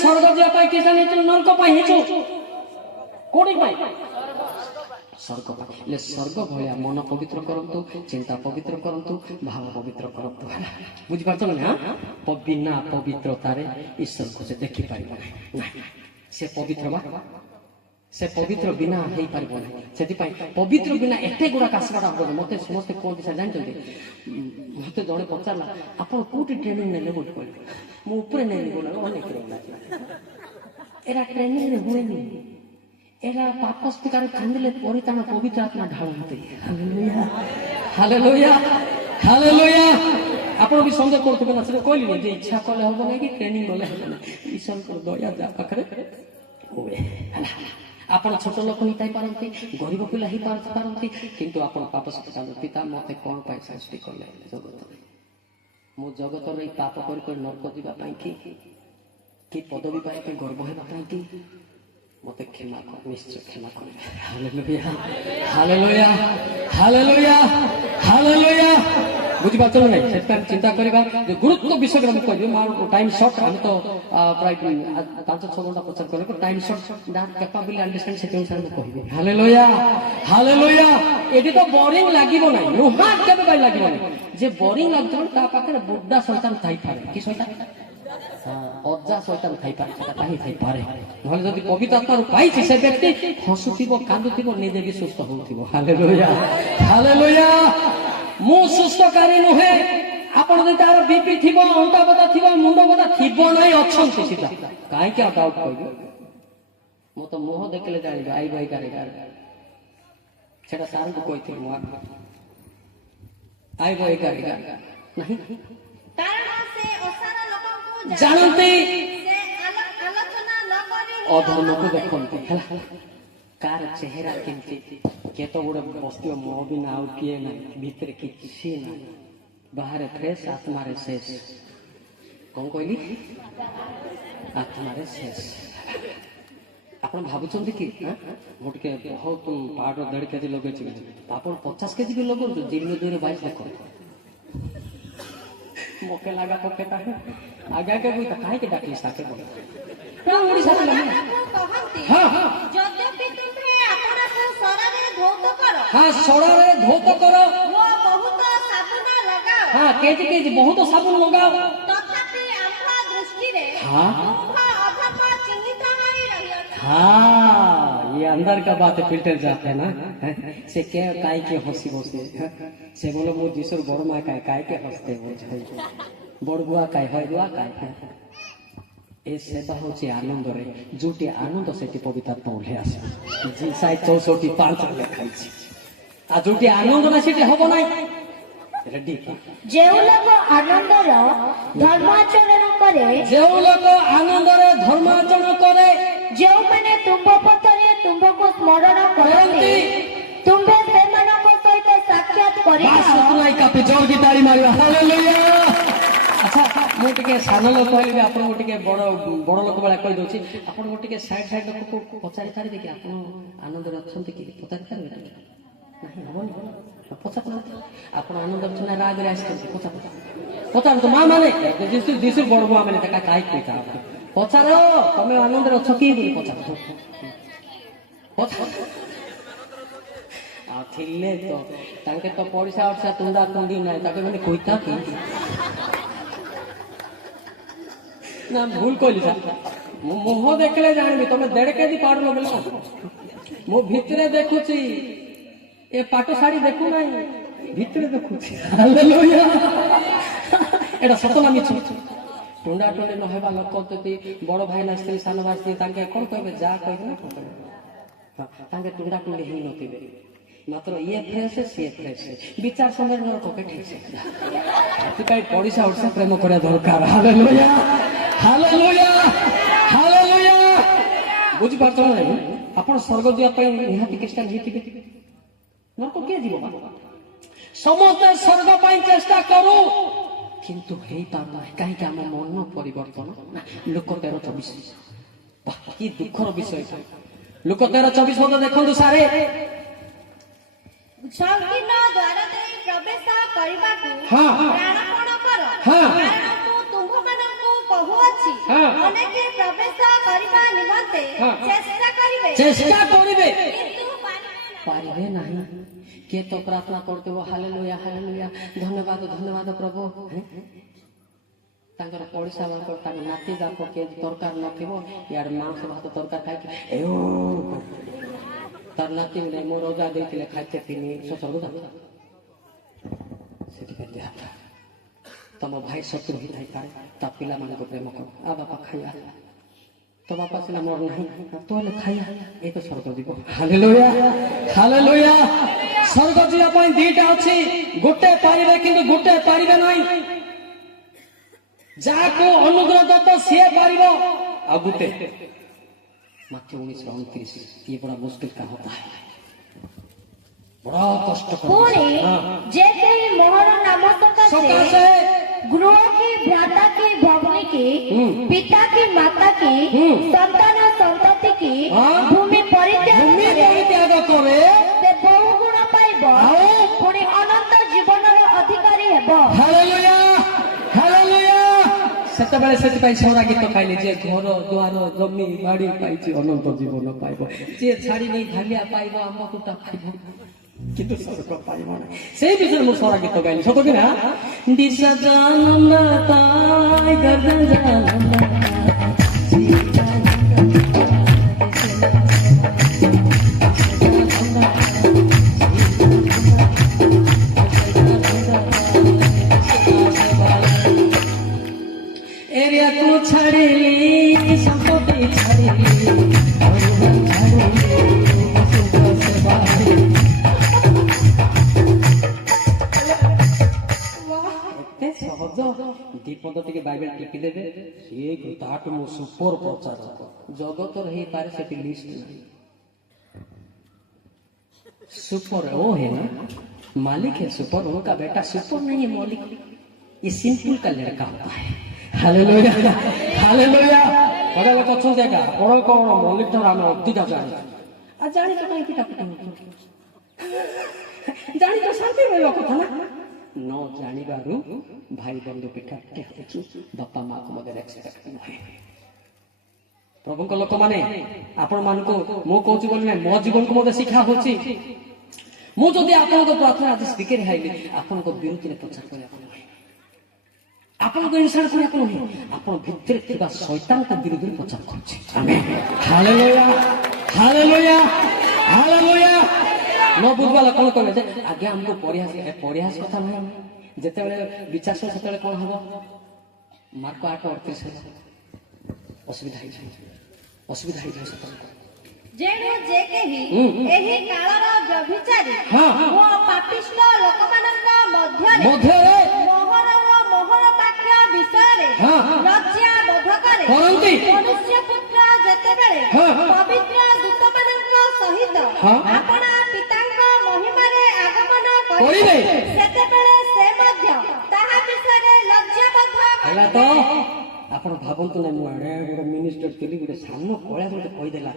स्वर्ग जा पाई कि जाने नरक पाई हेचो कोडी पाई स्वर्ग पाई ले स्वर्ग भया मन पवित्र करंतु चिंता पवित्र करंतु भाव पवित्र करंतु बुझि पाछन ना बिना पवित्रतारे ईश्वर को से देखि पाइबो ना से पवित्र बा से पवित्र बिना हे पारिबो ना सेति पाई पवित्र बिना एते गुडा कासबाटा हो मते समस्त कोन दिशा जानचंती मते जणे पचारला आपण कोठी ट्रेनिंग नेले बोल कोइ मु ऊपर नै बोला अनेक रहला एरा ट्रेनिंग रे हुएनी एरा पापस पिकार कांदले परिताण पवित्र आत्मा ढाळते हालेलुया हालेलुया हालेलुया आपण भी संदेह करथबे ना से कहली जे इच्छा कले होबो ना कि ट्रेनिंग गले होबो ना ईश्वर को दया जा पाखरे होवे आपण छोट लोक हिताई पारंती गरीब पिला ही पारंती किंतु आपण पापस पिता पिता मते कोन पाई सृष्टि करले जगत मो जगत रे पाप कर नरक दिबा पाई कि पदवी पाई के गर्व हेबा पाई कि मते क्षमा कर निश्चय क्षमा कर हालेलुया हालेलुया हालेलुया हालेलुया बुझी पाछन नै सेटा चिंता करबा जे गुरुत्व विषय हम कहबो मार टाइम शॉर्ट हम तो प्राय 5-6 घंटा प्रचार करबो time short that capable understand से अनुसार हम कहबो हालेलुया हालेलुया एटी तो बोरिंग लागिबो नै नुहा केबे बाय लागिबो नै जे बोरिंग लागतो ता पाखरे बुड्ढा शैतान थाई पारे कि शैतान अज्जा शैतान थाई पारे सेटा ताही थाई पारे नहले जदि पवित्र आत्मा पाई से व्यक्ति हसुथिबो कांदुथिबो निजे भी सुस्थ होउथिबो हालेलुया हालेलुया मु सुस्थकारी नुहे आपण जे तार बीपी थिबो अंटा बता थिबो मुंडो बता थिबो नै अछंती सीधा काहे के डाउट कहबो मो तो मुह देखले जानि आई भाई करे सेटा सार को कोइ थिबो आई भाई करे नहीं कारण से ओसारा लोक को जानते से आलोचना न करी अधन को देखंते हला कार चेहरा केमती के तो गोटे बस्ती मुह भी ना किए ना भीतर किसी ना बाहर फ्रेश आत्मा रे शेष कौन कहली आत्मा रे शेष आपण भाबुचंती कि मो टिके बहुत पार्ट 1.5 केजी लगे छी आपण 50 केजी भी लगो जिम में 222 देखो मोके लगा तो केता आगे के कोई काहे के डाकली साके बोल ना ओडिसा में कहंती हां यद्यपि तुमे अपना को सरारे धौत करो हां सरारे धौत करो वो बहुत साबुन लगाओ हां केजी बहुत साबुन लगाओ तथापि आंखा दृष्टि रे हां अधक चिन्हित नहीं रहियो हाँ ये अंदर का बात फिल्टर जाते है ना से क्या काय के हंसी बसे से बोलो वो जिसर बड़मा काय के हंसते हो बड़बुआ काय है बुआ काय ए सेवा होची आनंद रे जोटी आनंद सेटी पवित्र आत्मा उठे आसे जी साइ 64:5 लेखाई छी आ जोटी आनंद ना सेटी हबो नाही रेडी जेउ लोक आनंद रो धर्माचरण करे जेउ लोक आनंद रे धर्माचरण करे जेउ माने तुंब पथरे तुंबको स्मरण करନ୍ତି तुंबे सेमानको सहित साक्षात करिबा बासुलाई कापे जोर की ताली मारिबा हालेलुया अच्छा मु टिके सानो लोक कहले आपण टिके बड़ लोक बला कहि दोछि आपण टिके साइड लोक को पचारि तारि देखि आपण आनंद रे अछंती कि पचारि तारि नहीं होबो पचारि आपण आनंद रचना राग रे आछंती पचारि तो मां माने दिसु बड़ बुआ माने तका काई कइता पचारो तमे आनंद रे अछकी बोली पचारो आ थिले तो तांके तो पड़िसा अरसा तुंडा तुंडी नाही ताके माने कइता कि ना भूल कहली सा मुह देखले जानबी तमे 1.5 केजी पाड़ लगला मो भितरे देखुची ए पाटो साड़ी देखु नाही भितरे देखुची हालेलुया एटा सतना मिछ टुंडा टुंडे न हेबा लोक जति बड़ भाई ना स्त्री सान भाई स्त्री तांके कोन कहबे जा कहबे ना हां तांके टुंडा टुंडे ही नथिबे मात्र ये फ्रेश है से फ्रेश है विचार समय न को ठीक से अतिकाई पड़िसा उठसे प्रेम करे दरकार हालेलुया हालेलुया हालेलुया बुझी पाछो नै आपण स्वर्ग दिया पय निहाती क्रिश्चियन हितिबे नरक के जीव समस्त स्वर्ग पाई चेष्टा करू किंतु हे पाना काहे कि हम मन परिवर्तन लोक 13:24 बाकी दुखर विषय लोक 13:24 पद देखंतु सारे संकीर्ण द्वार देई प्रवेश करिबाकू हां प्राणपण करो हां कारण तुम मानकू कहू अछि ଅନେକେ ପ୍ରବେଶ କରିବା ନିମନ୍ତେ ହଁ। ଚେଷ୍ଟା କରିବେ ଚେଷ୍ଟା କରିବେ କିନ୍ତୁ ପାରିବେ ନାହିଁ। ପାରିବେ ନାହିଁ। କିଏ ତ ପ୍ରାର୍ଥନା କରୁଥିବ ହାଲେଲୁୟା ହାଲେଲୁୟା, ଧନ୍ୟବାଦ ଧନ୍ୟବାଦ ପ୍ରଭୁ। ତାଙ୍କର ପଡ଼ିଶା ବାପ ତାଙ୍କ ନାତି ଯାକ କିଏ ତରକାର ନଥିବ, ଇଆଡ଼େ ମାଂସ ଭାତ ତରକାର ଖାଇକି ତାର ନାତି ବୋଲେ ମୋ ରଜା ଦେଇଥିଲେ ଖାଇତେ ପିନି ଶଶୁରକୁ ଯାକ ସେଥିପାଇଁ ଦେହ ତମ ଭାଇ ଶତ୍ରୁ ହେଇଥାଇପାରେ, ତା ପିଲାମାନଙ୍କୁ ପ୍ରେମ କର। ଆ ବାପା ଖାଇବା, ତ ବାପା ସିନା ମୋର ନାହିଁ, ତ ହେଲେ ଖାଇବା, ଏଇ ତ ସ୍ୱର୍ଗ ଯିବ। Hallelujah hallelujah. ସ୍ୱର୍ଗ ଯିବା ପାଇଁ ଦିଟା ଅଛି, ଗୋଟେ ପାରିବେ କିନ୍ତୁ ଗୋଟେ ପାରିବେ ନାହିଁ। ଯାହାକୁ ଅନୁଗ୍ରହ ଦତ୍ତ ସିଏ ପାରିବ, ଆଉ ଗୋଟେ ମାତ୍ର 19:29 ଇଏ ବड़ा मुश्किल का होता है, बड़ा कष्ट ପୁଣି ଯେ କେହି ମୋହର ନାମ ସକାଶେ ସକାଶେ ଗୃହ କି ଭ୍ରାତା କି ଭଗ୍ନୀ କି ପିତା କି ମାତା କି ସନ୍ତାନ ସନ୍ତତି କି ଭୂମି ପରିତ୍ୟାଗ ଭୂମି କରେ, ପରିତ୍ୟାଗ କରେ ସେ ବହୁ ଗୁଣ ପାଇବ, ଆଉ ପୁଣି ଅନନ୍ତ ଜୀବନର ଅଧିକାରୀ ହେବ। Hallelujah hallelujah. ସେତେବେଳେ ସେଥିପାଇଁ ସରା ଗୀତ ଗାଇଲେ, ଯେ ଘର ଦ୍ୱାର ଜମି ବାଡ଼ି ପାଇଛି ଅନନ୍ତ ଜୀବନ ପାଇବ, ଯିଏ ଛାଡ଼ି ନେଇ ଧାଲିଆ ପାଇବ ଆମ୍ବ କୁଟା ପାଇବ କିନ୍ତୁ ସ୍ୱର୍ଗ ପାଇବ ନାହିଁ। ସେଇ ବିଷୟରେ ମୁଁ ସରା ଗୀତ ଗାଇଲି, ସତ କି ନା? ଦିଶା ଜାନନ୍ଦ ତାଇ ଗର୍ଦନ ଜାନନ୍ଦ एरिया को छाड़िली संपत्ति छाड़िली एते सहज दीपद टिके बाइबल टिपि देबे से ताटु मो सुपर प्रचारक जगतर हे पारे सेटी लिस्ट नहीं सुपर वो है ना, मालिक है सुपर, उनका बेटा सुपर नहीं है मालिक, ये सिंपल का लड़का होता है। Hallelujah hallelujah. बड़ा लोग अच्छो जाएगा बड़ा कौन मौलिक तो राम अधिका जाने आ जानी तो कहीं पिटा पिटा जानी तो शांति में लोग था ना न जानी बारू भाई बंधु पिटा के होची बापा मां को मदर एक्सपेक्ट नहीं। प्रभु को लोक माने आपण मान को मो कहूची बोली नहीं, मो जीवन को मते शिक्षा होची। मु जदी आपण को प्रार्थना आज स्पीकर हाइले आपण को विरोधी ने प्रचार करे आपण को इंसान को आपण नहीं, आपण भीतर थिबा शैतान को विरोधी प्रचार करछे। Amen hallelujah hallelujah hallelujah. न बुझवाला कोन कहले जे आगे हमको परिहास कथा नहीं, जेते बेले विचार सेते बेले कोन हबो मार्क 8:38 असुविधा है सतन जेणु जे केही एही कालर व्यभिचारी ओ पापिष्ट लोकମାନଙ୍କ ମଧ୍ୟରେ ମୋହର ବାକ୍ୟ ବିଷୟରେ ଲଜ୍ଜା ବୋଧ କରେ କରନ୍ତି। ମନୁଷ୍ୟ ପୁତ୍ର ଯେତେବେଳେ ପବିତ୍ର ଦୂତମାନଙ୍କ ସହିତ ଆପଣା ପିତାଙ୍କ ମହିମାରେ ଆଗମନ କରିବେ ସେତେବେଳେ ସେ ମଧ୍ୟ ତାହା ବିଷୟରେ ଲଜ୍ଜା ବୋଧ ହେଲା ତ। ଆପଣ ଭାବନ୍ତୁ ନା, ମୁଁ ଆଡ଼େ ଗୋଟେ ମିନିଷ୍ଟର ଥିଲି, ଗୋଟେ ସାନ କଳା ଗୋଟେ କହିଦେଲା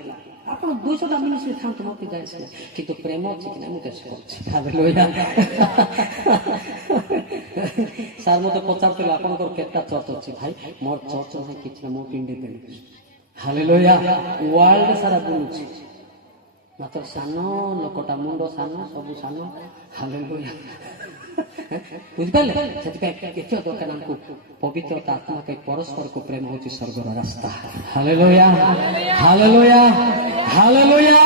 ଆପଣ 200ଟା ମିନିଷ୍ଟ୍ରି ଥାନ୍ତୁ ମତେ ଯାଏ, କିନ୍ତୁ ପ୍ରେମ ଅଛି କି ନା ମୁଁ ଚେଷ୍ଟା କରୁଛି। ହାଲେଲୁୟା। ସାର୍ ମତେ ପଚାରୁଥିଲେ ଆପଣଙ୍କର କେତେଟା ଚର୍ଚ୍ଚ ଅଛି? ଭାଇ ମୋର ଚର୍ଚ୍ଚ ନାହିଁ କିଛି ନା, ମୁଁ ଇଣ୍ଡିପେଣ୍ଡେଣ୍ଟ। ହାଲେଲୁୟା। ୱାର୍ଲଡ ସାରା ବୁଲୁଛି, ମାତ୍ର ସାନ ଲୋକଟା ମୁଣ୍ଡ ସାନ ସବୁ ସାନ। ହାଲେଲୁୟା। ବୁଝିପାରିଲେ? ସେଥିପାଇଁ ଦେଖିବା ଦରକାର ଆମକୁ ପବିତ୍ରତା ଆତ୍ମା ପାଇଁ ପରସ୍ପରକୁ ପ୍ରେମ ହଉଛି ସ୍ୱର୍ଗର ରାସ୍ତା। Hallelujah hallelujah hallelujah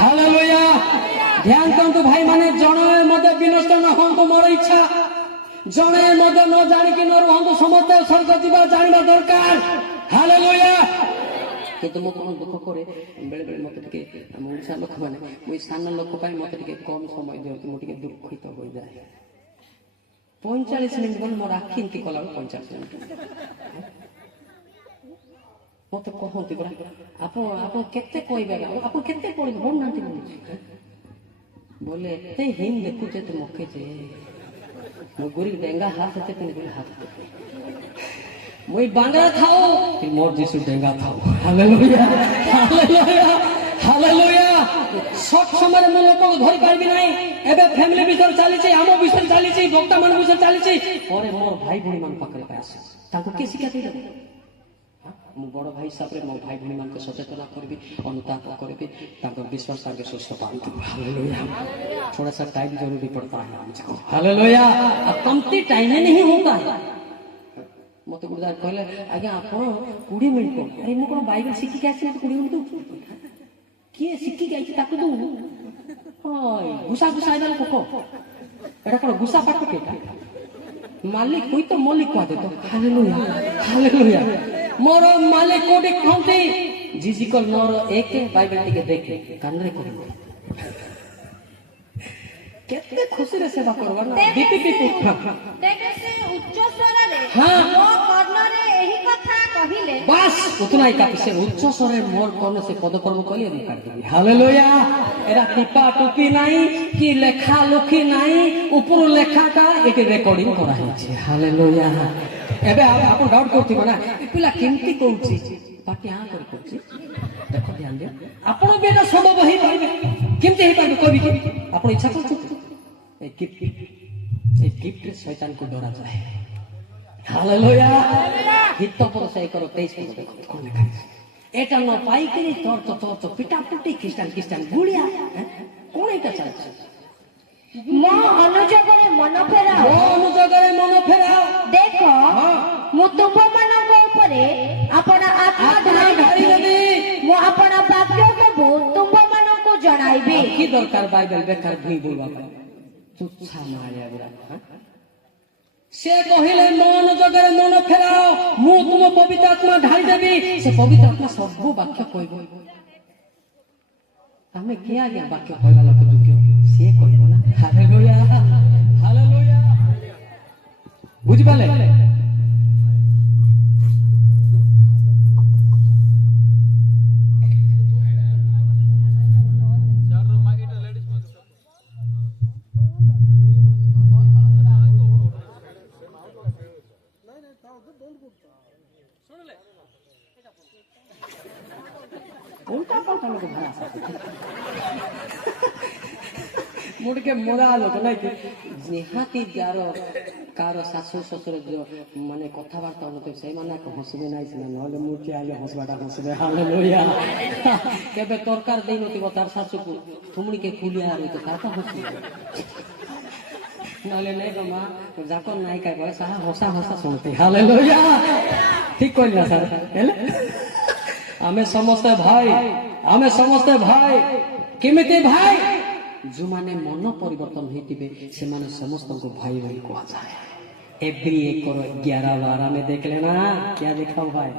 hallelujah. ଧ୍ୟାନ କରନ୍ତୁ ଭାଇ ମାନେ, ଜଣେ ମଧ୍ୟ ବିନଷ୍ଟ ନ ହୁଅନ୍ତୁ ମୋର ଇଚ୍ଛା, ଜଣେ ମଧ୍ୟ ନ ଜାଣିକି ନ ରୁହନ୍ତୁ, ସମସ୍ତେ ସ୍ୱର୍ଗ ଯିବା ଜାଣିବା ଦରକାର। ହାଲେଲୁୟା। କିନ୍ତୁ ମୁଁ କଣ ଦୁଃଖ କରେ ବେଳେ ବେଳେ ମତେ ଟିକେ ଆମ ଓଡ଼ିଶା ଲୋକମାନେ ମୁଁ ଏଇ ସାନ ଲୋକ ପାଇଁ ମତେ ଟିକେ କମ ସମୟ ଦିଅନ୍ତି, ମୁଁ ଟିକେ ଦୁଃଖିତ ହୋଇଯାଏ। 45 ମିନିଟ୍ ବୋଲି ମୋର ଆଖି ଏମିତି କଲାବେଳକୁ 45 ମିନିଟ୍ ମତେ କହନ୍ତି ପରା, ଆପଣ କେତେ କହିବେ, ଆପଣ କେତେ ପଢିବେ ବଢୁନାହାନ୍ତି ବୋଲୁଛି बोले एते हिम देखुचे तो मौके जे गुरी डेंगा हाथ होते तो गुरी हाथ मुई बांगड़ा खाओ फिर मोर जीसु डेंगा खाओ। Hallelujah hallelujah hallelujah. सब समय में लोक धरि पारबी नाही, एबे फैमिली विषय चली छी, हमो विषय चली छी, भक्ता मान विषय चली छी, परे मोर भाई भणी मान पकड़े पास ताको के शिक्षा देबे। ମୁଁ ବଡ଼ ଭାଇ ହିସାବରେ ମୋ ଭାଇ ଭଉଣୀମାନଙ୍କୁ ସଚେତନ କରିବି, ଅନୁତାପ କରିବି, ତାଙ୍କର ବିଶ୍ୱାସ ଆगे ସୁସ୍ଥ ପାଆନ୍ତୁ। हालेलुया। थोड़ा सा टाइम जरूरी पड़ता है मुझको। हालेलुया। अब कमती टाइम में नहीं होता है। मत गुरुदार कहले आज्ञा आपण 20 मिनिट को अरे मु कोन बाइबल शिखी के आसी 20 मिनिट दू किए शिखी के आइछि ताको दू हाय गुसा गुसा आइला कोको एटा कोन गुसा पाठ केटा मालिक कोई तो मालिक कह दे तो। हालेलुया। हालेलुया। मोर मालिक कोडी कहंती जिजिकल 9:1 बाइबल टिके देखे कानरे को केते खुशी रे सेवा करबा ना बीपी देखे से उच्च स्वर रे हां मो कर्ण रे एही कथा कहिले बस उतना ही काफी से उच्च स्वर रे मोर कर्ण से पदकर्म कलिए मु काट देबी। हालेलुया। एरा टिपा टुपी नाही कि लेखा लुखी नाही ऊपर लेखाटा एके रेकॉर्डिंग करा हिचे। हालेलुया। एबे आपन डाउट करथि ना ए पिला केमती कहउची पाटी आ कर कहउची देखो ध्यान दे आपन बेटा संभव ही पाइबे केमती ही पाइबे कभी कि आपन इच्छा करथि एक गिफ्ट शैतान को डरा जाए। हालेलुया। हित पर से करो 23 को देखो कोन लिखा है एटा न पाई के तोर तो पिटा पुटी क्रिश्चियन गुड़िया कोन एटा चाहे मो अनुजगरे मन फेराओ देखो मु तुम मानक ऊपरे अपन आत्मा ढाली देबी मु अपन वाक्य को तुम मानक को जणाइबी। की दरकार बाइबल बेकार भई बोलवा तुच्छा माया बुरा से कहिले मन जगरे मन फेराओ मु तुम पवित्र आत्मा ढाली देबी से पवित्र आत्मा सब वाक्य कहबो हमें किया गया वाक्य कहबा लोक दुख्य से कहबो ना। हालेलुया। हालेलुया। बुझि पाले उल्टा पलटा लोग भरा मुड़ के मोरा लोग नहीं कि निहाती कार शाशु शशुर जो माने कथबार्ता होते से माने हसबे नहीं से नले मुठी आले हसबाटा हसबे। हालेलुया। केबे तरकार देई नथिबो तार शाशु को थुमड़ी के फुलिया रे तो काका हसबे नले नहीं गो मां जाको नहीं काय बस हसा हसा सुनते। हालेलुया। ठीक कहला सर हेले आमे समस्ते भाई केमिति भाई जो माने मन परिवर्तन हेतिबे से माने समस्त को भाई भाई कहा जाए। एवरी एक करो 11-12 में देख लेना क्या देखा भाई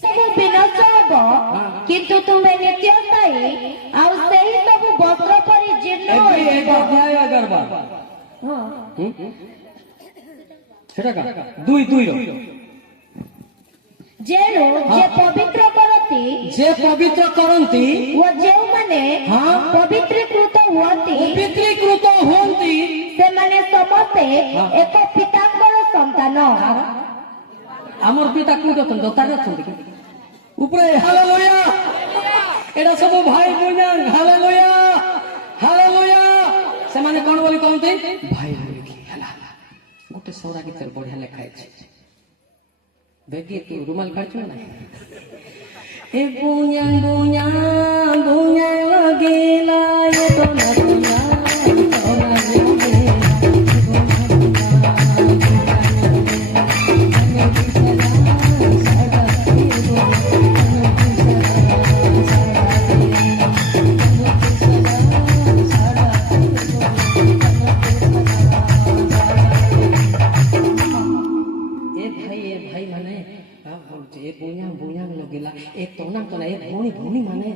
सब विनाश होबो किंतु तुमे नित्य स्थायी आ सेही सब वस्त्र परि जीर्ण एवरी एक अध्याय अगर बा हां सेटा का दुई रो जेरो जे पवित्र करंती वो जेउ माने पवित्रीकृत हुअंती से माने समस्ते एक पितांकर संतान आमर पिता कोड अछन दतार अछन ऊपरे। हालेलुया। एडा सब भाई बुझा। हालेलुया। हालेलुया। से माने कोन बोली कहंती भाई बोली की हला गोटे सौरा गीतर बढ़िया लेखा है बेगी तू रुमाल काढছো ना ए बुया लगेला ये तो ना भूमि माने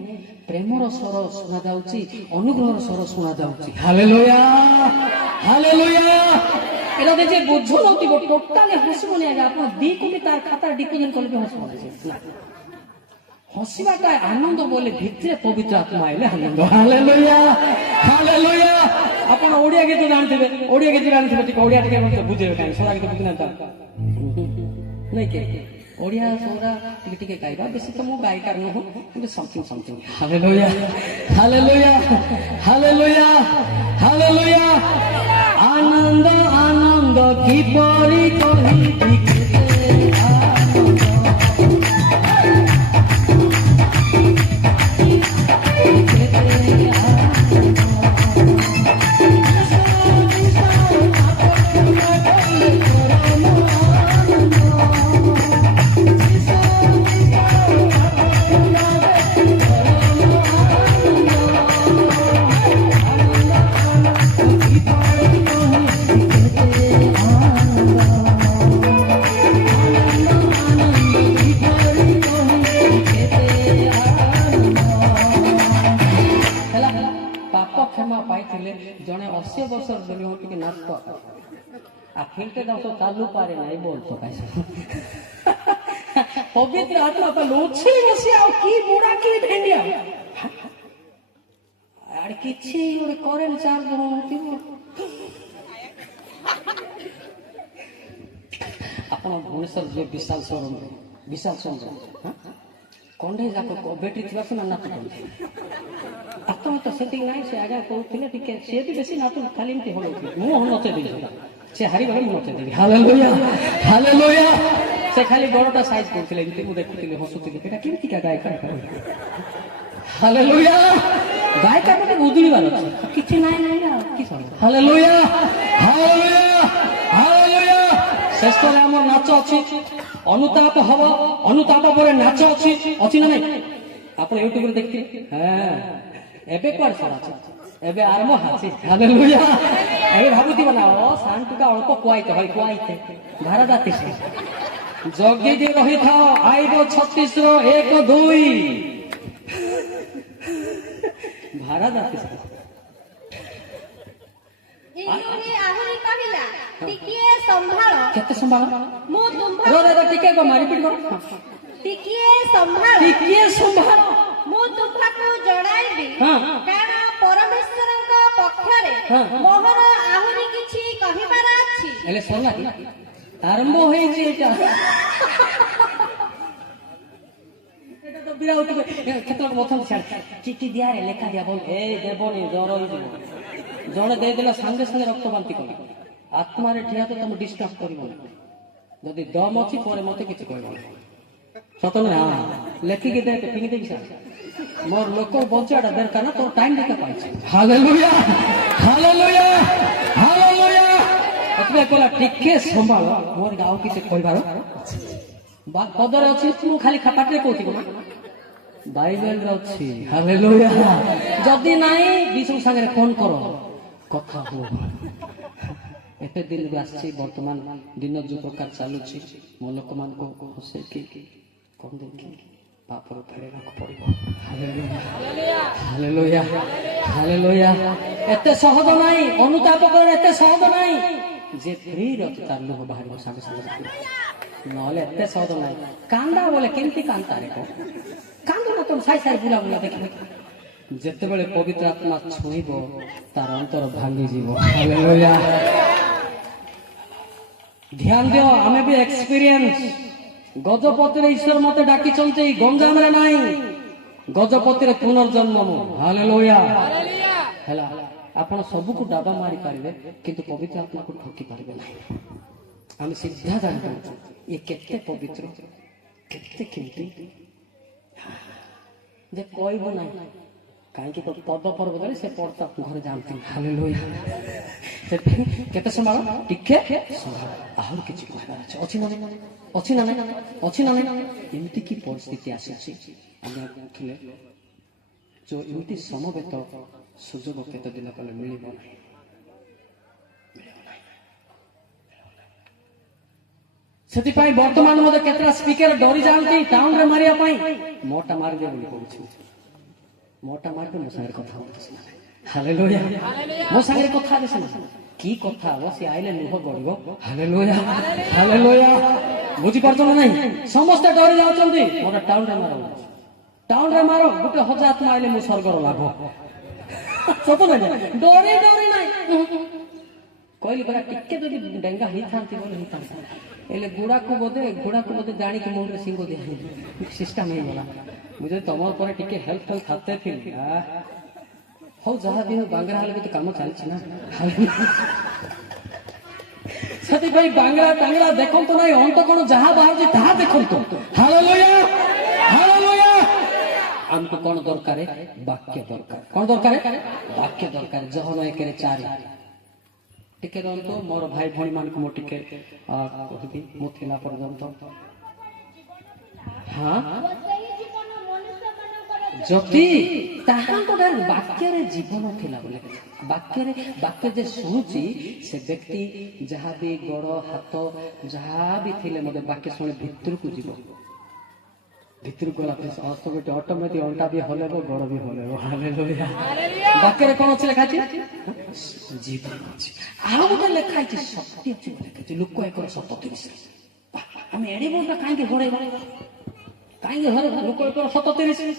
प्रेमर स्वर शुणा जाउची अनुग्रहर स्वर शुणा जाउची। हालेलुया। हालेलुया। एला जे बुझो नथिबो टोटली हसबोनी आगे आपण 2 कोटी तार खाता डिपोजिट करले हसबो ना हसिबाटा आनंद बोले भितरे पवित्र आत्मा आइले आनंद। हालेलुया। हालेलुया। आपण ओडिया गीत जानथिबे टिके ओडिया टिके बुझेबे काई सोरा गीत बुझना त नहीं के ओडिया सोरा टिके गाइबा बेसी तो मु गायकार न हो किंतु something. Hallelujah. Hallelujah. Hallelujah. Hallelujah. आनंद की परी कही খেলতে দাও তো চালু পারে নাই বলতো পবিত্র আত্মা তো লুচি বসে আও কি বুড়া কি ভেন্ডিয়া আর কিছু ওরে করেন চার জন ଆପଣ ଭୁବନେଶ୍ୱର ଯିବେ ବିଶାଲ ସୋରୁମ ବିଶାଲ ସୋରୁମ କଣ୍ଢେଇ ଯାକ ବେଟରୀ ଥିବା ସିନା ନାଚ କରନ୍ତି ଆପଣ ତ ସେତିକି ନାହିଁ ସେ ଆଜ୍ଞା କହୁଥିଲେ ଟିକେ ସିଏ ବି ବେଶୀ ନାଚୁ ଖାଲି ଏମିତି ହଉଥିଲେ ମୁଁ ନଚେଇ ଦେବି ସେଟା ସେ ହାରିଗଲେ ମୁଁ ନଚେଇ ଦେବି ହାଲେଲୁୟା ହାଲେଲୁୟା ସେ ଖାଲି ଗୋଡଟା ସାଇଜ କରୁଥିଲେ ଏମିତି ମୁଁ ଦେଖୁଥିଲି ହସୁଥିଲି ଏଇଟା କେମିତିକା ଗାୟକ ହାଲେଲୁୟା ଗାୟକ ଗୋଟେ ଉଦୁଳିବାର ଅଛି କିଛି ନାହିଁ ନାହିଁ ଆଉ କି ହାଲେଲୁୟା ହାଲେଲୁୟା ହାଲେଲୁୟା শেষ করে আমার নাচ ଅଛି ଅନୁତାପ ହବ ଅନୁତାପ ପରେ ନାଚ ଅଛି ଅଛି ନା ନାଇଁ ଆପଣ ୟୁଟ୍ୟୁବରେ ଦେଖିଥିବେ হ্যাঁ ଏବେ କୁଆଡେ ସାରା ଅଛି ଏବେ ଆରମ୍ଭ ଅଛି ହାଲେଲୁୟା ଏବେ ଭାବୁଥିବ ନା ଓ ଶାନ୍ତୁକା ଅଳ୍ପ କୁଆଇତେ হয় କୁଆଇତେ ଭାର ଜାତି ଜଗିକି ରହିଥାଅ ଆଇବ 36 ର 1 2 ଭାର ଜାତି ଆହୁରି କହିଲା ଟିକିଏ ସମ୍ଭାଳ କେତେ ସମ୍ଭାଳ ମୁଁ ତୁମ୍ଭ ଟିକେ ରିପିଟ୍ କର ଟିକିଏ ସମ୍ଭାଳ ଟିକିଏ ସମ୍ଭାଳ ମୁଁ ତୁମ୍ଭକୁ ଜଣାଇବି ହଁ। କାରଣ ପରମେଶ୍ୱରଙ୍କ ପକ୍ଷରେ ହଁ। ମୋହର ଆହୁରି କିଛି କହିବାର ଅଛି ହେଲେ ସରିଲା କି ଆରମ୍ଭ ହେଇଛି ଏଇଟା এটা তো বিরাট কেতক বথন ছাড় চিঠি দিয়ারে লেখা দিয়া বল এই দেবনি জ্বর হইଯିବ ଜଣେ ଦେଇଦେଲା ସାଙ୍ଗେ ସାଙ୍ଗେ ରକ୍ତ ବାନ୍ତି କଲି ଆତ୍ମାରେ ଠିଆ ତ ତମେ ଡିଷ୍ଟର୍ବ କରିବନି ଯଦି ଦମ ଅଛି ପରେ ମତେ କିଛି କହିବନି ସତ ନୁହେଁ ଲେଖିକି ଦେ ଫିଙ୍ଗିଦେବି ସାର୍ ମୋର ଲୋକ ବଞ୍ଚାଟା ଦରକାର ନା ତୋର ଟାଇମ ଦେଖା ପାଇଛି ହାଲେଲୁୟା ହାଲେଲୁୟା ହାଲେଲୁୟା ଏଥିପାଇଁ କହିଲା ଟିକେ ସମ୍ଭାଳ ମୋର ଆଉ କିଛି କହିବାର ପଦରେ ଅଛି ମୁଁ ଖାଲି ପାଟିରେ କହୁଥିବ ନା ବାଇବେଲରେ ଅଛି ହାଲେଲୁୟା ଯଦି ନାହିଁ ବିଷ୍ଣୁ ସାଙ୍ଗରେ ଫୋନ କର କଥା ହୁଅ ଏତେ ଦିନରୁ ଆସିଛି ବର୍ତ୍ତମାନ ଦିନ ଯୋଉ ପ୍ରକାର ଚାଲୁଛି ମୋ ଲୋକମାନଙ୍କୁ ହସେଇକି କଣ ଦେଇକି ପାପରୁ ଫେରେଇବାକୁ ପଡିବ ହାଲେଲୁୟା ହାଲେଲୁୟା ଏତେ ସହଜ ନାହିଁ ଅନୁତାପ କରିବା ଏତେ ସହଜ ନାହିଁ ଯେ ଫ୍ରିରେ ଅଛି ତାର ଲୁହ ବାହାରିବ ସାଙ୍ଗେ ସାଙ୍ଗେ ନହେଲେ ଏତେ ସହଜ ନାହିଁ କାନ୍ଦା ବୋଲେ କେମିତି କାନ୍ଦା ରେ କାନ୍ଦ ନା ତମ ସାଇ ସାଇ ବୁଲା ବୁଲା ଦେଖିବ ଯେତେବେଳେ ପବିତ୍ର ଆତ୍ମା ଛୁଇଁବ ତାର ଅନ୍ତର ଭାଙ୍ଗିଯିବ ହାଲେଲୁୟା ଧ୍ୟାନ ଦିଅ ଆମେ ବି ଏକ୍ସପିରିଏନ୍ସ ଗଜପତିରେ ଈଶ୍ୱର ମତେ ଡାକିଛନ୍ତି ଗଞ୍ଜାମରେ ନାହିଁ ଗଜପତିରେ ପୁନର୍ଜନ୍ମ ମୁଁ ହାଲେଲୁୟା ହେଲା ଆପଣ ସବୁକୁ ଡାବା ମାରି ପାରିବେ କିନ୍ତୁ ପବିତ୍ର ଆତ୍ମାକୁ ଠକି ପାରିବେ ନାହିଁ ଆମେ ସିଧା ଜାଣିପାରୁଛୁ ଇଏ କେତେ ପବିତ୍ର କେତେ କେମିତି ଯେ କହିବ ନାହିଁ କାହିଁକି ପଦ ପର୍ବତରେ ସେ ପର୍ବ ଘରେ ଯାଆନ୍ତି ହାଲେଲୁୟା ସେଥିପାଇଁ କେତେ ସମ୍ଭାଳ ଟିକେ ସମ୍ଭାଳ ଆହୁରି କିଛି କହିବାର ଅଛି ନା ନାହିଁ ଅଛି ନା ନାହିଁ ଅଛି ନା ନାହିଁ ଏମିତି କି ପରିସ୍ଥିତି ଆସିଛି ଆମେ ଥିଲେ ଯୋଉ ଏମିତି ସମବେତ ସୁଯୋଗ କେତେ ଦିନ କଲେ ମିଳିବ ନାହିଁ ସେଥିପାଇଁ ବର୍ତ୍ତମାନ ମତେ କେତେଟା ସ୍ପିକର ଡରି ଯାଆନ୍ତି ଟାଉନରେ ମାରିବା ପାଇଁ ମୋଟା ମାରିଦିଅ ବୋଲି କହୁଛୁ ମୋଟା ମାରିବେ ମୋ ସାଙ୍ଗରେ କଥା ହଉଛି ସିନା ହାଲେଲୁୟା ମୋ ସାଙ୍ଗରେ କଥା ହେବେ ସିନା କି କଥା ହବ ସେ ଆଇଲେ ଲୁହ ଗଡିବ ହାଲେଲୁୟା ହାଲେଲୁୟା ବୁଝିପାରୁଛ ନା ନାହିଁ ସମସ୍ତେ ଡରି ଯାଉଛନ୍ତି ମୋଟା ଟାଉନରେ ମାର ମାର ଗୋଟେ 1000 ଆତ୍ମା ଆଇଲେ ମୁଁ ସ୍ୱର୍ଗର ଲାଭ ସତ ନାହିଁ ଡରି ଡରି ନାହିଁ କହିଲି ପରା ଟିକେ ଯଦି ଡେଙ୍ଗା ହେଇଥାନ୍ତି ବୋଲି ହେଇଥାନ୍ତି ହେଲେ ଗୁଡାକୁ ବୋଧେ ଜାଣିକି ମୁଣ୍ଡରେ ସିଂହ ଦିଆ ସିଷ୍ଟମ ହେଇଗଲା ମୁଁ ଯଦି ତମର ପରେ ଟିକେ ହେଲ୍ପ ଖାତେ ଥିଲି ହଉ ଯାହା ବି ବାଙ୍ଗରା ହେଲେ ବି ତ କାମ ଚାଲିଛି ନା ସେଥିପାଇଁ ବାଙ୍ଗରା ଟାଙ୍ଗରା ଦେଖନ୍ତୁ ନାହିଁ ଅନ୍ତ କଣ ଯାହା ବାହାରୁଛି ତାହା ଦେଖନ୍ତୁ ହାଲେଲୁୟା ହାଲେଲୁୟା ଆମକୁ କଣ ଦରକାର ବାକ୍ୟ ଦରକାର କଣ ଦରକାର ବାକ୍ୟ ଦରକାର ଜହନ 1:4 ଟିକେ ରୁହନ୍ତୁ ମୋର ଭାଇ ଭଉଣୀ ମାନଙ୍କୁ ମୁଁ ଟିକେ କହିବି ମୁଁ ଥିଲା ପର୍ଯ୍ୟନ୍ତ ହଁ ଯଦି ତାହାଙ୍କର ବାକ୍ୟରେ ଜୀବନ ଥିଲା ବୋଲି ବାକ୍ୟ ଯେ ଶୁଣୁଛି ସେ ବ୍ୟକ୍ତି ଯାହା ବି ଗୋଡ ହାତ ଯାହା ବି ଥିଲେ ମୋତେ ବାକ୍ୟ ଶୁଣି ଭିତରକୁ ଯିବ ଭିତରକୁ ଗଲା ହସ୍ତ ଗୋଟେ ଅଟୋମେଟିକ ଅଣ୍ଟା ବି ହଲେବ ଗୋଡ ବି ହଲେବ। ହାଲେଲୁୟା। ବାକ୍ୟରେ କଣ ଅଛି ଲେଖା ଅଛି? ଜୀବନ ଅଛି। ଆଉ ଗୋଟେ ଲେଖା ହେଇଛି ଶକ୍ତି ଅଛି ବୋଲି ଲେଖା ଅଛି ଲୁକ 1:37। ଆମେ ଏଡି ବୋଲଟା କାହିଁକି ଘୋଡେଇବା? କାହିଁକି ଘରେ ଲୁକ 1:37?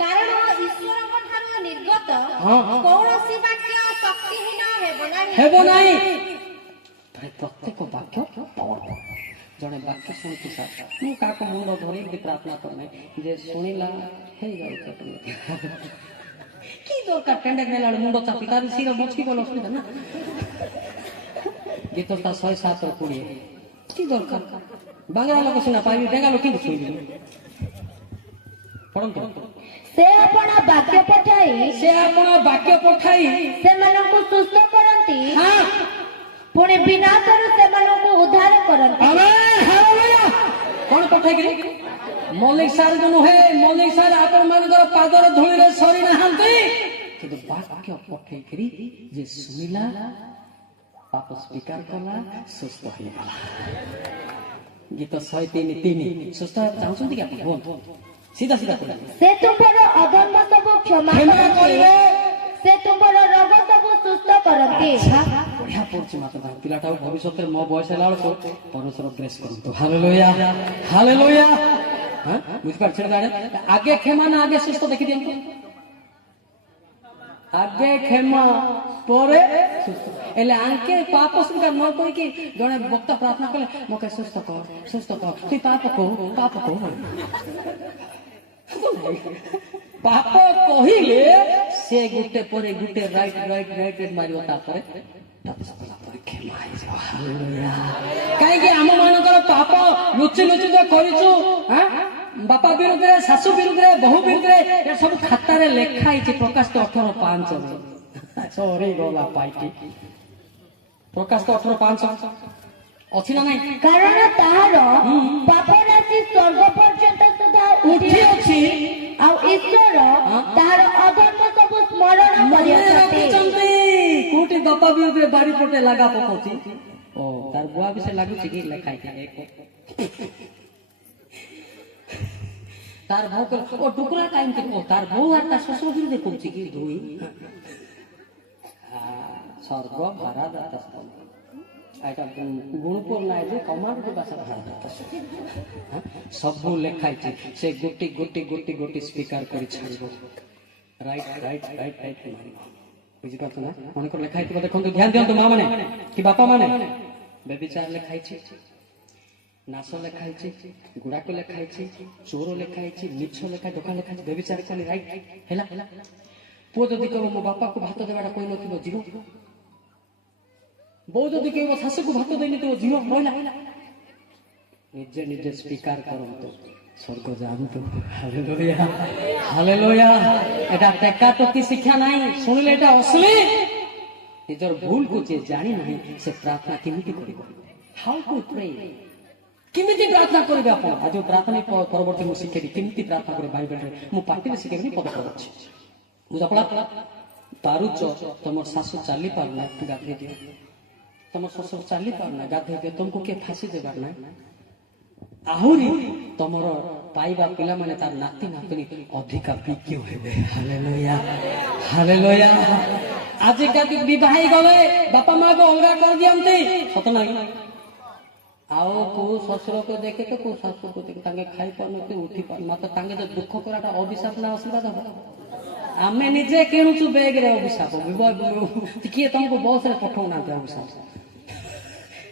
କାରଣ ଈଶ୍ୱରଙ୍କ ଠାରୁ ନିର୍ଗତ ହଁ। କୌଣସି ବାକ୍ୟ ଶକ୍ତିହୀନ ହେବ ନାହିଁ। ପ୍ରତ୍ୟେକ ବାକ୍ୟ ପାୱାରଫୁଲ। ଜଣେ ବାକ୍ୟ ଶୁଣୁଛି ସାର୍, ମୁଁ କାହାକୁ ମୁଣ୍ଡ ଧରିକି ପ୍ରାର୍ଥନା କରୁନାହିଁ, ଯେ ଶୁଣିଲା ହେଇଯାଉଛି କି ଦରକାର ଟେଣ୍ଡର ନେଲା ବେଳେ ମୁଣ୍ଡ ଚାପି ତାର ଶିର ବଚକି ଗଲେ ଅସୁବିଧା ନା। ଗୀତ ତା 107:20 କି ଦରକାର? ବାଙ୍ଗଳା ଲୋକ ସିନା ପାଇବି, ଡେଙ୍ଗା ଲୋକ କିନ୍ତୁ ଶୁଣିବି। ପଢନ୍ତୁ। ସେ ଆପଣା ବାକ୍ୟ ପଠାଇ ସେମାନଙ୍କୁ ସୁସ୍ଥ କରନ୍ତି, ପୁଣି ବିନାଶରୁ ସେମାନଙ୍କୁ ଉଦ୍ଧାର କରନ୍ତି। କଣ ପଠାଇକିରି? ମଲ୍ଲିକ ସାର୍ ନୁହେଁ, ମଲ୍ଲିକ ସାର୍ ଆପଣ ମାନଙ୍କର ପାଦର ଧୂଳିରେ ସରି ନାହାନ୍ତି, କିନ୍ତୁ ବାକ୍ୟ ପଠେଇକିରି ଯେ ଶୁଣିଲା, ପାପ ସ୍ୱୀକାର କଲା, ସୁସ୍ଥ ହେଇଗଲା। ଗୀତ 103:3। ସୁସ୍ଥ ଚାହୁଁଛନ୍ତି କି ଆପଣ? କୁହନ୍ତୁ ସିଧା ସିଧା କହିଲେ। ସେ ତୁମର ଅଧର୍ମ ସବୁ କ୍ଷମା କରନ୍ତି, ସେ ତୁମର ରୋଗ ସବୁ ସୁସ୍ଥ କରନ୍ତି। ବଢିଆ ପଡୁଛି ମାତା ପିଲାଟାକୁ ଭବିଷ୍ୟତରେ ମୋ ବୟସ ହେଲା ବେଳକୁ ପରମେଶ୍ୱର ଗ୍ରେସ୍ କରନ୍ତୁ। Hallelujah hallelujah. ବୁଝିପାରୁଛ? ଆଗେ କ୍ଷମା ନା ଆଗେ ସୁସ୍ଥ? ଦେଖି ଦିଅନ୍ତୁ। ଆଗେ କ୍ଷମା ପରେ ସୁସ୍ଥ। ହେଲେ ଆଙ୍କେ ପାପ ସ୍ୱୀକାର ନ କରିକି ଜଣେ ବକ୍ତା ପ୍ରାର୍ଥନା କଲେ ମତେ ସୁସ୍ଥ କର, ସୁସ୍ଥ କର, ତୁଇ ପାପ କହୁ ପାପ କହିଲେ ସେ ଗୋଟେ ପରେ ଗୋଟେ ରାଇଟ ମାରିବ, ତାପରେ କ୍ଷମା ହେଇଯିବ। କାହିଁକି ଆମ ମାନଙ୍କର ପାପ ଲୁଚି ଲୁଚି ତ କରିଛୁ। ବାପା ବିରୁଦ୍ଧରେ, ଶାଶୁ ବିରୁଦ୍ଧରେ, ବହୁ ବିରୁଦ୍ଧରେ, ଏ ସବୁ ଖାତାରେ ଲେଖା ହେଇଛି। ପ୍ରକାଶ 18:5। ସରି ଗଲା ପାଇଟି। ପ୍ରକାଶ 18:5 ଅଛି ନା ନାଇଁ? କାରଣ ତାହାର ପାପ ରାଶି ସ୍ୱର୍ଗ ପର୍ଯ୍ୟନ୍ତ ସୁଦ୍ଧା ଉଠି ଅଛି, ଆଉ ଈଶ୍ୱର ତାହାର ଅଧର୍ମ ସବୁ ସ୍ମରଣ କରିଛନ୍ତି। କୋଉଠି ବାପା ବିରୁଦ୍ଧରେ ବାଡି ପଟେ ଲାଗା ପକଉଛି? ଓ ତାର ବୁଆ ବି ସେ ଲାଗୁଛି କି ଲେଖା ହେଇଛି। ତାର ବୋଉ ଓ ଟୁକୁରା କାହିଁକି? ଓ ତାର ବୋଉ আর তার শ্বশুর বিরুদ্ধে করছে কি? দুই স্বর্গ ভাড়া দাতা এটা গুণপুর নাই যে কমান্ড ভাষা ভাড়া দাতা ସବୁ ଲେଖା ହେଇଛି। ସେ ଗୋଟି ସ୍ୱୀକାର କରି ଛାଡ଼ିବ। ରାଇଟ ମାରିବ। ବୁଝିପାରୁଛ ନା? ମନେକର ଲେଖା ହେଇଥିବ, ଦେଖନ୍ତୁ, ଧ୍ୟାନ ଦିଅନ୍ତୁ ମା ମାନେ କି ବାପା ମାନେ। ବ୍ୟଭିଚାର ଲେଖା ହେଇଛି, ନାଶ ଲେଖା ହେଇଛି, ଗୁଡାକ ଲେଖା ହେଇଛି, ଚୋର ଲେଖା ହେଇଛି, ମିଛ ଲେଖା, ଧୋକା ଲେଖା ହେଇଛି, ବ୍ୟଭିଚାର କଲି, ରାଇଟ ହେଲା। ପୁଅ ଯଦି କହିବ ମୋ ବାପାକୁ ଭାତ ଦେବାଟା କହିନଥିବ, ଯିବ। ବୋଉ ଯଦି କହିବ ଶାଶୁକୁ ଭାତ ଦେଇନଥିବ, ଯିବ। ରହିଲା। ନିଜେ ସ୍ୱୀକାର କରନ୍ତୁ, ସ୍ୱର୍ଗ ଯାଆନ୍ତୁ। Hallelujah hallelujah. এটা ଟେକା ଟୋକି ଶିକ୍ଷା ନାହିଁ, ଶୁଣିଲେ এটা ଅସଲି। ନିଜର ଭୁଲକୁ ଯିଏ ଜାଣି ନାହିଁ, ସେ ପ୍ରାର୍ଥନା କେମିତି କରିବ? ହାଉ ଟୁ ପ୍ରେ, କେମିତି ପ୍ରାର୍ଥନା କରିବେ ଆପଣ? ଆଜି ପ୍ରାର୍ଥନା ପରବର୍ତ୍ତୀ ମୁଁ ଶିଖେଇବି କେମିତି ପ୍ରାର୍ଥନା କରିବେ। ବାଇବେଲରେ ମୁଁ ପାଟିରେ ଶିଖେଇବି, ପଦ ଅଛି। ବୁଝାପଡା? ପାରୁଛ, ତମର ଶାଶୁ ଚାଲି ପାରୁନା, ଗାଧେଇ ଦିଅ। ତମର ଶ୍ୱଶୁର ଚାଲି ପାରୁନା, ଗାଧେଇ ଦିଅ। ତମକୁ କିଏ ଫାଶୀ ଦେବାର ନାହିଁ। ଆହୁରି ତମର ପାଇବା ପିଲାମାନେ, ତାର ନାତି ନାତୁଣୀ ଅଧିକା ବିଜ୍ଞ ହେବେ। Hallelujah hallelujah. ଆଜିକାଲି ବିବାହ ଗଲେ ବାପା ମାକୁ ଅଲଗା କରିଦିଅନ୍ତି, ସତ ନାହିଁ? ଆଉ କୋଉ ଶ୍ୱଶୁରକୁ ଦେଖେ ତ କୋଉ ଶାଶୁକୁ ଦେଖେ, ତାଙ୍କେ ଖାଇ ପାରୁନଥିବେ, ଉଠି ପାରୁ ମାତ୍ର ତାଙ୍କେ ତ ଦୁଃଖ କରାଟା ଅଭିଶାପ ନା ଆଶୀର୍ବାଦ ହବ? ଆମେ ନିଜେ କିଣୁଛୁ ବେଗରେ ଅଭିଶାପ। କିଏ ତମକୁ ବସରେ ପଠଉନାହାନ୍ତି ଅଭିଶାପ।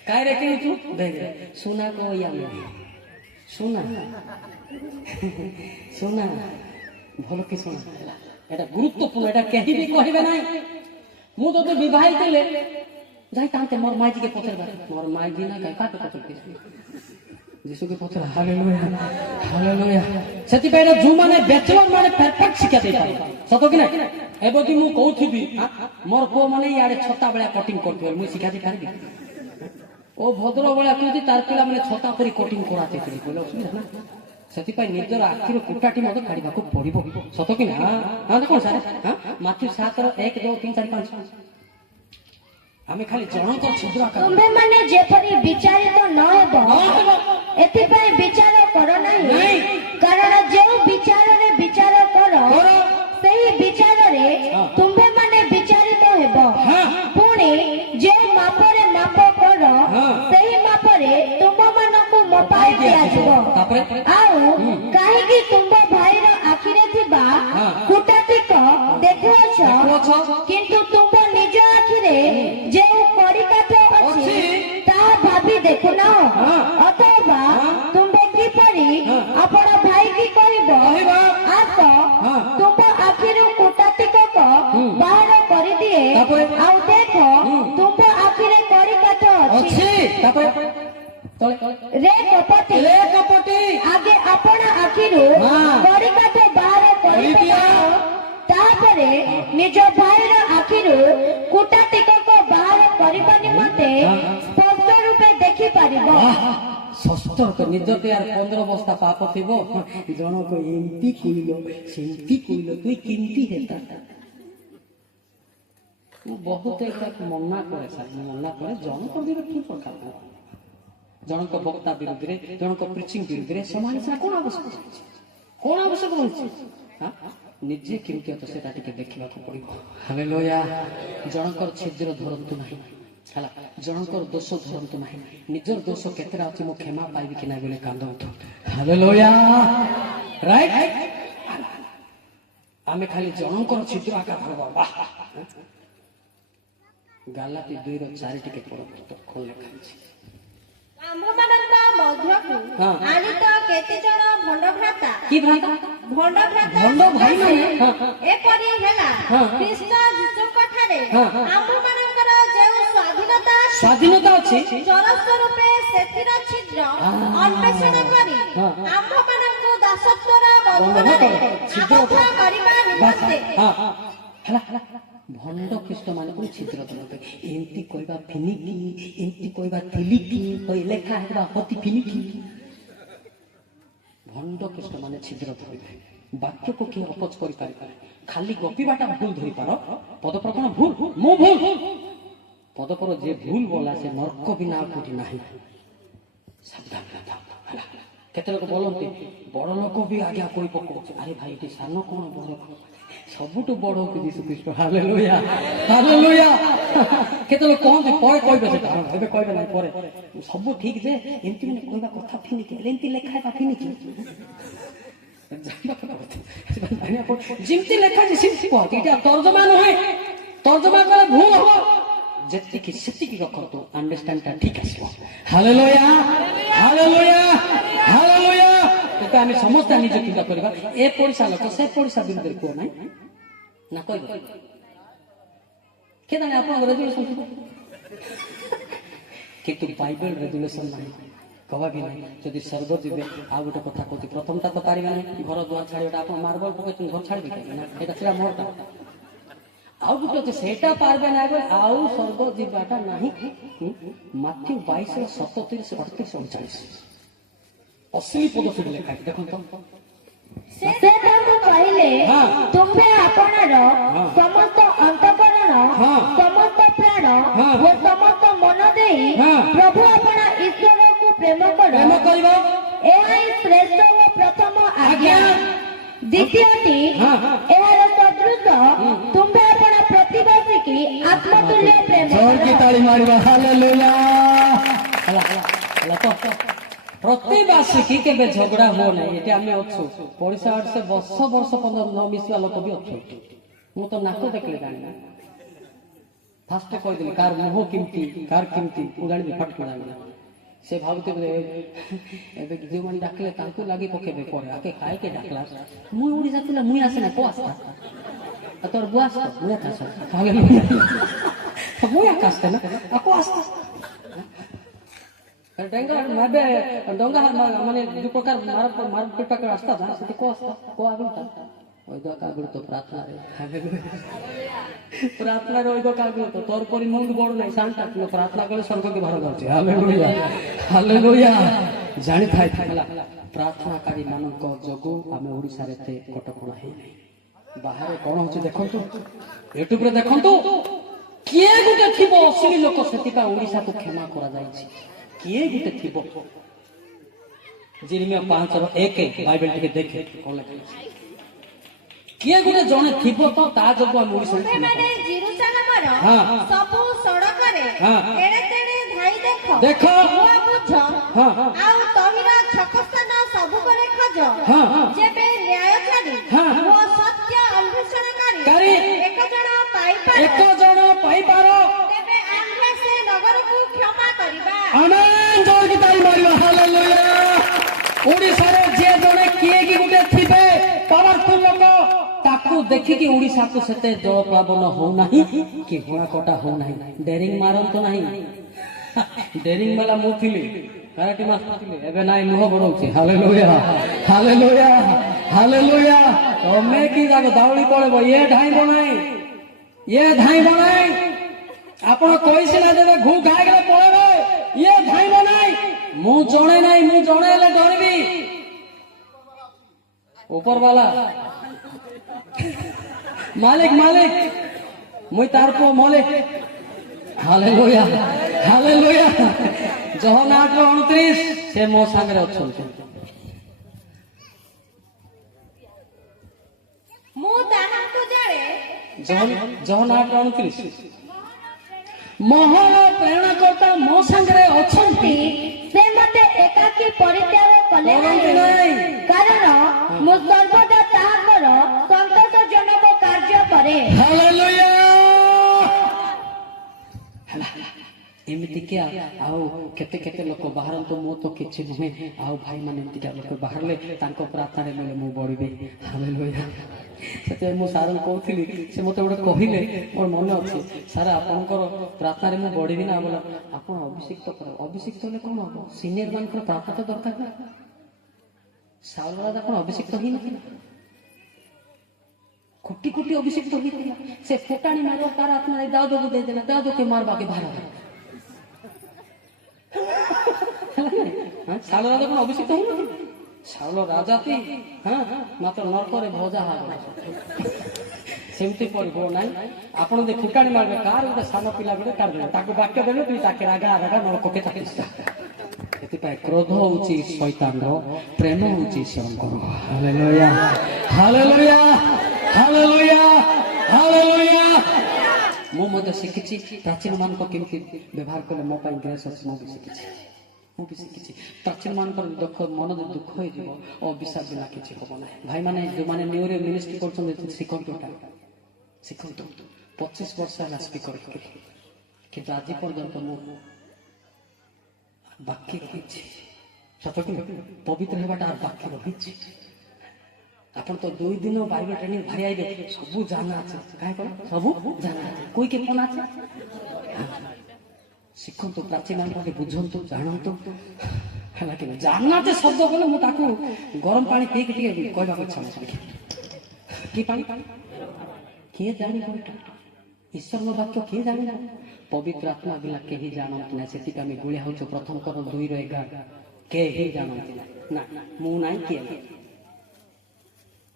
କାହିଁରେ କିଣୁଛୁ? ବେଗରେ। ସୁନା କହିଆ ସୁନା ଭଲ କି ଶୁଣା, এটা গুরুত্বপূর্ণ। এটা কেহি ବି କହିବେ ନାହିଁ। ମୁଁ ଯଦି ବିବାହ ଥିଲେ ଯାଇଥାନ୍ତେ ମୋର ମାଇଜିକେ ପଚାରିବା, ମୋର ମାଇଜି ନା କାହାକୁ ପଚାରିବି? ଯୀଶୁକୁ ପଚାର। Hallelujah hallelujah. ସେଥିପାଇଁ ଯୋଉମାନେ ବ୍ୟାଚଲର ମାନେ ପରଫେକ୍ଟ ଶିକ୍ଷା ଦେଇପାରିବେ, ସତ କି ନାହିଁ? ଏବେ ଯଦି ମୁଁ କହୁଥିବି ମୋର ପୁଅ ମାନେ ଇଆଡେ ଛତା ଭଳିଆ କଟିଂ କରୁଥିବେ, ମୁଁ ଶିକ୍ଷା ଦେଇପାରିବି? ଓ ଭଦ୍ର ଭଳିଆ କହୁଛି, ତାର ପିଲାମାନେ ଛତା ପରି କଟିଂ କରାଯାଇଥିଲେ, କହିଲେ ଅସୁବିଧା ନା? ସେଥିପାଇଁ ନିଜର ଆଖିର କୁଟାଟି ମଧ୍ୟ କାଢିବାକୁ ପଡିବ, ସତ କି ନା? କଣ ସାର୍? ମାଥ୍ୟୁ 7:1, 2, 3, 4, 5। ଆମେ ଖାଲି ଜଣଙ୍କ ଛିଦ୍ର ତୁମ୍ଭେମାନେ ଯେପରି ବିଚାରିତ ନ ହେବ, ଏଥିପାଇଁ ବିଚାର କର ନାହିଁ। ମପାଇ ଦିଆଯିବ। ତାପରେ ଆଉ କାହିଁକି ତୁମ ଭାଇର ଆଖିରେ ଥିବା କୁଟାଟିକ ଦେଖୁଅଛ, କିନ୍ତୁ ତୁମ ନିଜ ଆଖିରେ ଯେଉଁ କଡ଼ିକାଠ ଅଛି ତାହା ଭାବି ଦେଖୁନାହ? ଅଥବା ତୁମ୍ଭେ କିପରି ଆପଣ ଭାଇକି କହିବ, ଆସ ତୁମ ଆଖିରୁ କୁଟାଟିକକ ବାହାର କରିଦିଏ, ଆଉ ଦେଖ ତୁମ ଆଖିରେ କଡ଼ିକାଠ ଅଛି। ରେ କପଟି, ଆଗେ ଆପଣ ଆଖିରୁ କଡ଼ିକାଠ ବାହାର କରିଦିଅ, ତାପରେ ନିଜ ଭାଇର ଆଖିରୁ କୁଟାଟିକକ ବାହାର କରିବା ନିମନ୍ତେ ସ୍ପଷ୍ଟ ରୂପେ ଦେଖିପାରିବ। ସତର୍କ ନିଜଟେ আর 15 বস্তা পাপ থিব জনক এমতি কইল সেমতি কইল তুই কিমতি হেতা বহুত একটা মনা করে স্যার মনা করে জনক বিরুদ্ধে প্রকার জনক বক্তা বিরুদ্ধে জনক প্রিচিং বিরুদ্ধে সমাজ সেটা কোন আবশ্যক আছে কোন আবশ্যক বলছে হ্যাঁ নিজে কেমতি অত সেটা টিকে দেখিବାକୁ পড়িব। ହାଲେଲୁୟା। ଜଣଙ୍କର ଛିଦ୍ର ଧରନ୍ତୁ ନାହିଁ ହେଲା, ଜଣଙ୍କର ଦୋଷ ଧରନ୍ତୁ ନାହିଁ। ନିଜର ଦୋଷ କେତେଟା ଅଛି ମୁଁ କ୍ଷମା ପାଇବି କି ନାହିଁ ବୋଲି କାନ୍ଦନ୍ତୁ। ହାଲେଲୁୟା। ରାଇଟ। ଆମେ ଖାଲି ଜଣଙ୍କର ଛିଦ୍ର ଆକା ଧରବା। ଗାଲାତି 2:4 ଟିକେ ପଢନ୍ତୁ କଣ ଲେଖା ଅଛି। ଆମ୍ଭମାନଙ୍କ ମଧ୍ୟକୁ ଆଣିତ କେତେ ଜଣ ଭଣ୍ଡ ଭ୍ରାତା କି ଭ୍ରାତା ଭଣ୍ଡ ଭ୍ରାତା ଭଣ୍ଡ ଭାଇ ମାନେ ଏପରି ହେଲା ଖ୍ରୀଷ୍ଟ ଯୀଶୁଙ୍କ ଠାରେ ଆମ୍ଭମାନଙ୍କର ଯେଉଁ ସ୍ୱାଧୀନତା ଅଛି ଚରସ ରୂପେ ସେଥିର ଛିଦ୍ର ଅନ୍ୱେଷଣ କରି ଆମ୍ଭମାନଙ୍କୁ ଦାସତ୍ୱର ବନ୍ଧନରେ ଆବଦ୍ଧ କରିବା ନିମନ୍ତେ ଭଣ୍ଡ ଖ୍ରୀଷ୍ଟ ମାନଙ୍କୁ ଛିଦ୍ର ଦେବେ। ଏମିତି କହିବା ଫିନିକି ଏମିତି କହିବା ଥିଲିକି ଲେଖା ହେବା ଅତି ଫିନିକି। ଭଣ୍ଡ ଖ୍ରୀଷ୍ଟ ମାନେ ଛିଦ୍ର ଧରିବେ। ବାକ୍ୟକୁ କିଏ ଅପଚ କରିପାରିବେ। ଖାଲି ଗପିବାଟା ଭୁଲ ଧରିପାର, ପଦପର କଣ ଭୁଲ ମୁଁ ଭୁଲ ପଦପର ଯେ ଭୁଲ ବୋଲା ସେ ନର୍କ ବିନା ଆଉ କୋଉଠି ନାହିଁ। ସାବଧାନ ହେଲା। କେତେ ଲୋକ ବୋଲନ୍ତି ବଡ ଲୋକ ବି ଆଜ୍ଞା କହି ପକଉଛି, ଆରେ ଭାଇ ଏଠି ସାନ କଣ ବଡ ଲୋକ ସବୁଠୁ ବଡ ହଉଛି ଯୀଶୁ ଖ୍ରୀଷ୍ଟ। Hallelujah hallelujah. କେତେ ଲୋକ କହନ୍ତି ପରେ କହିବେ ସେଟା, ଏବେ କହିବେ ନାହିଁ ପରେ। ସବୁ ଠିକ ଯେ ଏମିତି ମାନେ କହିବା କଥା ଫିନିକି ଏମିତି ଲେଖା ହେବା ଫିନିକି ଯେମିତି ଲେଖା ଅଛି ସେମିତି କହନ୍ତି। ଏଇଟା ତର୍ଜମା ନୁହେଁ, ତର୍ଜମା କଲେ ଭୁଲ ହବ। ଯେତିକି ସେତିକି ରଖନ୍ତୁ, ଅଣ୍ଡରଷ୍ଟାଣ୍ଡଟା ଠିକ ଆସିବ। Hallelujah hallelujah hallelujah. କିନ୍ତୁ ଆମେ ସମସ୍ତେ ନିଜ ଚିନ୍ତା କରିବା, ଏ ପଡିଶା ଲୋକ ସେ ପଡିଶା ବିରୁଦ୍ଧରେ କୁହ ନାହିଁ ନା କହିବ କେ ଜାଣେ ଆପଣଙ୍କ ରେଜୁଲେସନ ଥିବ, କିନ୍ତୁ ବାଇବେଲ ରେଜୁଲେସନ ନାହିଁ, କବା ବି ନାହିଁ। ଯଦି ସ୍ୱର୍ଗ ଯିବେ ଆଉ ଗୋଟେ କଥା କହୁଛି, ପ୍ରଥମଟା ତ ପାରିବେ ନାହିଁ, ଘର ଦୁଆର ଛାଡ଼ିବାଟା ଆପଣ ମାର୍ବଲ ପକେଇଛନ୍ତି ଘର ଛାଡ଼ିବେ କାହିଁକି ନା ସେଇଟା ଥିଲା ମୋରଟା। ଆଉ ଗୋଟେ ଅଛି ସେଇଟା ପାରବେ ନା ଆଉ ସ୍ୱର୍ଗ ଯିବାଟା ନାହିଁ। ମାଥ୍ୟୁ 22:37-38-39 ଅଶ୍ଳୀ ପଦ ସେଠି ଲେଖା ଅଛି ଦେଖନ୍ତୁ। ସେ ତାଙ୍କୁ କହିଲେ, ତୁମ୍ଭେ ଆପଣର ସମସ୍ତ ଅନ୍ତଃକରଣ ସମସ୍ତ ପ୍ରାଣ ଓ ସମସ୍ତ ମନ ଦେଇ ପ୍ରଭୁ ଆପଣ ଈଶ୍ୱରକୁ ପ୍ରେମ କର, ଏହା ହିଁ ଶ୍ରେଷ୍ଠ ଓ ପ୍ରଥମ ଆଜ୍ଞା। ଦ୍ୱିତୀୟଟି ଏହାର ସଦୃଶ, ତୁମ୍ଭେ ଆପଣ ପ୍ରତିବାସୀକି ଆତ୍ମତୁଲ୍ୟ ପ୍ରେମ କର। ପ୍ରତିବାସୀ କେବେ ଝଗଡା ହୁଅ ନାହିଁ। ଏଠି ଆମେ ଅଛୁ ପଡିଶା ଆଡେ ବର୍ଷ ପର୍ଯ୍ୟନ୍ତ ନ ମିଶିବା ଲୋକ ବି ଅଛୁ। ମୁଁ ତ ନାକ ଦେଖିଲେ ଜାଣିନା, ଫାଷ୍ଟ କହିଦେଲି କାହାର ମୁହଁ କେମିତି କାହାର କେମିତି ମୁଁ ଜାଣିବି ଫଟକ ଜାଣିବି। ସେ ଭାବୁଥିବେ ଏବେ ଯେଉଁମାନେ ଡାକିଲେ ତାଙ୍କୁ ଲାଗି ପକେଇବେ ପରେ ଆକେ ଖାଇକେ ଡାକଲା ମୁଇଁ ଓଡିଶା ଥିଲା ମୁଇଁ ଆସେ ପୋ ଆସ୍ତା তোর বুয়া আসতো মুই আকাশ তাহলে মুই আকাশ না আকো আসতো ডেঙ্গা মাবে ডঙ্গা মানে দু প্রকার মার পিটা করে আসতা না সেটি কো আসতা কো আগুনটা ওই দো কাগুলো তো প্রার্থনা রে প্রার্থনা রে ওই দো কাগুলো তো তোর পরি মুন্ড বড় নাই শান্তা কিন্তু প্রার্থনা করে স্বর্গকে ভালো যাচ্ছে হালেলুয়া হালেলুয়া জানি থাই থাকলা প্রার্থনাকারী ମାନଙ୍କ ଯୋଗୁ ଆମେ ଓଡ଼ିଶାରେ ଏତେ କଟକଣା ହେଇନାହିଁ। ବାହାରେ କଣ ହଉଛି ଦେଖନ୍ତୁ, ୟୁଟ୍ୟୁବରେ ଦେଖନ୍ତୁ, କିଏ ଗୋଟେ ଥିବ ଅଶ୍ଳୀ ଲୋକ, ସେଥିପାଇଁ ଓଡ଼ିଶାକୁ କ୍ଷମା କରାଯାଇଛି। କିଏ ଗୋଟେ ଥିବ, ଜିରିମିୟା 5:1 ବାଇବେଲ ଟିକେ ଦେଖେ କଣ ଲେଖାଯାଇଛି। କିଏ ଗୋଟେ ଜଣେ ଥିବ ତ ତା ଯୋଗୁ ଆମେ ଓଡ଼ିଶାରେ କ୍ଷମା ମାନେ ଜେରୁସାଲେମର ସବୁ ସଡ଼କରେ ଏଣେ ତେଣେ ଧାଇ ଦେଖ ଦେଖ ବୁଝ ଆଉ ତଳୁ ହଁ, ହଁ। ଯେବେ ନ୍ୟାୟଚାରୀ ହଁ, ହଁ। ଓ ସତ୍ୟ ଅନ୍ୱେଷଣକାରୀ କାରୀ ଏକ ଜଣ ପାଇପାର ଏକ ଜଣ ପାଇପାର ତେବେ ଆମ୍ଭେ ସେ ନଗରକୁ କ୍ଷମା କରିବା। ଆମେନ୍ ଜୋରକି ତାଳି ମାରିବା ହାଲେଲୁୟା। ଓଡ଼ିଶାରେ ଯେ ଜଣେ କିଏ କି ଗୋଟେ ଥିବେ ପାୱାରଫୁଲ ଲୋକ ତାକୁ ଦେଖିକି ଓଡ଼ିଶାକୁ ସେତେ ଜଳପ୍ଲାବନ ହଉନାହିଁ କି ହୁଣାକଟା ହଉନାହିଁ। ଡେରିଂ ମାରନ୍ତୁ ନାହିଁ। ଡେରିଂ ବାଲା ମୁଁ ଥିଲି, କାରାଟି ମାଷ୍ଟର ଥିଲି, ଏବେ ନାଇଁ ଲୁହ ବଢଉଛି। Hallelujah hallelujah hallelujah. ତମେ କି ଯାକ ଦାଉଳି ପଳେଇବ, ଇଏ ଧାଇଁବ ନାହିଁ, ଇଏ ଧାଇଁବ ନାହିଁ। ଆପଣ କହିସିଲା ଦେବେ ଘୁ ଖାଇଗଲେ ପଳେଇବେ, ଇଏ ଧାଇଁବ ନାହିଁ। ମୁଁ ଜଣେ ନାହିଁ, ମୁଁ ଜଣେ ହେଲେ ଡରିବି। ଉପର ବାଲା ମାଲିକ ମାଲିକ ମୁଇଁ ତାର ପୁଅ ମଲିକ। Hallelujah hallelujah. ଜହନ 8:29 ସେ ମୋ ସାଙ୍ଗରେ ଅଛନ୍ତି। ମୁଁ ତାହାଙ୍କୁ ଜାଣେ ଜହନ 8:29 ମହଲ ପ୍ରେରଣାକର୍ତ୍ତା ମୋ ସାଙ୍ଗରେ ଅଛନ୍ତି। ସେ ମତେ ଏକାକୀ ପରିତ୍ୟାଗ କଲେ କରନ୍ତି ନାହିଁ, ନାହିଁ। କାରଣ ମୁଁ ସର୍ବଦା ତାହାଙ୍କର ସନ୍ତୋଷଜନକ କାର୍ଯ୍ୟ କରେ। ହାଲେଲୁୟା। ଏମିତିକା ଆଉ କେତେ କେତେ ଲୋକ ବାହାରନ୍ତୁ, ମୁଁ ତ କିଛି ନୁହେଁ। ଆଉ ଭାଇମାନେ ଏମିତିକା ଲୋକ ବାହାରିଲେ ତାଙ୍କ ପ୍ରାର୍ଥନାରେ ମିଳେ ମୁଁ ବଢିବି। ହାଲେଲୁୟା। ସେଥିପାଇଁ ମୁଁ ସାର୍ଙ୍କୁ କହୁଥିଲି, ସେ ମତେ ଗୋଟେ କହିଲେ, ମୋର ମନେ ଅଛି, ସାର୍ ଆପଣଙ୍କର ପ୍ରାର୍ଥନାରେ ମୁଁ ବଢିବି ନା ବୋଲା। ଆପଣ ଅଭିଷିକ୍ତ କର। ଅଭିଷିକ୍ତ ହେଲେ କଣ ହବ? ସିନିୟର ମାନଙ୍କର ପ୍ରାର୍ଥନା ତ ଦରକାର ନା। ସାଉଲ ରାଜା କଣ ଅଭିଷିକ୍ତ ହେଇନଥିଲା? କୋଟି କୋଟି ଅଭିଷିକ୍ତ ହେଇଥିଲା। ସେ ଫୁଟାଣି ମାରିବ ତାର ଆତ୍ମାରେ ଦାଉଦକୁ ଦେଇଦେଲା, ଦାଉଦକୁ ମାରବାକେ ବାହାର। ସାଉଲ ରାଜା କଣ ଅଭିଷିକ୍ତ ହେଇନଥିଲା? ସାଉଲ ରାଜା ତି ମାତ୍ର ନର୍କରେ ଭଜା ହବ। ସେମିତି ପଡିବ ନାହିଁ। ଆପଣ ଯଦି ଫୁଟାଣି ମାରିବେ କାହାର ଗୋଟେ ସାନ ପିଲା ଗୋଟେ କାଢିଦେବେ, ତାକୁ ବାକ୍ୟ ଦେବେ, ତୁଇ ତାକେ ରାଗା ରାଗା ନରକକେ ଚାକିରି। ସେଥିପାଇଁ କ୍ରୋଧ ହଉଛି ଶୈତାନର, ପ୍ରେମ ହଉଛି ଈଶ୍ୱରଙ୍କର। Hallelujah hallelujah hallelujah hallelujah. ମୁଁ ମଧ୍ୟ ଶିଖିଛି ପ୍ରାଚୀନ ମାନଙ୍କ କେମିତି ବ୍ୟବହାର କଲେ ମୋ ପାଇଁ ଗ୍ରେସ୍ ଅଛି। ମୁଁ ବି ଶିଖିଛି ପ୍ରାଚୀନ ମାନଙ୍କର ଦୁଃଖ, ମନ ଯଦି ଦୁଃଖ ହେଇଯିବ ଅଭିଶାପ ବିନା କିଛି ହବ ନାହିଁ। ଭାଇମାନେ ଯୋଉମାନେ ନ୍ୟୁରେ ମିନିଷ୍ଟ୍ରି କରୁଛନ୍ତି ଶିଖନ୍ତୁ, ଏଟା ଶିଖନ୍ତୁ। 25 ବର୍ଷ ହେଲା ସ୍ପିକର ହେଇକି, କିନ୍ତୁ ଆଜି ପର୍ଯ୍ୟନ୍ତ ମୁଁ ବାକି ରହିଛି। ସତ କି ପବିତ୍ର ହେବାଟା আর ବାକି ରହିଛି। ଆପଣ ତ 2 ଦିନ ବାଇବେଲ ଟ୍ରେନିଂ ଭାଇ ଆଇବେ, ସବୁ ଜାନା আছে। କାହିଁ କଣ ସବୁ ଜାନା আছে, କୋଇ କେ ଫୋନ আছে। ଶିଖନ୍ତୁ, ପ୍ରାଚୀନ ମାନଙ୍କୁ ବୁଝନ୍ତୁ, ଜାଣନ୍ତୁ। ହେଲା କି ଜାନାତେ ଶବ୍ଦ କଲେ ମୁଁ ତାକୁ ଗରମ ପାଣି ପିଇକି ଟିକେ କହିବାକୁ ଇଚ୍ଛା ନାହିଁ। କି ପାଣି? କିଏ ଜାଣିବ? ଈଶ୍ୱରଙ୍କ ବାକ୍ୟ କିଏ ଜାଣିବ? ପବିତ୍ର ଆତ୍ମା ବିନା କେହି ଜାଣନ୍ତି ନାହିଁ। ସେଥିପାଇଁ ଆମେ ଗୁଳିଆ ହଉଛୁ। ପ୍ରଥମ କର 2:11 କେହି ଜାଣନ୍ତି ନାହିଁ। ନା ମୁଁ ନାହିଁ, କିଏ ନାହିଁ।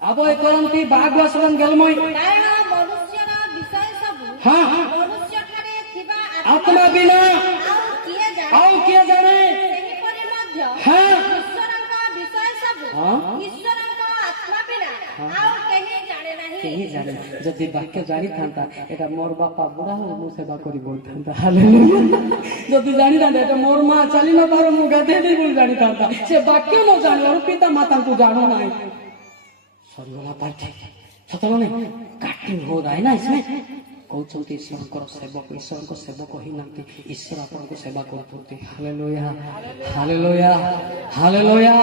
ଆବୟ କରନ୍ତି ବାହାଗୁଆସନ ଗେଲମୟ, କାରଣ ମନୁଷ୍ୟର ବିଷୟ ସବୁ ହଁ ମନୁଷ୍ୟଠାରେ ଥିବା ଆତ୍ମା ବିନା ଆଉ କିଏ ଜାଣେ? ଆଉ କିଏ ଜାଣେ? ସେହିପରି ମଧ୍ୟ ହଁ ଈଶ୍ୱରଙ୍କ ବିଷୟ ସବୁ ହଁ ଈଶ୍ୱରଙ୍କ ଆତ୍ମା ବିନା ଆଉ କେହି ଜାଣେ ନାହିଁ। କେହି ଜାଣେ। ଯଦି ବାକ୍ୟ ଜାଣିଥାନ୍ତା ଏଟା ମୋର ବାପା ବୁଢା ହଉ ମୁଁ ସେବା କରି ବଇଥାନ୍ତା। ହାଲେଲୁୟା। ଯଦି ଜାଣିଥାନ୍ତା ଏଟା ମୋର ମା ଚାଲି ନ ପାରୁ ମୁଁ ଗାଧେଇ ଦେଇ ବୋଲି ଜାଣିଥାନ୍ତା। ସେ ବାକ୍ୟ ନ ଜାଣିବାରୁ ପିତା ମାତାଙ୍କୁ ଜାଣୁ ନାହିଁ। ସରିଗଲା ପାଠ। ସତ ନାହିଁ? କାଟି हो रहा है ना इसमें। କହୁଛନ୍ତି ଈଶ୍ୱରଙ୍କର ସେବକ, ଈଶ୍ୱରଙ୍କ ସେବକ ହେଇନାହାନ୍ତି, ଈଶ୍ୱର ଆପଣଙ୍କୁ ସେବା କରୁଛନ୍ତି। Hallelujah hallelujah hallelujah.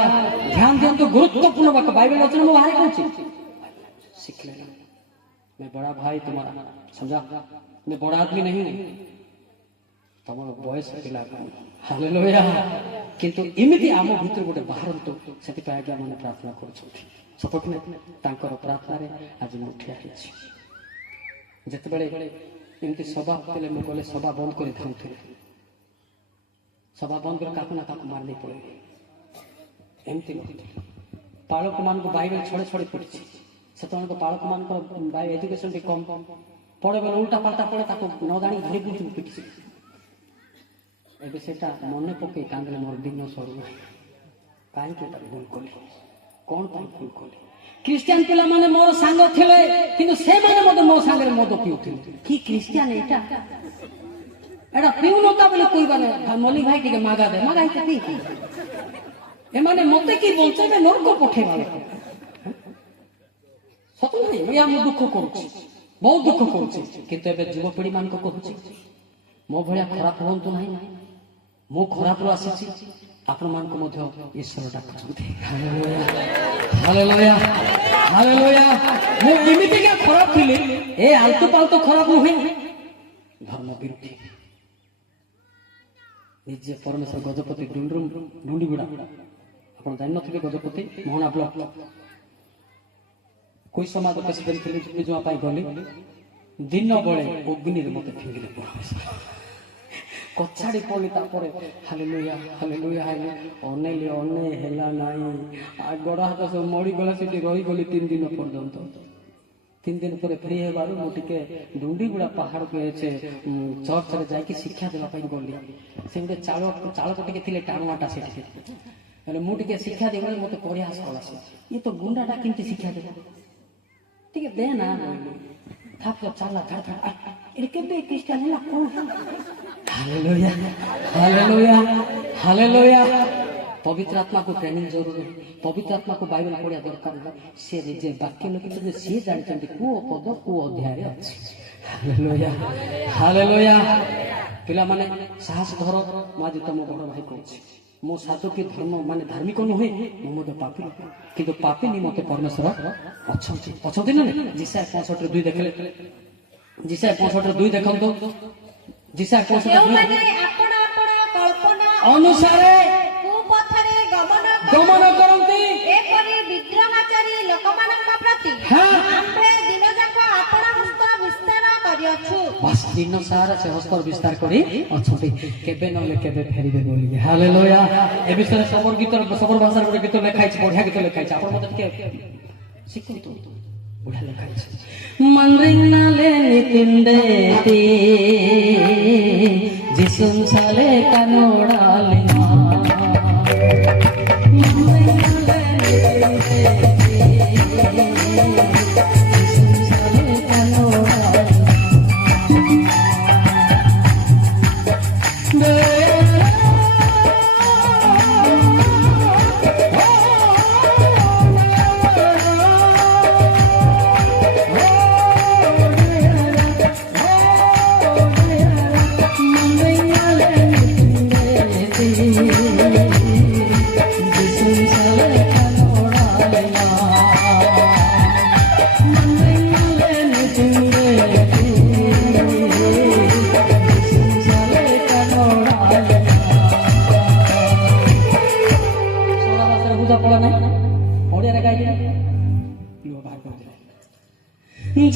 ଧ୍ୟାନ ଦିଅନ୍ତୁ, ଗୁରୁତ୍ୱପୂର୍ଣ୍ଣ ବାକ୍ୟ ବାଇବେଲ ଅଛି। ମୁଁ ବାହାରେ କହୁଛି, ଶିଖିଲେ ना। मैं बड़ा भाई तुम्हारा, समझा? मैं बड़ा आदमी नहीं हूं, ତମର ବୟସ ପିଲା। ହାଲେଲୁୟା। କିନ୍ତୁ ଏମିତି ଆମ ଭିତରୁ ଗୋଟେ ବାହାରନ୍ତୁ, ସେଥିପାଇଁ ଆଜ୍ଞା ମାନେ ପ୍ରାର୍ଥନା କରୁଛନ୍ତି। ସତ କି ନାହିଁ? ତାଙ୍କର ପ୍ରାର୍ଥନାରେ ଆଜି ମୁଁ ଠିଆ ହେଇଛି। ଯେତେବେଳେ ଏମିତି ସଭା ହଉଥିଲେ, ମୁଁ ଗଲେ ସଭା ବନ୍ଦ କରି ଥାଉଥିଲି। ସଭା ବନ୍ଦ କରି କାହାକୁ ନା କାହାକୁ ମାରି ପଳେଇବି, ଏମିତି ନଥିଲେ। ପାଳକ ମାନଙ୍କୁ ବାଇବେଲ ଛଡେ ଛଡେ ପଡିଛି। ସେତେବେଳେ ପାଳକ ମାନଙ୍କର ଏଜୁକେସନ ଟିକେ କମ, ପଡେ ବେଲେ ଉଲ୍ଟା ପାଲ୍ଟା ପଡେ, ତାକୁ ନ ଜାଣି ଧରି ବୁଝିବୁ ପିଟିଛି। ଏବେ ସେଟା ମନେ ପକେଇ କାନ୍ଦିଲେ ମୋର ଦିନ ସରୁନାହିଁ। କାହିଁକି ଏଟା ଭୁଲ କଲି? କଣ ପାଇଁ ଭୁଲ କଲି? ଖ୍ରୀଷ୍ଟିଆନ ପିଲାମାନେ ମୋର ସାଙ୍ଗ ଥିଲେ, କିନ୍ତୁ ସେମାନେ ମଧ୍ୟ ମୋ ସାଙ୍ଗରେ ମଦ ପିଉଥିଲେ। କି ଖ୍ରୀଷ୍ଟିଆନ ଏଇଟା? ଏଟା ପିଉନତା ବୋଲି କହିବା ନାହିଁ। ମଲ୍ଲିକ ଭାଇ ଟିକେ ମାଗା ଦେ, ମାଗା ହେଇତେ ପିଇ ଏମାନେ ମତେ କି ବଞ୍ଚେଇବେ ନରକ ପଠେଇବେ ସତ ନାହିଁ ଏହା ମୁଁ ଦୁଃଖ କରୁଛି ବହୁତ ଦୁଃଖ କରୁଛି କିନ୍ତୁ ଏବେ ଯୁବପିଢି ମାନଙ୍କୁ କହୁଛି ମୋ ଭଳିଆ ଖରାପ ହୁଅନ୍ତୁ ନାହିଁ ମୁଁ ଖରାପରୁ ଆସିଛି ଆପଣମାନଙ୍କୁ ମଧ୍ୟ ଈଶ୍ୱର ଡାକୁଛନ୍ତି ହାଲେଲୁୟା ହାଲେଲୁୟା ମୁଁ ଏମିତିକା ଖରାପ ଥିଲି ଏ ଆଲତୁ ପାଲତୁ ଖରାପ ନୁହେଁ ଧର୍ମ ବିରୁଦ୍ଧୀ ନିଜେ ପରମେଶ୍ୱର ଗଜପତି ଡୁଣ୍ଡିଗୁଡା ଆପଣ ଜାଣିନଥିବେ ଗଜପତି ମୋହନା ବ୍ଲକ କୋଇ ସମାଜ ପ୍ରେସିଡେଣ୍ଟ ଥିଲି ଯିବା ପାଇଁ ଗଲି ଦିନ ବେଳେ ଅଗ୍ନିରେ ମତେ ଫିଙ୍ଗିଲେ କଚାଡ଼ି ପଡି ତାପରେ ହାଲେଲୁୟା ହାଲେଲୁୟା ହାଲେ ଅନେଇଲି ଅନେଇ ହେଲା ନାହିଁ ଗୋଡ଼ ହାତ ସବୁ ମରିଗଲା ସେଠି ରହିଗଲି 3 ଦିନ ପର୍ଯ୍ୟନ୍ତ 3 ଦିନ ପରେ ଫ୍ରି ହେବାରୁ ମୁଁ ଟିକେ ଡୁଣ୍ଡିଗୁଡା ପାହାଡକୁ ଚର୍ଚ୍ଚରେ ଯାଇକି ଶିକ୍ଷା ଦେବା ପାଇଁ ଗଲି ସେ ଗୋଟେ ଚାଳକ ଟିକେ ଥିଲେ ଟାଣୁଆଟା ସେଠି ହେଲେ ମୁଁ ଟିକେ ଶିକ୍ଷା ଦେବି ମତେ ପରିହାସ କଲା ସେ ଇଏ ତ ଗୁଣ୍ଡାଟା କେମିତି ଶିକ୍ଷା ଦେବ ଟିକେ ଦେ ନା ଥାପ ଚାଲା ଏଠି କେବେ ଖ୍ରୀଷ୍ଟିଆନ ହେଲା କଣ ହାଲେଲୁୟା ହାଲେଲୁୟା ହାଲେଲୁୟା ପବିତ୍ର ଆତ୍ମାକୁ ଟ୍ରେନିଂ ଜରୁରୀ ପବିତ୍ର ଆତ୍ମାକୁ ବାଇବେଲ ପଢିବା ଦରକାର ସେ ନିଜେ ବାକ୍ୟ ଲେଖିଛନ୍ତି ସିଏ ଜାଣିଛନ୍ତି କୋଉ ପଦ କୋଉ ଅଧ୍ୟାୟରେ ଅଛି ହାଲେଲୁୟା ହାଲେଲୁୟା ପିଲାମାନେ ସାହସ ଧର ମୁଁ ଆଜି ତମ ବଡ ଭାଇ କହୁଛି ମୁଁ ସାଧୁ କି ଧର୍ମ ମାନେ ଧାର୍ମିକ ନୁହେଁ ମୁଁ ମଧ୍ୟ ପାପୀ କିନ୍ତୁ ପାପୀ ନିମନ୍ତେ ପରମେଶ୍ୱର ଅଛନ୍ତି ନା ଜିସାୟ 65:2 ଦେଖିଲେ ଜିସାୟ 65:2 ଦେଖନ୍ତୁ ଜିସାୟ 65:2 ଯେଉଁମାନେ ଆପଣ ଆପଣ କଳ୍ପନା ଅନୁସାରେ କୁପଥରେ ଗମନ କରନ୍ତି ଏପରି ବିଗ୍ରହାଚାରୀ ଲୋକମାନଙ୍କ ପ୍ରତି ଆମ୍ଭେ ଦିନଯାକ ଆପଣ ହସ୍ତ ବିସ୍ତାର କରିଅଛୁ ବାସ୍ ଦିନ ସାରା ସେ ହସ୍ତ ବିସ୍ତାର କରି ଅଛନ୍ତି କେବେ ନହେଲେ କେବେ ଫେରିବେ ବୋଲି ହାଲେଲୁୟା ଏ ବିଷୟରେ ସବର ଭାଷାର ଗୋଟେ ଗୀତ ଲେଖା ହେଇଛି ବଢିଆ ଗୀତ ଲେଖା ହେଇଛି ଆପଣ ମତେ ଟିକେ ଶିଖନ୍ତୁ ବଢିଆ ଲେଖା ହେଇଛି ମନ୍ରିଙ୍ଗାଲେ ନିତିନ୍ଦେ ଜିସୁନ ସାଲେ କାନୋଡାଲେ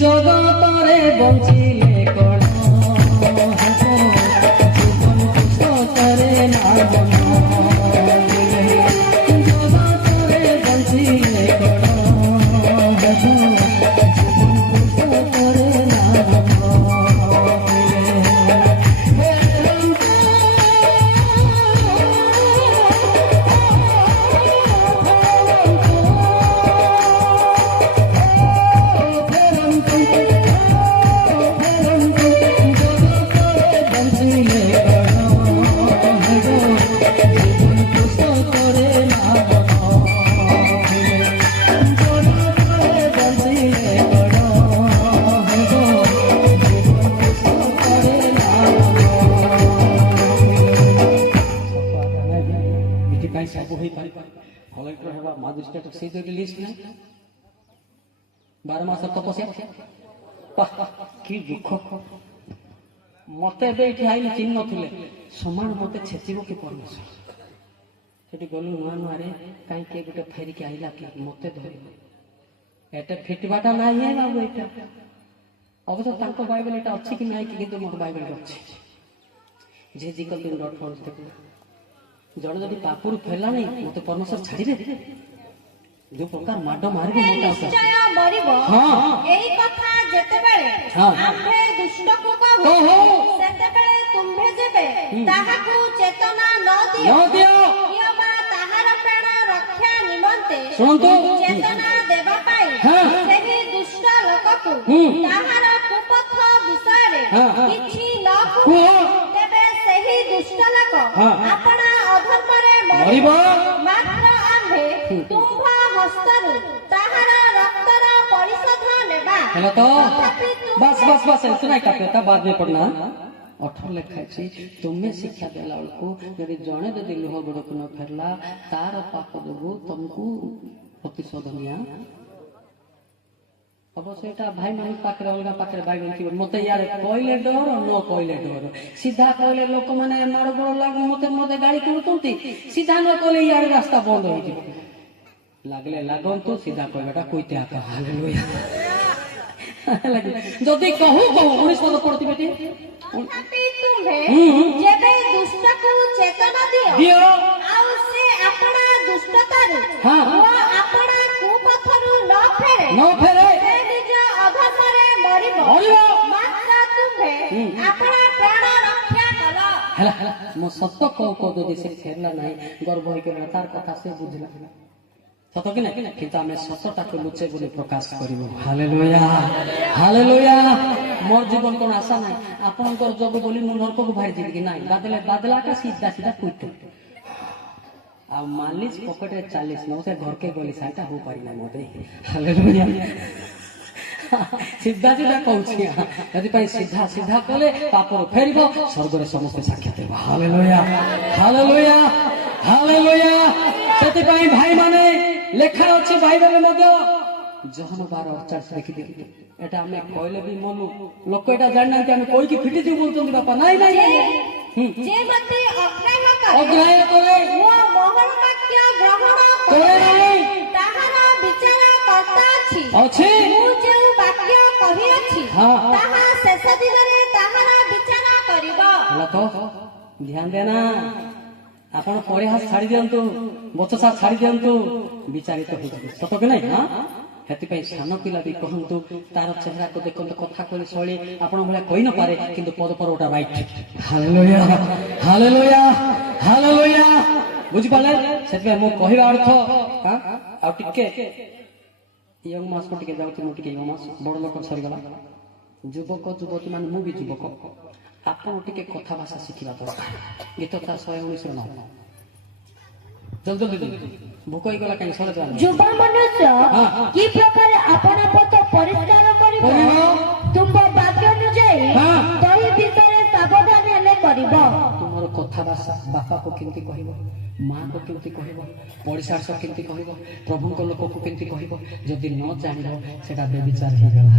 জগতরে বঞ্চিলে কোন জীবন সতরে না জগতরে বঞ্চিলে কোন জীবন সতরে না कलेक्टर हेबा मजिस्ट्रेट से जो लिस्ट ना 12 मास तपस्या कि दुख मत आई चिन्ह नथिले समान मत छेचिब कि परमेश्वर सेठी गलु नुआ नुआ रे काई के गोटे फेरी के आइला कि मते धरि एटे फिटबाटा नाही है बाबू एटा अवश्य तांको बाइबल एटा अछि कि नाही कि किंतु मोर बाइबल अछि जे जिकल दिन डॉट फॉर जड़े जदि पापुर फेला नहीं मत परमेश्वर छाड़िबे जो प्रकार माड मारबे निश्चय मरिबो एही कथा जेतेबेले आम्भे दुष्ट को कहू सेतेबेले तुम्भे जेबे ताहाकू चेतना न दियो कियबा ताहार प्राण रक्षा निमंते सुनतो चेतना देबा पाई सेही दुष्ट लोककू ताहार कुपथ विषय रे किछि न कहू तेबे सेही दुष्ट लोक अपना अधर्मरे मरिबो मात्र ତୁମ୍ଭ ହସ୍ତରୁ ତାହାର ରକ୍ତର ପରିଶୋଧ ନେବା। हेलो तो ତଥାପି ତୁମ୍ଭେ बस इतना ही काफी था, बाद में पढ़ना। 18 ଲେଖା ଅଛି, ତୁମେ ଶିକ୍ଷା ଦେଲା ବେଳକୁ ଯଦି ଜଣେ ଯଦି ଲୁହ ଗୋଡକୁ ନ ଫେରିଲା ତାର ପାପ ଯୋଗୁ ତମକୁ ପ୍ରତିଶୋଧ ନିଆ ଅବଶ୍ୟ ଏଇଟା ଭାଇ ମାନଙ୍କ ପାଖରେ ଅଲଗା ପାଖରେ ଭାଇ ଥିବ। ମତେ ୟାର କହିଲେ ଡର ନ କହିଲେ ଡର। ସିଧା କହିଲେ ଲୋକମାନେ ମାଡ଼ ଗୋଳ ଲାଗୁ ମତେ ଗାଳି କରୁଛନ୍ତି, ସିଧା ନ କହିଲେ ୟାର ରାସ୍ତା ବନ୍ଦ ହେଇଯିବ। ଲାଗିଲେ ଲାଗନ୍ତୁ, ସିଧା କହିବାଟା କଇତେ ଆକା। ହାଲେଲୁୟା। ଯଦି କହୁ 19 ପଦ ପଢୁଛି ବେଟି। ତଥାପି ତୁମ୍ଭେ ଯେବେ ଦୁଷ୍ଟକୁ ଚେତନା ଦିଅ ଆଉ ସେ ଆପଣା ଦୁଷ୍ଟତାରୁ ହଁ। ଓ ଆପଣା କୁପଥରୁ ନ ଫେରେ ସେ ନିଜ ଅଧର୍ମରେ ମରିବ। ମାତ୍ର ତୁମ୍ଭେ ଆପଣା ପ୍ରାଣ ରକ୍ଷା କଲ। ହେଲା ମୁଁ ସତ କହୁ ଯଦି ସେ ଫେରିଲା ନାହିଁ ଗର୍ବ ହେଇକି ତାର କଥା ସେ ବୁଝିଲା ସତ କି ନାହିଁ, କିନ୍ତୁ ଆମେ ସତଟାକୁ ଲୁଚେ ବୋଲି ପ୍ରକାଶ କରିବୁ। Hallelujah hallelujah. ମୋର ଜୀବନ କଣ ଆଶା ନାହିଁ ଆପଣଙ୍କର ଯୋଗ ବୋଲି ମୁଁ ନରକକୁ ବାହାରି ଯିବି କି ନାହିଁ। ବାଦଲା का सीधा सीधा कुट ଆଉ ମାଲିସ ପକେଟରେ 40 ନଉ ସେ ଘରକେ ଗଲି ସାଇଟା हो पारिना मोदे। हालेलुया। ସିଧା ସିଧା କହୁଛି, ସେଥିପାଇଁ ସିଧା ସିଧା କଲେ ପାପରୁ ଫେରିବ, ସ୍ୱର୍ଗରେ ସମସ୍ତେ ସାକ୍ଷାତ ଦେବ। Hallelujah hallelujah hallelujah. ସେଥିପାଇଁ ଭାଇ ମାନେ ଲେଖା ଅଛି ବାଇବେଲରେ ମଧ୍ୟ ଜହନ 12:48 ଦେଖିଦିଅନ୍ତୁ। ଏଟା ଆମେ କହିଲେ ବି ମନୁ ଲୋକ ଏଟା ଜାଣିନାହାନ୍ତି, ଆମେ କହିକି ଫିଟିଯିବୁ କହୁଛନ୍ତି ବାପା। ନାଇଁ ନାଇଁ ଯେ ମତେ ଅଗ୍ରାହ୍ୟ କରେ ଓ ମହଳ ବାକ୍ୟ ଗ୍ରହଣ କରେ ନାହିଁ ତାହାର ବିଚାର କର୍ତ୍ତା ଅଛି। ମୁଁ ଯେଉଁ ବାକ୍ୟ କହିଅଛି ହଁ। ତାହା ଶେଷ ଦିନରେ ତାହାର ବିଚାର କରିବ। ହେଲା ତ ଧ୍ୟାନ ଦେନା। ଆପଣ ପରିହାସ ଛାଡି ଦିଅନ୍ତୁ, ବଚସା ଛାଡି ଦିଅନ୍ତୁ, ବିଚାରିତ ହେଇଯିବେ। ସତ କି ନାଇଁ? ସେଥିପାଇଁ ସାନ ପିଲା ବି କହନ୍ତୁ ତାର ଚେହେରାକୁ ଦେଖନ୍ତୁ, କଥା କହି ଶୈଳୀ ଆପଣ ଭଳିଆ କହି ନପାରେ, କିନ୍ତୁ ପଦ paratha right. Hallelujah hallelujah hallelujah. ବୁଝିପାରିଲେ? ସେଥିପାଇଁ ମୁଁ କହିବା ଅର୍ଥ ଆଉ ଟିକେ ୟଙ୍ଗ ମାସକୁ ଟିକେ ଯାଉଛି, ମୁଁ ଟିକେ ୟଙ୍ଗ ମାସ ବଡ ଲୋକ ସରିଗଲା। ଯୁବକ ଯୁବତୀ ମାନେ, ମୁଁ ବି ଯୁବକ, ଆପଣ ଟିକେ କଥା ଭାଷା ଶିଖିବା ଦରକାର। ଗୀତ ତା 119 ନ ଜଲ୍ଦି ଭୋକ ହେଇଗଲା କାହିଁ ସରେ ଯୁବ ମନୁଷ୍ୟ କି ପ୍ରକାର ଆପଣ ପଥ ପରିଷ୍କାର କରିବ, ତୁମ ବାକ୍ୟ ଅନୁଯାୟୀ ତହି ବିଷୟରେ ସାବଧାନ ହେଲେ କରିବ। ତୁମର କଥା ଭାଷା ବାପାକୁ କେମିତି କହିବ, ମାଆକୁ କେମିତି କହିବ, ପଡ଼ିଶା କେମିତି କହିବ, ପ୍ରଭୁଙ୍କ ଲୋକକୁ କେମିତି କହିବ, ଯଦି ନ ଜାଣିବ ସେଟା ବେବିଚାର ହେଇଗଲା।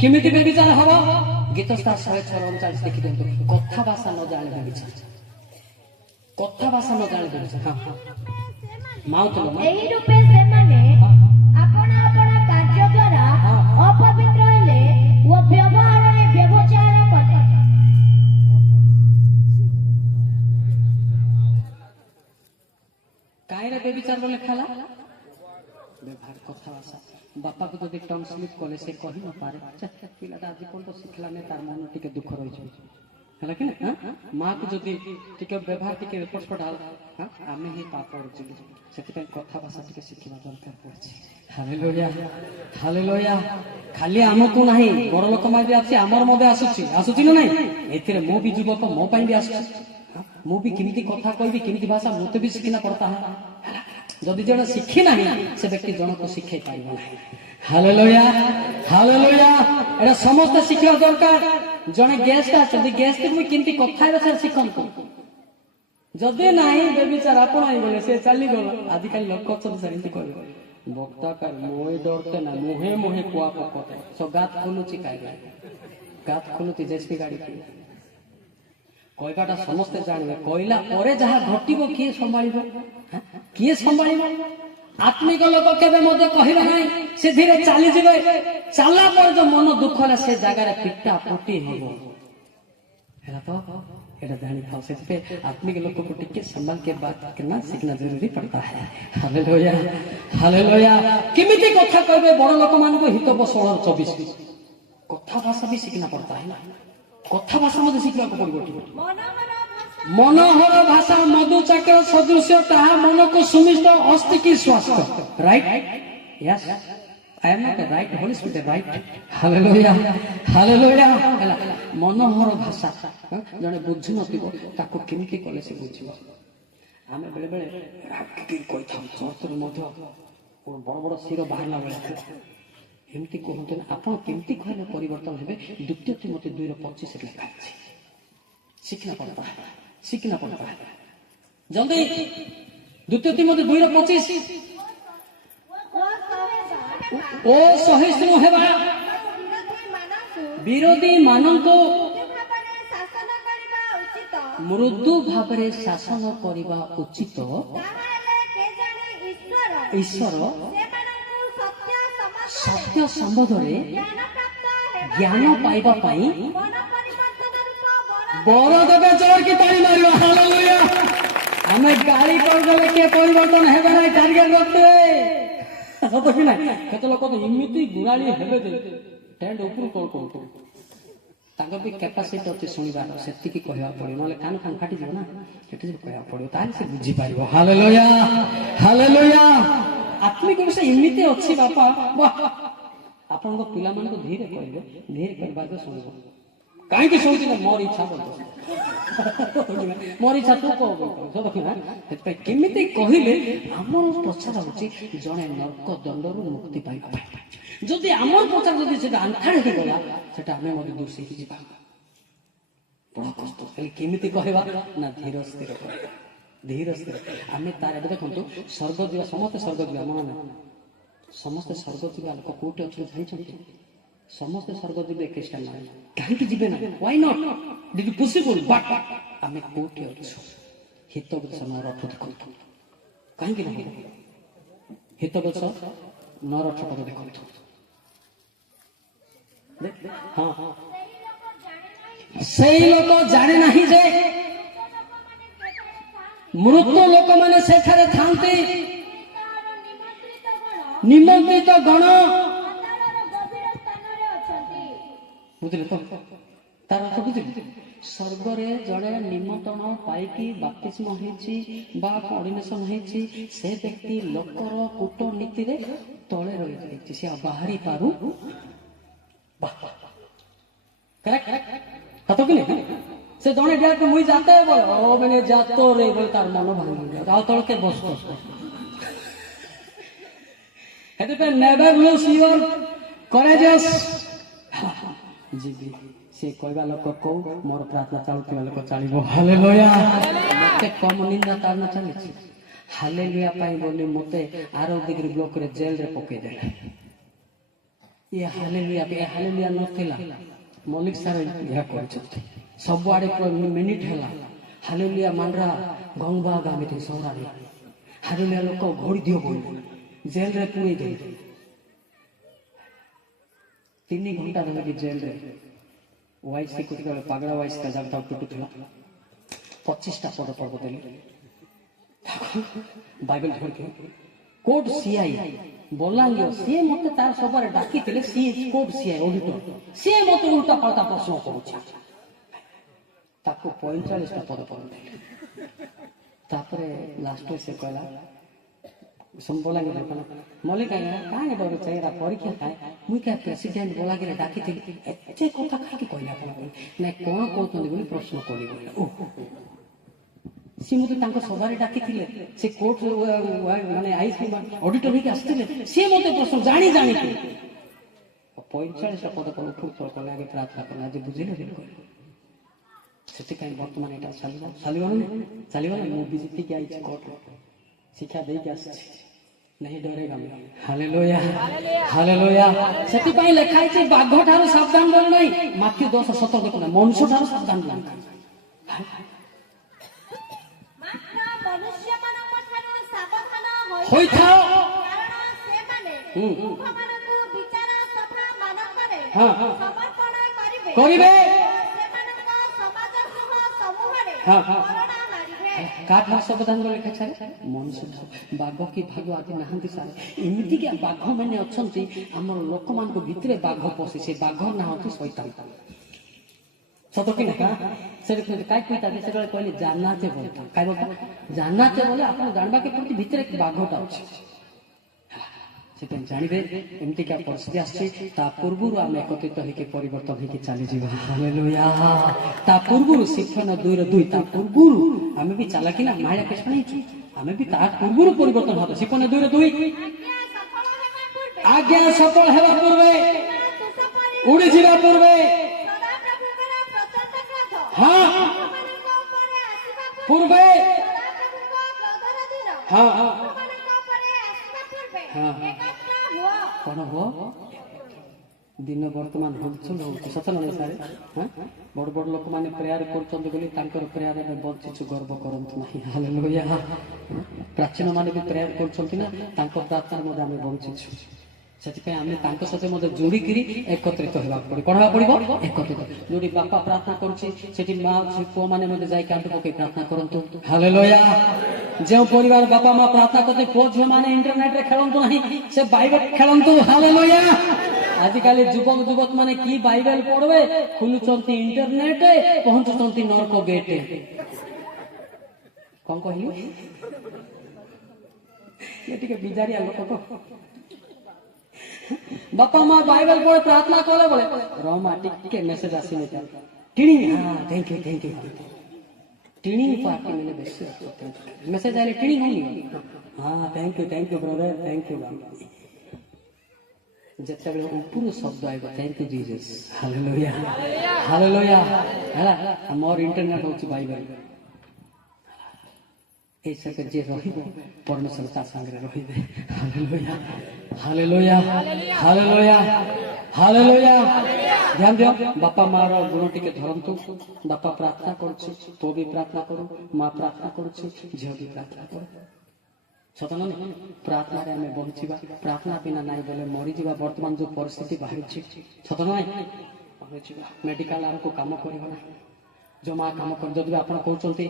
କେମିତି ବେବିଚାର ହବ? ଗୀତ 106:39 ଦେଖି ଦିଅନ୍ତୁ। କଥା ଭାଷା ନ ଜାଣେ ବେବିଚାର, କଥା ଭାଷା ନ ଜାଣେ ବେବିଚାର। ଏହି ରୂପେ ସେମାନେ ଆପଣ ଆପଣ କାର୍ଯ୍ୟ ଦ୍ୱାରା ଅପବିତ୍ର ହେଲେ ଓ ବ୍ୟବହାରରେ ବ୍ୟବଚାର କଲେ। କାହିଁରେ ବେବିଚାର ଲେଖା ହେଲା? ବ୍ୟବହାର, କଥା ଭାଷା। ବାପାକୁ ଯଦି ଟଙ୍ଗ ସ୍ଲିପ କଲେ ସେ କହି ନପାରେ, ପିଲାଟା ଆଜି ପର୍ଯ୍ୟନ୍ତ ଶିଖିଲା ନାହିଁ, ତାର ମନ ଟିକେ ଦୁଃଖ ରହିଯିବ। ହେଲା କି ନା? ମାଆକୁ ଯଦି ଟିକେ ବ୍ୟବହାର ଟିକେ ଏପଟ ଆମେ ହିଁ ପାପ ଅର୍ଜିଲୁ। ସେଥିପାଇଁ କଥା ଭାଷା ଟିକେ ଶିଖିବା ଦରକାର ପଡୁଛି। Hallelujah hallelujah. ଖାଲି ଆମକୁ ନାହିଁ, ବଡ ଲୋକ ମାନେ ବି ଆସୁଛି, ଆମର ମଧ୍ୟ ଆସୁଛି ନା ନାହିଁ? ଏଥିରେ ମୁଁ ବି ଯୁବକ, ମୋ ପାଇଁ ବି ଆସୁଛି। ମୁଁ ବି କେମିତି କଥା କହିବି, କେମିତି ଭାଷା ମୋତେ ବି ଶିଖିନା ପଡତା। ଯଦି ଜଣେ ଶିଖି ନାହିଁ ସେ ବ୍ୟକ୍ତି ଜଣକୁ ଶିଖେଇ ପାରିବ ନାହିଁ। Hallelujah hallelujah. ଏଟା ସମସ୍ତେ ଶିଖିବା ଦରକାର। ଜଣେ ଗେଷ୍ଟ ଆସନ୍ତି, ଗେଷ୍ଟ ମୁଁ କେମିତି କଥା ହେବେ ସେ ଶିଖନ୍ତୁ। ଯଦି ନାହିଁ ବେବିଚାର ଆପଣ ହେଇଗଲେ, ସେ ଚାଲିଗଲା। ଆଜିକାଲି ଲୋକ ଅଛନ୍ତି ସାର୍ ଏମିତି କହିବେ, ବକ୍ତା କାଇ ମୋଏ ଡରତେ ନା ମୁହେ ମୁହେ କୁଆ ପକତେ ସୋ ଗାତ ଖୋଲୁଛି କାହିଁକି ଗାତ ଖୋଲୁଛି ଜେସିପି ଗାଡି କହିବାଟା ସମସ୍ତେ ଜାଣିବେ। କହିଲା ପରେ ଯାହା ଘଟିବ କିଏ ସମ୍ଭାଳିବ? କିଏ ସମ୍ଭାଳିବ? ଆତ୍ମିକ ଲୋକ କେବେ ମଧ୍ୟ କହିବେ ନାହିଁ, ସେ ଧୀରେ ଚାଲିଯିବେ। ଚାଲିଲା ପରେ ଯୋଉ ମନ ଦୁଃଖ ହେଲା ସେ ଜାଗାରେ ପିଟା ପୁଟି ହବ। ହେଲା ତ ଏଟା ଜାଣିଥାଉ। ସେଥିପାଇଁ ଆତ୍ମିକ ଲୋକକୁ ଟିକେ ସମ୍ଭାଳ के बात करना सीखना जरूरी पड़ता है। Hallelujah hallelujah. କେମିତି କଥା କହିବେ ବଡ ଲୋକମାନଙ୍କୁ ହିତ ବସଳ 24 କଥା ଭାଷା ବି ଶିଖିନା ପଡତା है ना। କଥା ଭାଷା ମଧ୍ୟ ଶିଖିବାକୁ ପଡିବ। ମନୋହର ଭାଷା ମଧୁ ଚାକର ସଦୃଶ୍ୟ, ତାହା ମନକୁ ସୁମିଷ୍ଟ, ଅସ୍ତି କି ସ୍ୱାସ୍ଥ୍ୟ। Right? Yes. I am not a right, Holy Spirit a right. Hallelujah. Hallelujah. ହେଲା ମନୋହର ଭାଷା ଜଣେ ବୁଝୁ ନଥିବ ତାକୁ କେମିତି କଲେ ସେ ବୁଝିବ। ଆମେ ବେଳେ ବେଳେ ରାଗିକି କହିଥାଉ ଚର୍ଚ୍ଚରେ ମଧ୍ୟ ବଡ଼ ବଡ଼ ଶିର ବାହାରିଲା ବେଳେ ଏମିତି କୁହନ୍ତୁ ନା ଆପଣ କେମିତି କହିଲେ ପରିବର୍ତ୍ତନ ହେବେ। ଦ୍ୱିତୀୟ ତିମୋଥୀ 2:25 ଲେଖା ଅଛି। ଶିଖିନା ପଡ଼ତା ଶିଖିନା ପଡ଼ତା ଜଲ୍ଦି ଦ୍ୱିତୀୟ ତିମୋଥୀ 2:25 ଓ ସହିଷ୍ଣୁ ହେବା ବିରୋଧୀ ମାନଙ୍କୁ ମୃଦୁ ଭାବରେ ଶାସନ କରିବା ଉଚିତ। ଈଶ୍ୱର ସତ୍ୟ ସମ୍ବନ୍ଧରେ ଜ୍ଞାନ ପାଇବା ପାଇଁ ବର ଦେବେ। ଜୋରକି ତାଳି ମାରିବା। ହାଲେଲୁୟା। ଆମେ ଗାଳି କରିଦେଲେ କିଏ ପରିବର୍ତ୍ତନ ହେବେ ନାହିଁ। ଟାର୍ଗେଟ ରଖିବେ ସତ କି ନାହିଁ। କେତେ ଲୋକ ତ ଏମିତି ଗୁରାଳି ହେବେ ଯେ ଟେଣ୍ଟ ଉପରୁ କଲ୍ କରୁଥିବେ। ତାଙ୍କର ବି କ୍ୟାପାସିଟି ଅଛି ଶୁଣିବାର, ସେତିକି କହିବାକୁ ପଡିବ, ନହେଲେ କାନ ଫାଟିଯିବ ନା, ସେଠି ଯଦି କହିବାକୁ ପଡିବ ତାହେଲେ ସେ ବୁଝିପାରିବ। Hallelujah hallelujah. ଆତ୍ମିକ ବିଷୟ ଏମିତି ଅଛି ବାପା। ଆପଣଙ୍କ ପିଲାମାନଙ୍କୁ ଧୀରେ କହିବେ, ଧୀରେ କରିବା ଶୁଣିବ। କାହିଁକି ଶୁଣୁଛି ନା ମୋର ଇଚ୍ଛା ମୋର ଇଚ୍ଛା ତୁ କହ। ସେଥିପାଇଁ କେମିତି କହିଲେ ଆମର ପ୍ରଚାର ହଉଛି ଜଣେ ନର୍କ ଦଣ୍ଡରୁ ମୁକ୍ତି ପାଇବା ପାଇଁ। ଯଦି ଆମର ପ୍ରଚାର ଯଦି ସେଟା ଆନ୍ଥାଳ ହେଇଗଲା ସେଟା ଆମେ ମଧ୍ୟ ଦୋଷୀ ହେଇଯିବା। ବଡ କଷ୍ଟ। ହେଲେ କେମିତି କହିବା ନା ଧୀର ସ୍ଥିର କହିବା। ଧୀର ସ୍ଥିର ଆମେ ତାର ଏବେ ଦେଖନ୍ତୁ ସ୍ୱର୍ଗ ଯିବା, ସମସ୍ତେ ସ୍ୱର୍ଗ ଯିବା ମନା ନାହିଁ। ସମସ୍ତେ ସ୍ୱର୍ଗ ଯିବା ଲୋକ କୋଉଠି ଅଛନ୍ତି ଜାଣିଛନ୍ତି? ସମସ୍ତେ ସ୍ୱର୍ଗ ଯିବେ ଖ୍ରୀଷ୍ଟିଆନ ମାନେ। କାହିଁକି ଯିବେ ନା? Why not? It is possible. But ଆମେ କୋଉଠି ଅଛୁ? ହିତବଚ 9:8 ଦେଖନ୍ତୁ। କାହିଁକି ନା ହିତବଚ 9:8 ଦେଖନ୍ତୁ। ହଁ ସେଇ ଲୋକ ଜାଣେ ନାହିଁ ଯେ ମୃତ ଲୋକମାନେ ସେଠାରେ ଥାନ୍ତି। ନିମନ୍ତ୍ରିତ ଗଣ ବୁଝିଲେ ତ? ତାର ଅର୍ଥ ବୁଝିଲେ? ସ୍ୱର୍ଗରେ ଜଣେ ନିମନ୍ତ୍ରଣ ପାଇକି ବାପ୍ତିସ୍ମ ହେଇଛି ବା ଅର୍ଡିନେସନ ହେଇଛି, ସେ ବ୍ୟକ୍ତି ଲୋକର କୂଟନୀତିରେ ତଳେ ରହିଯାଇଛି, ସେ ଆଉ ବାହାରି ପାରୁ। ସେ ଜଣେ ଡାକ ମୁଇଁ ଯାତେ ବୋଲ ମାନେ ଯାତ ରେ ବୋଲେ ତାର ମନ ଭାଙ୍ଗି ଆଉ ତଳକେ ବସ। ସେଥିପାଇଁ ନେଭର ଲୁଜ ୟୁର କରେଜସ୍। ଯିବି ସେ କହିବା ଲୋକ କହୁ, ମୋର ପ୍ରାର୍ଥନା ଚାଲୁଥିବା ଲୋକ ଚାଲିବ। ହାଲେଲୁୟା। ମତେ କମ ନିନ୍ଦା ତାର ଚାଲିଛି। ହାଲେଲୁୟା ପାଇଁ ବୋଲି ମତେ ଆରବଦିଗିରି ବ୍ଲକରେ ଜେଲରେ ପକେଇଦେଲେ। ଇଏ ହାଲେଲୁୟା ନଥିଲା, ମଲ୍ଲିକ ସାର୍ ଏହା କରିଛନ୍ତି। ସବୁଆଡେ ମିନିଟ ହେଲା ହାଲେଲୁୟା ମାଣ୍ଡରା ଗଙ୍ଗବା ଗାମିତେ ସହରାରେ ହାଲେଲୁୟା ଲୋକ ଘୋଡ଼ି ଦିଅ ବୋଲ ଜେଲରେ ପୁରେଇ ଦେଲେ। 3 ଘଣ୍ଟା ରହିକି ଜେଲରେ ୱାଇସି ଯେତେବେଳେ ପାଗଳା ୱାଇସି ତା ଜାଗା ପିଟୁଥିଲା, 25ଟା ପଦ ଦେଲେ। ବାଇବେଲ ଧରିକି କୋର୍ଟ ସିଆଇ ବଲାଙ୍ଗୀର ସିଏ ମତେ ତାର ସବୁଆଡେ ଡାକିଥିଲେ। ସିଏ କୋର୍ଟ ସିଆଇ ଅଡିଟର, ସିଏ ମତେ ଉଲ୍ଟା ପାল্টা ପ୍ରଶ୍ନ କରୁଛି। ତାକୁ 45ଟା ପଦ ଦେଲେ। ତାପରେ ଲାଷ୍ଟରେ ସେ କହିଲା ବଲାଙ୍ଗୀର ମଲ୍ଲିକ କାହିଁ ଡରୁଛ, ଏରା ପରୀକ୍ଷା ଥାଏ, ମୁଇଁ କାହା ପ୍ରେସିଡେଣ୍ଟ ବଲାଙ୍ଗୀର ଡାକିଥିଲି, ଏତେ କଥା କାହିଁକି କହିଲେ ଆପଣ? ନାଇଁ କଣ କହୁଛନ୍ତି ବୋଲି ପ୍ରଶ୍ନ କଲି। ସିଏ ମତେ ତାଙ୍କ ସଭାରେ ଡାକିଥିଲେ, ସେ କୋର୍ଟ ମାନେ ଆଇସି ଅଡିଟର ହେଇକି ଆସିଥିଲେ, ସିଏ ମତେ ପ୍ରଶ୍ନ ଜାଣିକି 45ଟା ପଦ ଉଠୁତଳ କଲେ ଆଗେ ପ୍ରାର୍ଥନା କଲେ। ଆଜି ବୁଝିଲେ ସେଥିପାଇଁ ବର୍ତ୍ତମାନ ଏଇଟା ଚାଲିବ ନା। ମୁଁ ବି ଜିତିକି ଆଇଛି କୋର୍ଟ, ଶିକ୍ଷା ଦେଇକି ଆସିଛି। नहीं डरेगा मैं। Hallelujah hallelujah. ସେଥିପାଇଁ ଲେଖା ହେଇଛି ବାଘ ଠାରୁ ସାବଧାନ ରହ ନାହିଁ। ମାଥ୍ୟୁ 10:17 ଦେଖୁନା, ମନୁଷ୍ୟ ଠାରୁ ସାବଧାନ ରହ। ମାତ୍ର ମନୁଷ୍ୟମାନଙ୍କ ଠାରୁ ସାବଧାନ ହୋଇଥାଅ, କାରଣ ସେମାନେ ତୁମମାନଙ୍କୁ ବିଚାର ସଭା ମାନଙ୍କରେ ସମର୍ପଣ କରିବେ, ସେମାନଙ୍କ ସମାଜ ଗୃହ ସମୂହରେ କରଣା ମାରିବେ। କାଠାରୁ ସାବଧାନ ଲେଖା ଛାଡେ ମନୁଷ୍ୟ ଠାରୁ। ବାଘ କି ଭାଗ ଆଜି ନାହାନ୍ତି ସାର୍, ଏମିତିକି ବାଘ ମାନେ ଅଛନ୍ତି ଆମର ଲୋକମାନଙ୍କ ଭିତରେ। ବାଘ ପଶି, ସେ ବାଘ ନାଁ ହଉଛି ଶୈତାନ। ସତ କି ନା? ସେଠି କାଇଁ କହିତା ସେତେବେଳେ କହିଲେ ଜାନାତେ ବୋଲତା। କାଇଁ ବୋଲତା? ଜାନାତେ ବୋଲେ ଆପଣ ଜାଣିବାକେ ପଡୁଛି ଭିତରେ ବାଘଟା ଅଛି। ସେଥିପାଇଁ ଜାଣିବେ ଏମିତିକା ପରିସ୍ଥିତି ଆସିଛି, ତା ପୂର୍ବରୁ ଆମେ ଏକତ୍ରିତ ହେଇକି ପରିବର୍ତ୍ତନ ହେଇକି ଚାଲିଯିବା। ହାଲେଲୁୟା। ତା ପୂର୍ବରୁ ଶିକ୍ଷଣ 2:2 ତା ପୂର୍ବରୁ ଆମେ ବି ଚାଲାକି ନା ମାୟା କେଶଣ ହେଇଛୁ, ଆମେ ବି ତା ପୂର୍ବରୁ ପରିବର୍ତ୍ତନ ହବ। ଶିକ୍ଷଣ 2:2 ଆଜ୍ଞା ସଫଳ ହେବା ପୂର୍ବେ, ଉଡ଼ିଯିବା ପୂର୍ବେ, ହଁ ପୂର୍ବେ, ହଁ ହଁ କଣ ହୁଅ ଦିନ ବର୍ତ୍ତମାନ ହଲଚଲ ହଉଛି ସତ ନୁହେଁ ସାର୍? ବଡ ବଡ ଲୋକମାନେ ପ୍ରେୟାର କରୁଛନ୍ତି ବୋଲି ତାଙ୍କର ପ୍ରେୟାର ଆମେ ବଞ୍ଚିଛୁ, ଗର୍ବ କରନ୍ତୁ ନାହିଁ। ହାଲେଲୁୟା। ପ୍ରାଚୀନ ମାନେ ବି ପ୍ରେୟାର କରୁଛନ୍ତି ନା, ତାଙ୍କ ପ୍ରାର୍ଥନା ମଧ୍ୟ ଆମେ ବଞ୍ଚିଛୁ। ସେଥିପାଇଁ ଆମେ ତାଙ୍କ ସହିତ ମଧ୍ୟ ଯୋଡ଼ିକିରି ଏକତ୍ରିତ ହେବାକୁ ପଡିବ। କଣ ହେବାକୁ ପଡିବ? ଏକତ୍ରିତ। ଯୋଉଠି ବାପା ପ୍ରାର୍ଥନା କରୁଛି ସେଠି ମା ପୁଅ ମାନେ ମଧ୍ୟ ଯାଇକି ଆଣ୍ଠୁ ପକେଇ ପ୍ରାର୍ଥନା କରନ୍ତୁ। ହାଲେଲୁୟା। ଯେଉଁ ପରିବାର ବାପା ମା ପ୍ରାର୍ଥନା କରନ୍ତି, ପୁଅ ଝିଅ ମାନେ ଇଣ୍ଟରନେଟରେ ଖେଳନ୍ତୁ ନାହିଁ, ସେ ବାଇବେଲ ଖେଳନ୍ତୁ। ହାଲେଲୁୟା। ଆଜିକାଲି ଯୁବକ ଯୁବକ ମାନେ କି ବାଇବେଲ ପଢିବେ, ଖୋଲୁଛନ୍ତି ଇଣ୍ଟରନେଟ, ପହଞ୍ଚୁଛନ୍ତି ନରକ ଗେଟ୍। କଣ କହିଲି? ଏ ଟିକେ ବିଜାରିଆ ଲୋକ ତ। ବାପା ମା ବାଇବେଲ ପଢେ ପ୍ରାର୍ଥନା କଲେ ବୋଲେ ରମା ଟିକେ ମେସେଜ ଆସିନି ଟିଣିଂ। ହଁ ଥ୍ୟାଙ୍କ ୟୁ ଥ୍ୟାଙ୍କ ୟୁ। ଟିଣିଂ ପାର୍ଟି ମାନେ ବେଶୀ ମେସେଜ ଆଇଲେ ଟିଣିଂ ହଉନି। ହଁ thank you brother, thank you. ଯେତେବେଳେ ଉପରୁ ଶବ୍ଦ ଆଇବ thank you Jesus. Hallelujah hallelujah. ହେଲା ମୋର ଇଣ୍ଟରନେଟ ହଉଛି ବାଇବେଲ। এই সাথে যে রহিব পরমেশ্বর তা সাথে রহিবে। Hallelujah hallelujah hallelujah hallelujah. ধ্যান দিও বাপা মার গুণ টিকে ধরন্তু। বাপা প্রার্থনা করছে, পুଅ ବି ପ୍ରାର୍ଥନା କରୁ, ମା ପ୍ରାର୍ଥନା କରୁଛି, ଝିଅ ବି ପ୍ରାର୍ଥନା କରୁ। ସତ ନୁହେଁ? ପ୍ରାର୍ଥନାରେ ଆମେ ବଞ୍ଚିବା, ପ୍ରାର୍ଥନା ବିନା ନାହିଁ ବୋଲେ ମରିଯିବା। ବର୍ତ୍ତମାନ ଯୋଉ ପରିସ୍ଥିତି ବାହାରିଛି ସତ ନୁହେଁ? ମରିଯିବା। ମେଡିକାଲ ଆମକୁ କାମ କରିବ ନାହିଁ, ଜମା କାମ କରି। ଯଦି ଆପଣ କହୁଛନ୍ତି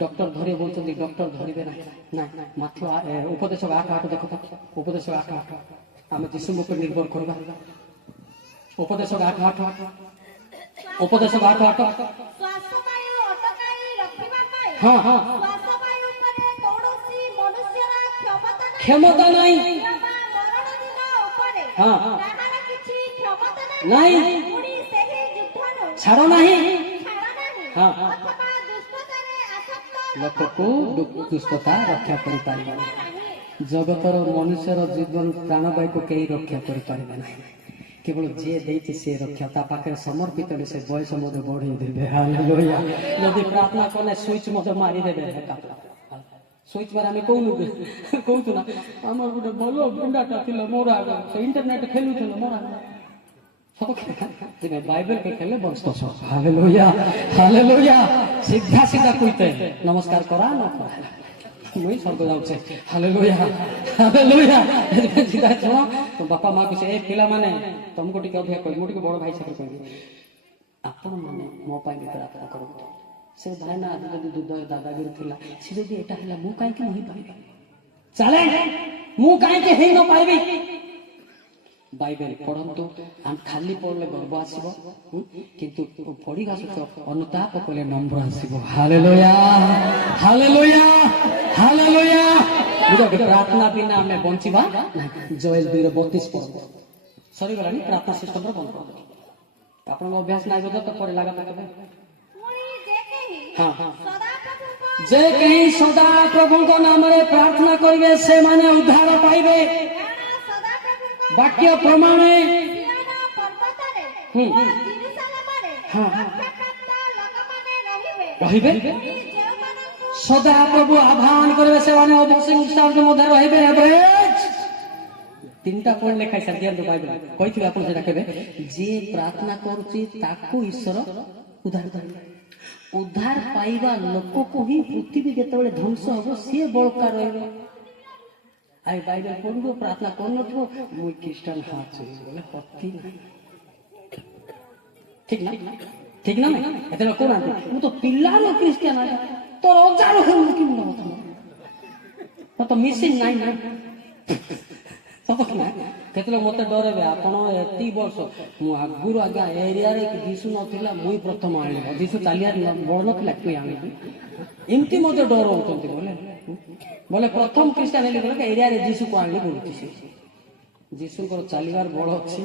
ଡକ୍ଟର ଧରିବେ ବୋଲୁଛନ୍ତି, ଡକ୍ଟର ଧରିବେ ନାହିଁ। ନାଇଁ ମାତ୍ର ଉପଦେଶ 8:8 ଦେଖ ତ, ଉପଦେଶ 8:8। ଆମେ ଯୀଶୁଙ୍କ ଉପରେ ନିର୍ଭର କରିବା। ଉପଦେଶ 8:8, ଉପଦେଶ 8:8। ଶ୍ୱାସବାୟୁ ଅଟକାଇ ରଖିବା ପାଇଁ ହଁ ହଁ ଶ୍ୱାସବାୟୁ ଉପରେ କୌଣସି ମନୁଷ୍ୟର କ୍ଷମତା ନାହିଁ। ମରଣ ଦିନ ଉପରେ ହଁ କାହାର କିଛି କ୍ଷମତା ନାହିଁ। ପୁଣି ସେହି ଯୁଦ୍ଧରୁ ଛାଡ଼ ନାହିଁ। ଛାଡ଼ ନାହିଁ। ହଁ ଅଥବା ଦୁଷ୍ଟତାରେ ଆସକ୍ତ ଲୋକକୁ ଦୁଷ୍ଟତା ରକ୍ଷା କରିପାରିବ ନାହିଁ। ନାହିଁ। ଜଗତର ମନୁଷ୍ୟର ଜୀବନ ପ୍ରାଣବାୟୁକୁ କେହି ରକ୍ଷା କରିପାରିବେ ନାହିଁ। କେବଳ ଯିଏ ଦେଇଛି ସେ ରକ୍ଷା, ତା ପାଖରେ ସମର୍ପିତ ହେଲେ ସେ ବୟସ ମଧ୍ୟ ବଢେଇ ଦେବେ। ହାଲେଲୁୟା। ଯଦି ପ୍ରାର୍ଥନା କଲେ ସୁଇଚ ମଧ୍ୟ ମାରିଦେବେ। ସୁଇଚ ମାରି ଆମେ କହୁଛୁ ନା, ଆମର ଗୋଟେ ଭଲ ଗୁଣ୍ଡାଟା ଥିଲା ମୋର ଆଗ, ସେ ଇଣ୍ଟରନେଟ ଖେଲୁছিল ମୋର ଆଗ। बाइबल के खेले बंचतो छ। Hallelujah hallelujah. सीधा सीधा कहते नमस्कार करा न करा मुई स्वर्ग जाउछे। Hallelujah hallelujah. सीधा सुनो तो बापा माँ को से ए पिला माने तुमको टिके अधिक कहि मो टिके बड़ भाई साथे कहि आपण माने मो पाई भी प्रार्थना करो। से भाई ना आज जदी दूध दादागिरी थिला से जदी एटा हला मु काई के नहीं पाइबे, चले मु काई के हेई न पाइबे। बाइबल पढ़ंतु, हम खाली पढ़ले गर्व आसीबो, किंतु पढ़िगा सहित अनुताप कले नम्र आसीबो। Hallelujah hallelujah hallelujah. बुझो प्रार्थना बिना हमें बंचिबा। जोएल 2:32 पढ़ सरी गलानी प्रार्थना सिस्टम रो बंद कर। आपन अभ्यास नाही बजो तो पढ़े लागा तबे। हां हां जे कहीं सदा प्रभु को नाम रे प्रार्थना करिवे से माने उद्धार पाइबे। वाक्य प्रमाण सदा प्रभु आह्वान करेंगे से मध्य रहे। तीनटा पॉइंट लिखा है दिया बाइबल कही आप जे प्रार्थना करुच्ची ईश्वर उद्धार करेंगे। उद्धार पाइबा लोक को ही पृथ्वी जिते ध्वंस हम सी बड़का रही। आई बाइबल पढ़ो प्रार्थना कर मु ख्रीस्टान हाथ बोले पति ठीक ना ठीक ना एते लोक ना मु तो पिल्लार क्रिश्चियन आ तो हजार हो कि तो मिसिंग नाही ना सब ना केते लोक मते डरेबे आपण एती वर्ष मु आगुरु आगा एरिया रे दिसु नथिला मुई प्रथम आइले दिसु चालिया बड़ नथिला कोई आनी एमती मते डर होतंती बोले बोले प्रथम क्रिश्चियन हेली बोले एरिया रे जीसु को आनी बोलती ଯୀଶୁଙ୍କର ଚାଲିବାର ବଳ ଅଛି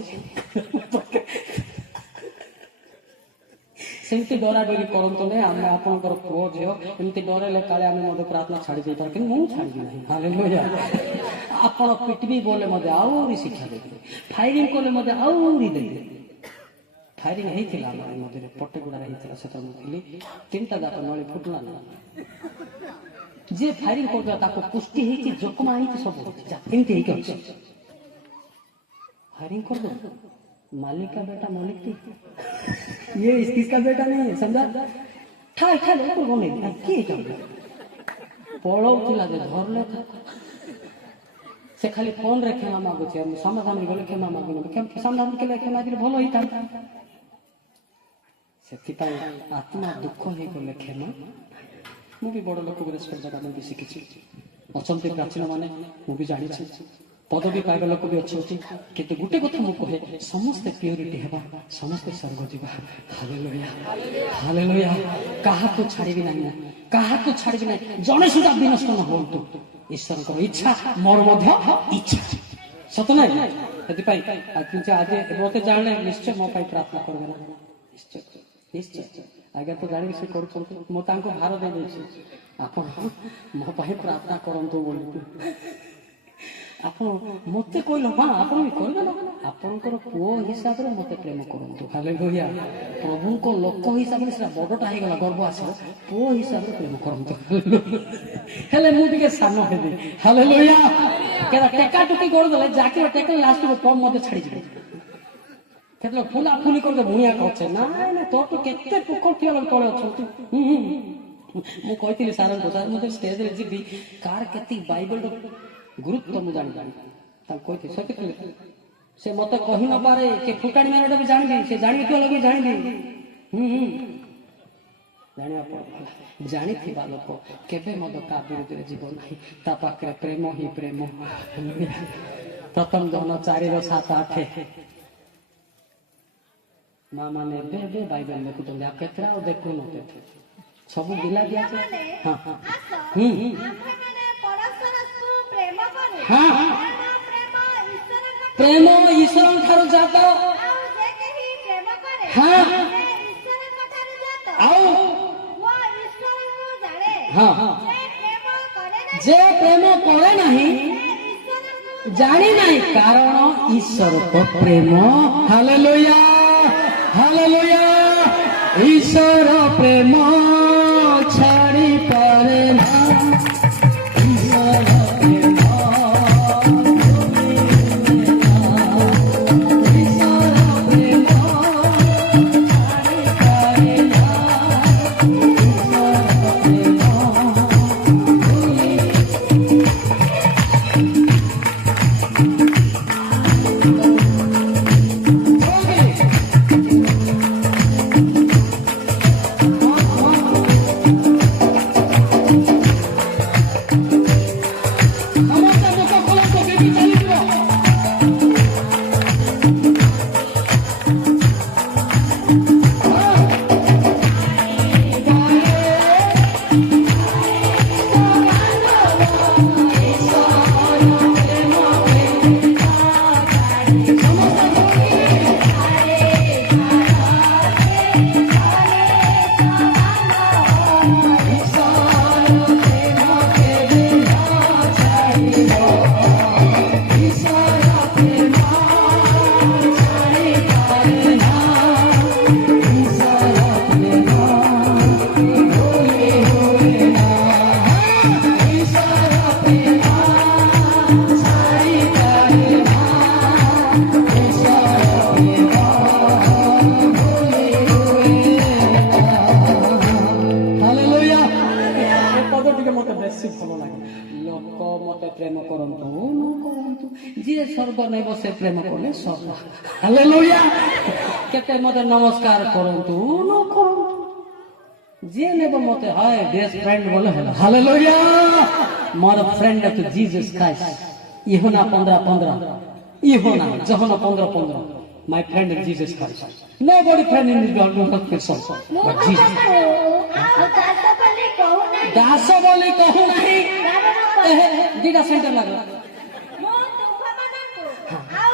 ସେମିତି ଡରାଡରି କରନ୍ତୁନି। ଆମେ ଆପଣଙ୍କର ପୁଅ ଝିଅ ଏମିତି ଡରେଇଲେ କାଳେ ଆମେ ମଧ୍ୟ ପ୍ରାର୍ଥନା ଛାଡ଼ି ଦେଇପାରୁ, କିନ୍ତୁ ମୁଁ ଛାଡ଼ିବି ନାହିଁ। ହାଲେଲୁୟା। ଆପଣ ପିଟିବି ବୋଲେ ମୋତେ ଆହୁରି ଶିକ୍ଷା ଦେବେ, ଫାୟାରିଂ କଲେ ମୋତେ ଆହୁରି ଦେବେ। ଫାୟାରିଂ ହେଇଥିଲା ଆମର ମଧ୍ୟରେ ପଟ୍ଟଗୁଡ଼ାରେ ହେଇଥିଲା, ସେଟା ମୁଁ ଥିଲି। 3ଟା ଯାକ ନଳି ଫୁଟିଲା ନା, ଯିଏ ଫାୟାରିଂ କରୁଥିଲା ତାକୁ ପୁଷ୍ଟି ହେଇଛି, ଜୋକମା ହେଇଛି, ସବୁ ଏମିତି ହେଇକି ଅଛି। फायरिंग कर दो, मालिक का बेटा मलिक थी, ये इसका बेटा नहीं है, समझा? ठाई ठाई ऊपर को नहीं की कर पड़ो थिला जे धरले से खाली फोन रे क्षमा मागु छे, समाधान गले क्षमा मागु न, समाधान के लिए क्षमा दिले भलो ही था। सेति पाई आत्मा दुख हे गले क्षमा मु भी बड़ लोक को रेस्पेक्ट जगह में भी शिखिछि। अचंती प्राचीन माने मु भी जानि छी, पदवी पाइबा लोक भी अच्छे, किंतु गोटे कथा मु कहे समस्ते प्योरिटी हेबा, समस्ते स्वर्ग जीवा। Hallelujah hallelujah. काहा को छाड़िबी नाही, काहा को छाड़िबी नाही, जने सुधा विनष्ट न होंतु। ईश्वरकर इच्छा मोर मध्य इच्छा सत नाही। सेति पाई आज मते जानले निश्चय मो पाई प्रार्थना करबे ना, निश्चय निश्चय। आगे तो जानि से करू मो तांको भार दे देछि, आपण मो पाई प्रार्थना करंतु बोली आप मत कहल हाँ आप कहले ना आपंकर पुओ हिसाब से मत प्रेम करूँ। हालेलुया। प्रभु को लोक हिसाब से बड़टा होगा गर्व आस, पुओ हिसाब से प्रेम करूँ हेले मुझे सान हेबी। हालेलुया। टेका टुकी करदे जाके टेक लास्ट को कम मत छाड़ी केतल फुला फुली कर भूया करे ना ना तो केते पोखर थिया तले अच्छे। मु कहती सार को सर मुझे स्टेज रे जीवी कार केती बाइबल गुरुत्व मुझे जानी कहते सत्य से मत कही न पारे कि फुकाड़ी मारटा भी जानबी, से जानी लगे जानबी जानी थिबा लोक केबे मद का विरुद्ध जीव नहीं, ता पाखे प्रेम ही प्रेम। प्रथम जन 4:7-8 माँ माने बे बाइबल देखु तो केतरा और देखु न सब गिला दिया। हां हां हाँ प्रेम ईश्वर ठारू जाता हाँ आओ हाँ जे प्रेम करे नहीं जानी नहीं, कारण ईश्वर तो प्रेम। Hallelujah hallelujah. ईश्वर प्रेम छाड़ी पारे ना, स्वर्ग नहीं बसे प्रेम कले स्वर्ग। हालेलुया। केते मते नमस्कार करंतु न करंतु जे नेब मते हाय बेस्ट फ्रेंड बोले है। Hallelujah. More friend to Jesus Christ. यूहन्ना 15:15 यूहन्ना जोहन्ना 15:15 my friend is Jesus Christ. Nobody friend in this world not person but Jesus. दास बोली कहू नहीं दीदा सेंटर लागला ମୁଁ ତୁମ୍ଭମାନଙ୍କୁ ଆଉ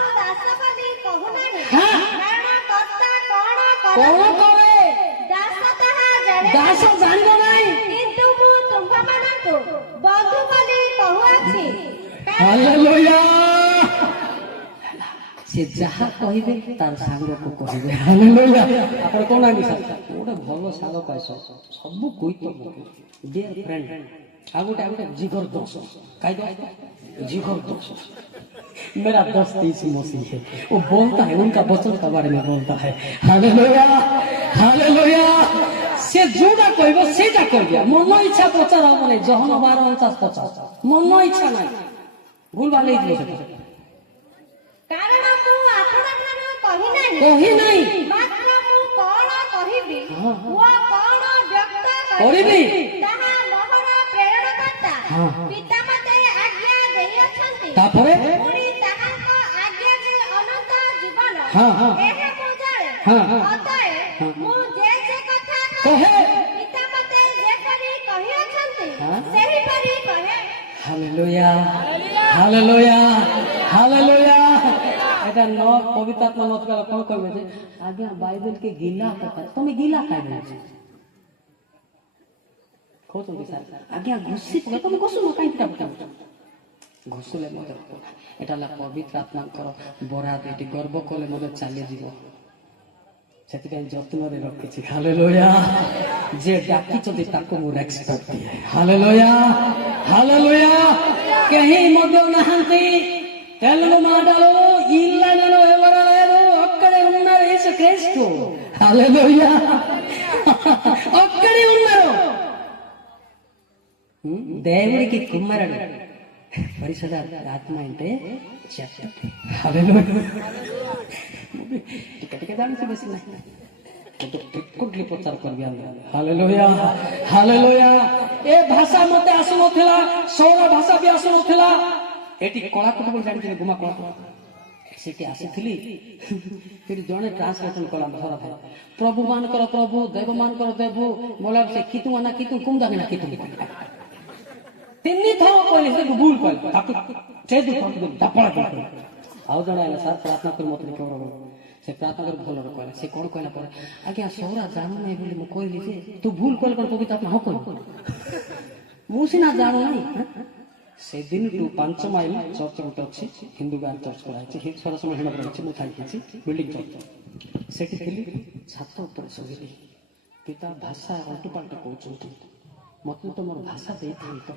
କହୁନାହିଁ ହଁ। କାରଣ କର୍ତ୍ତା କଣ କଣ କରନ୍ତି କରେ ଦାସ ତାହା ଜାଣେ ଦାସ ଜାଣିବ ନାହିଁ। କିନ୍ତୁ ମୁଁ ତୁମ୍ଭମାନଙ୍କୁ ବନ୍ଧୁ ବୋଲି କହୁଅଛି କାରଣ ହାଲେଲୁୟା। ସେ ଯାହା କହିବେ ତାର ସାଙ୍ଗକୁ କହିବେ। ହାଲେଲୁୟା। ଆପଣ କହୁନାହାନ୍ତି ସାର୍ ଗୋଟେ ଭଲ ସାଙ୍ଗ ପାଇଛ ସବୁ କହି ତ डियर फ्रेंड आगोटे जिगर दोस्त कायदो जिगर दोस्त मेरा दोस्त यीशु मसीह है। वो बोलता है उनका वचन के बारे में बोलता है। Hallelujah hallelujah. से जोड़ा कहबो सेटा करबे मन इच्छा प्रचार हो माने जहन 12:49 मन इच्छा नहीं भूल भाल नहीं दियो सेटा କାରଣ ମୁଁ ଆପଣଠାରୁ कही नहीं ମାତ୍ର ମୁଁ କଣ କହିବି ହଁ। ଓ କଣ ବ୍ୟକ୍ତ କରିବି ତାହା ମୋହର ପ୍ରେରଣକର୍ତ୍ତା ହଁ। ପିତା ମୋତେ ଆଜ୍ଞା ଦେଇଅଛନ୍ତି। ତାପରେ ପୁଣି ତାହାଙ୍କ ଆଜ୍ଞା ଯେ ଅନନ୍ତ ଜୀବନ ହଁ, ହଁ। ଏହା ମୁଁ ଜାଣେ। ହଁ, ହଁ। ଅତଏବ ହଁ। ମୁଁ ଯେ କଥା କହେ ପିତା ମୋତେ ଯେପରି କହିଅଛନ୍ତି ହଁ। ସେହିପରି କହେ। Hallelujah hallelujah hallelujah. এটা ন পবিত্রাত্মা মত গলা কোন কইবে যে আজ্ঞা বাইবেল কে গিলা কথা তুমি গিলা খাইবে কইছন্তি স্যার আজ্ঞা ঘুষি পকা তুমি ঘুষু না কাই পিটা পিটা ঘুষুলে মত এটা লা পবিত্র আত্মাଙ୍କର বরাদ এটি গর্ব কলে মত চালি দিব ସେଥିପାଇଁ ଯତ୍ନରେ ରଖିଛି। ହାଲେଲୁୟା। ଯେ ଡାକିଛନ୍ତି ତାକୁ ମୁଁ ରେସ୍ପେକ୍ଟ ଦିଏ। Hallelujah hallelujah. କେହି ମଧ୍ୟ ନାହାନ୍ତି తెలుగు మాటలు ఇళ్ళను ఎవరు లేరు ఒక్కడే ఉన్నారు యేసుక్రీస్తు. హల్లెలూయా. ఒక్కడే ఉన్నారు దేవుడికి కుమారుడు పరిశుద్ధాత్మ అంటే చెప్తాడు. హల్లెలూయా. टिके टिके जाने से बेसी नहीं तो टिकुटली प्रचार कर दिया। Hallelujah hallelujah. ए भाषा मते आसु नथिला सौरा भाषा भी आसु नथिला एटी कला कुट बोल जानि गुमा कला सेटी आसीथिली फिर जने ट्रांसलेशन कला भरा था प्रभु मान कर प्रभु देव मान कर देव मोला से कितु ना कितु कुम दागे ना कितु तिन्नी थो कहले से भूल कहले ताकू से दु दपड़ा दपड़ा आउ जणा आइला सर प्रार्थना कर मत केवර से प्रार्थना कर भल कहला से कोन कहला पर आज्ञा सौरा जानो नहीं बोली मु कहली जे तू भूल कहल पर पवित्र आत्मा हो कह मु सिना जानो नहीं से दिन टू 5 माइल चर्च गोटे अच्छी हिंदू गाँव चर्च कराई हिट सरस महिला रही मुझे थी बिल्डिंग चर्च सेठी थी छात ऊपर शोली पिता भाषा अल्टु पाल्टा कहते मत तो मोर भाषा दे था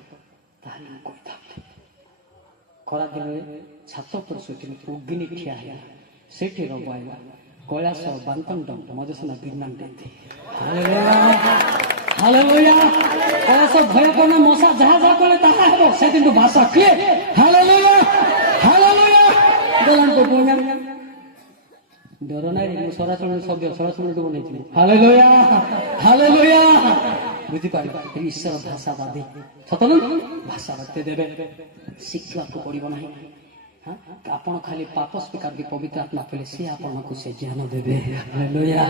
खरा दिन छात पर शोची उगिनी ठिया है सेठी रब आइला कैलाश बांतन मजेसना गिरनान देती। हालेलुया कैलाश भय करना मशा जहा जहा कले ताहा हेबो से दिन भाषा किए। Hallelujah hallelujah. गलान को बोल डर नाही मु सरासरी शब्द सरासरी तो बनेछि। Hallelujah hallelujah. बुझी पारि ईश्वर भाषावादी सतन भाषावादी देबे शिक्षा को पड़िबो नाही आपण खाली पाप स्वीकार की पवित्र आत्मा पेले से आपण को से ज्ञान देबे। Hallelujah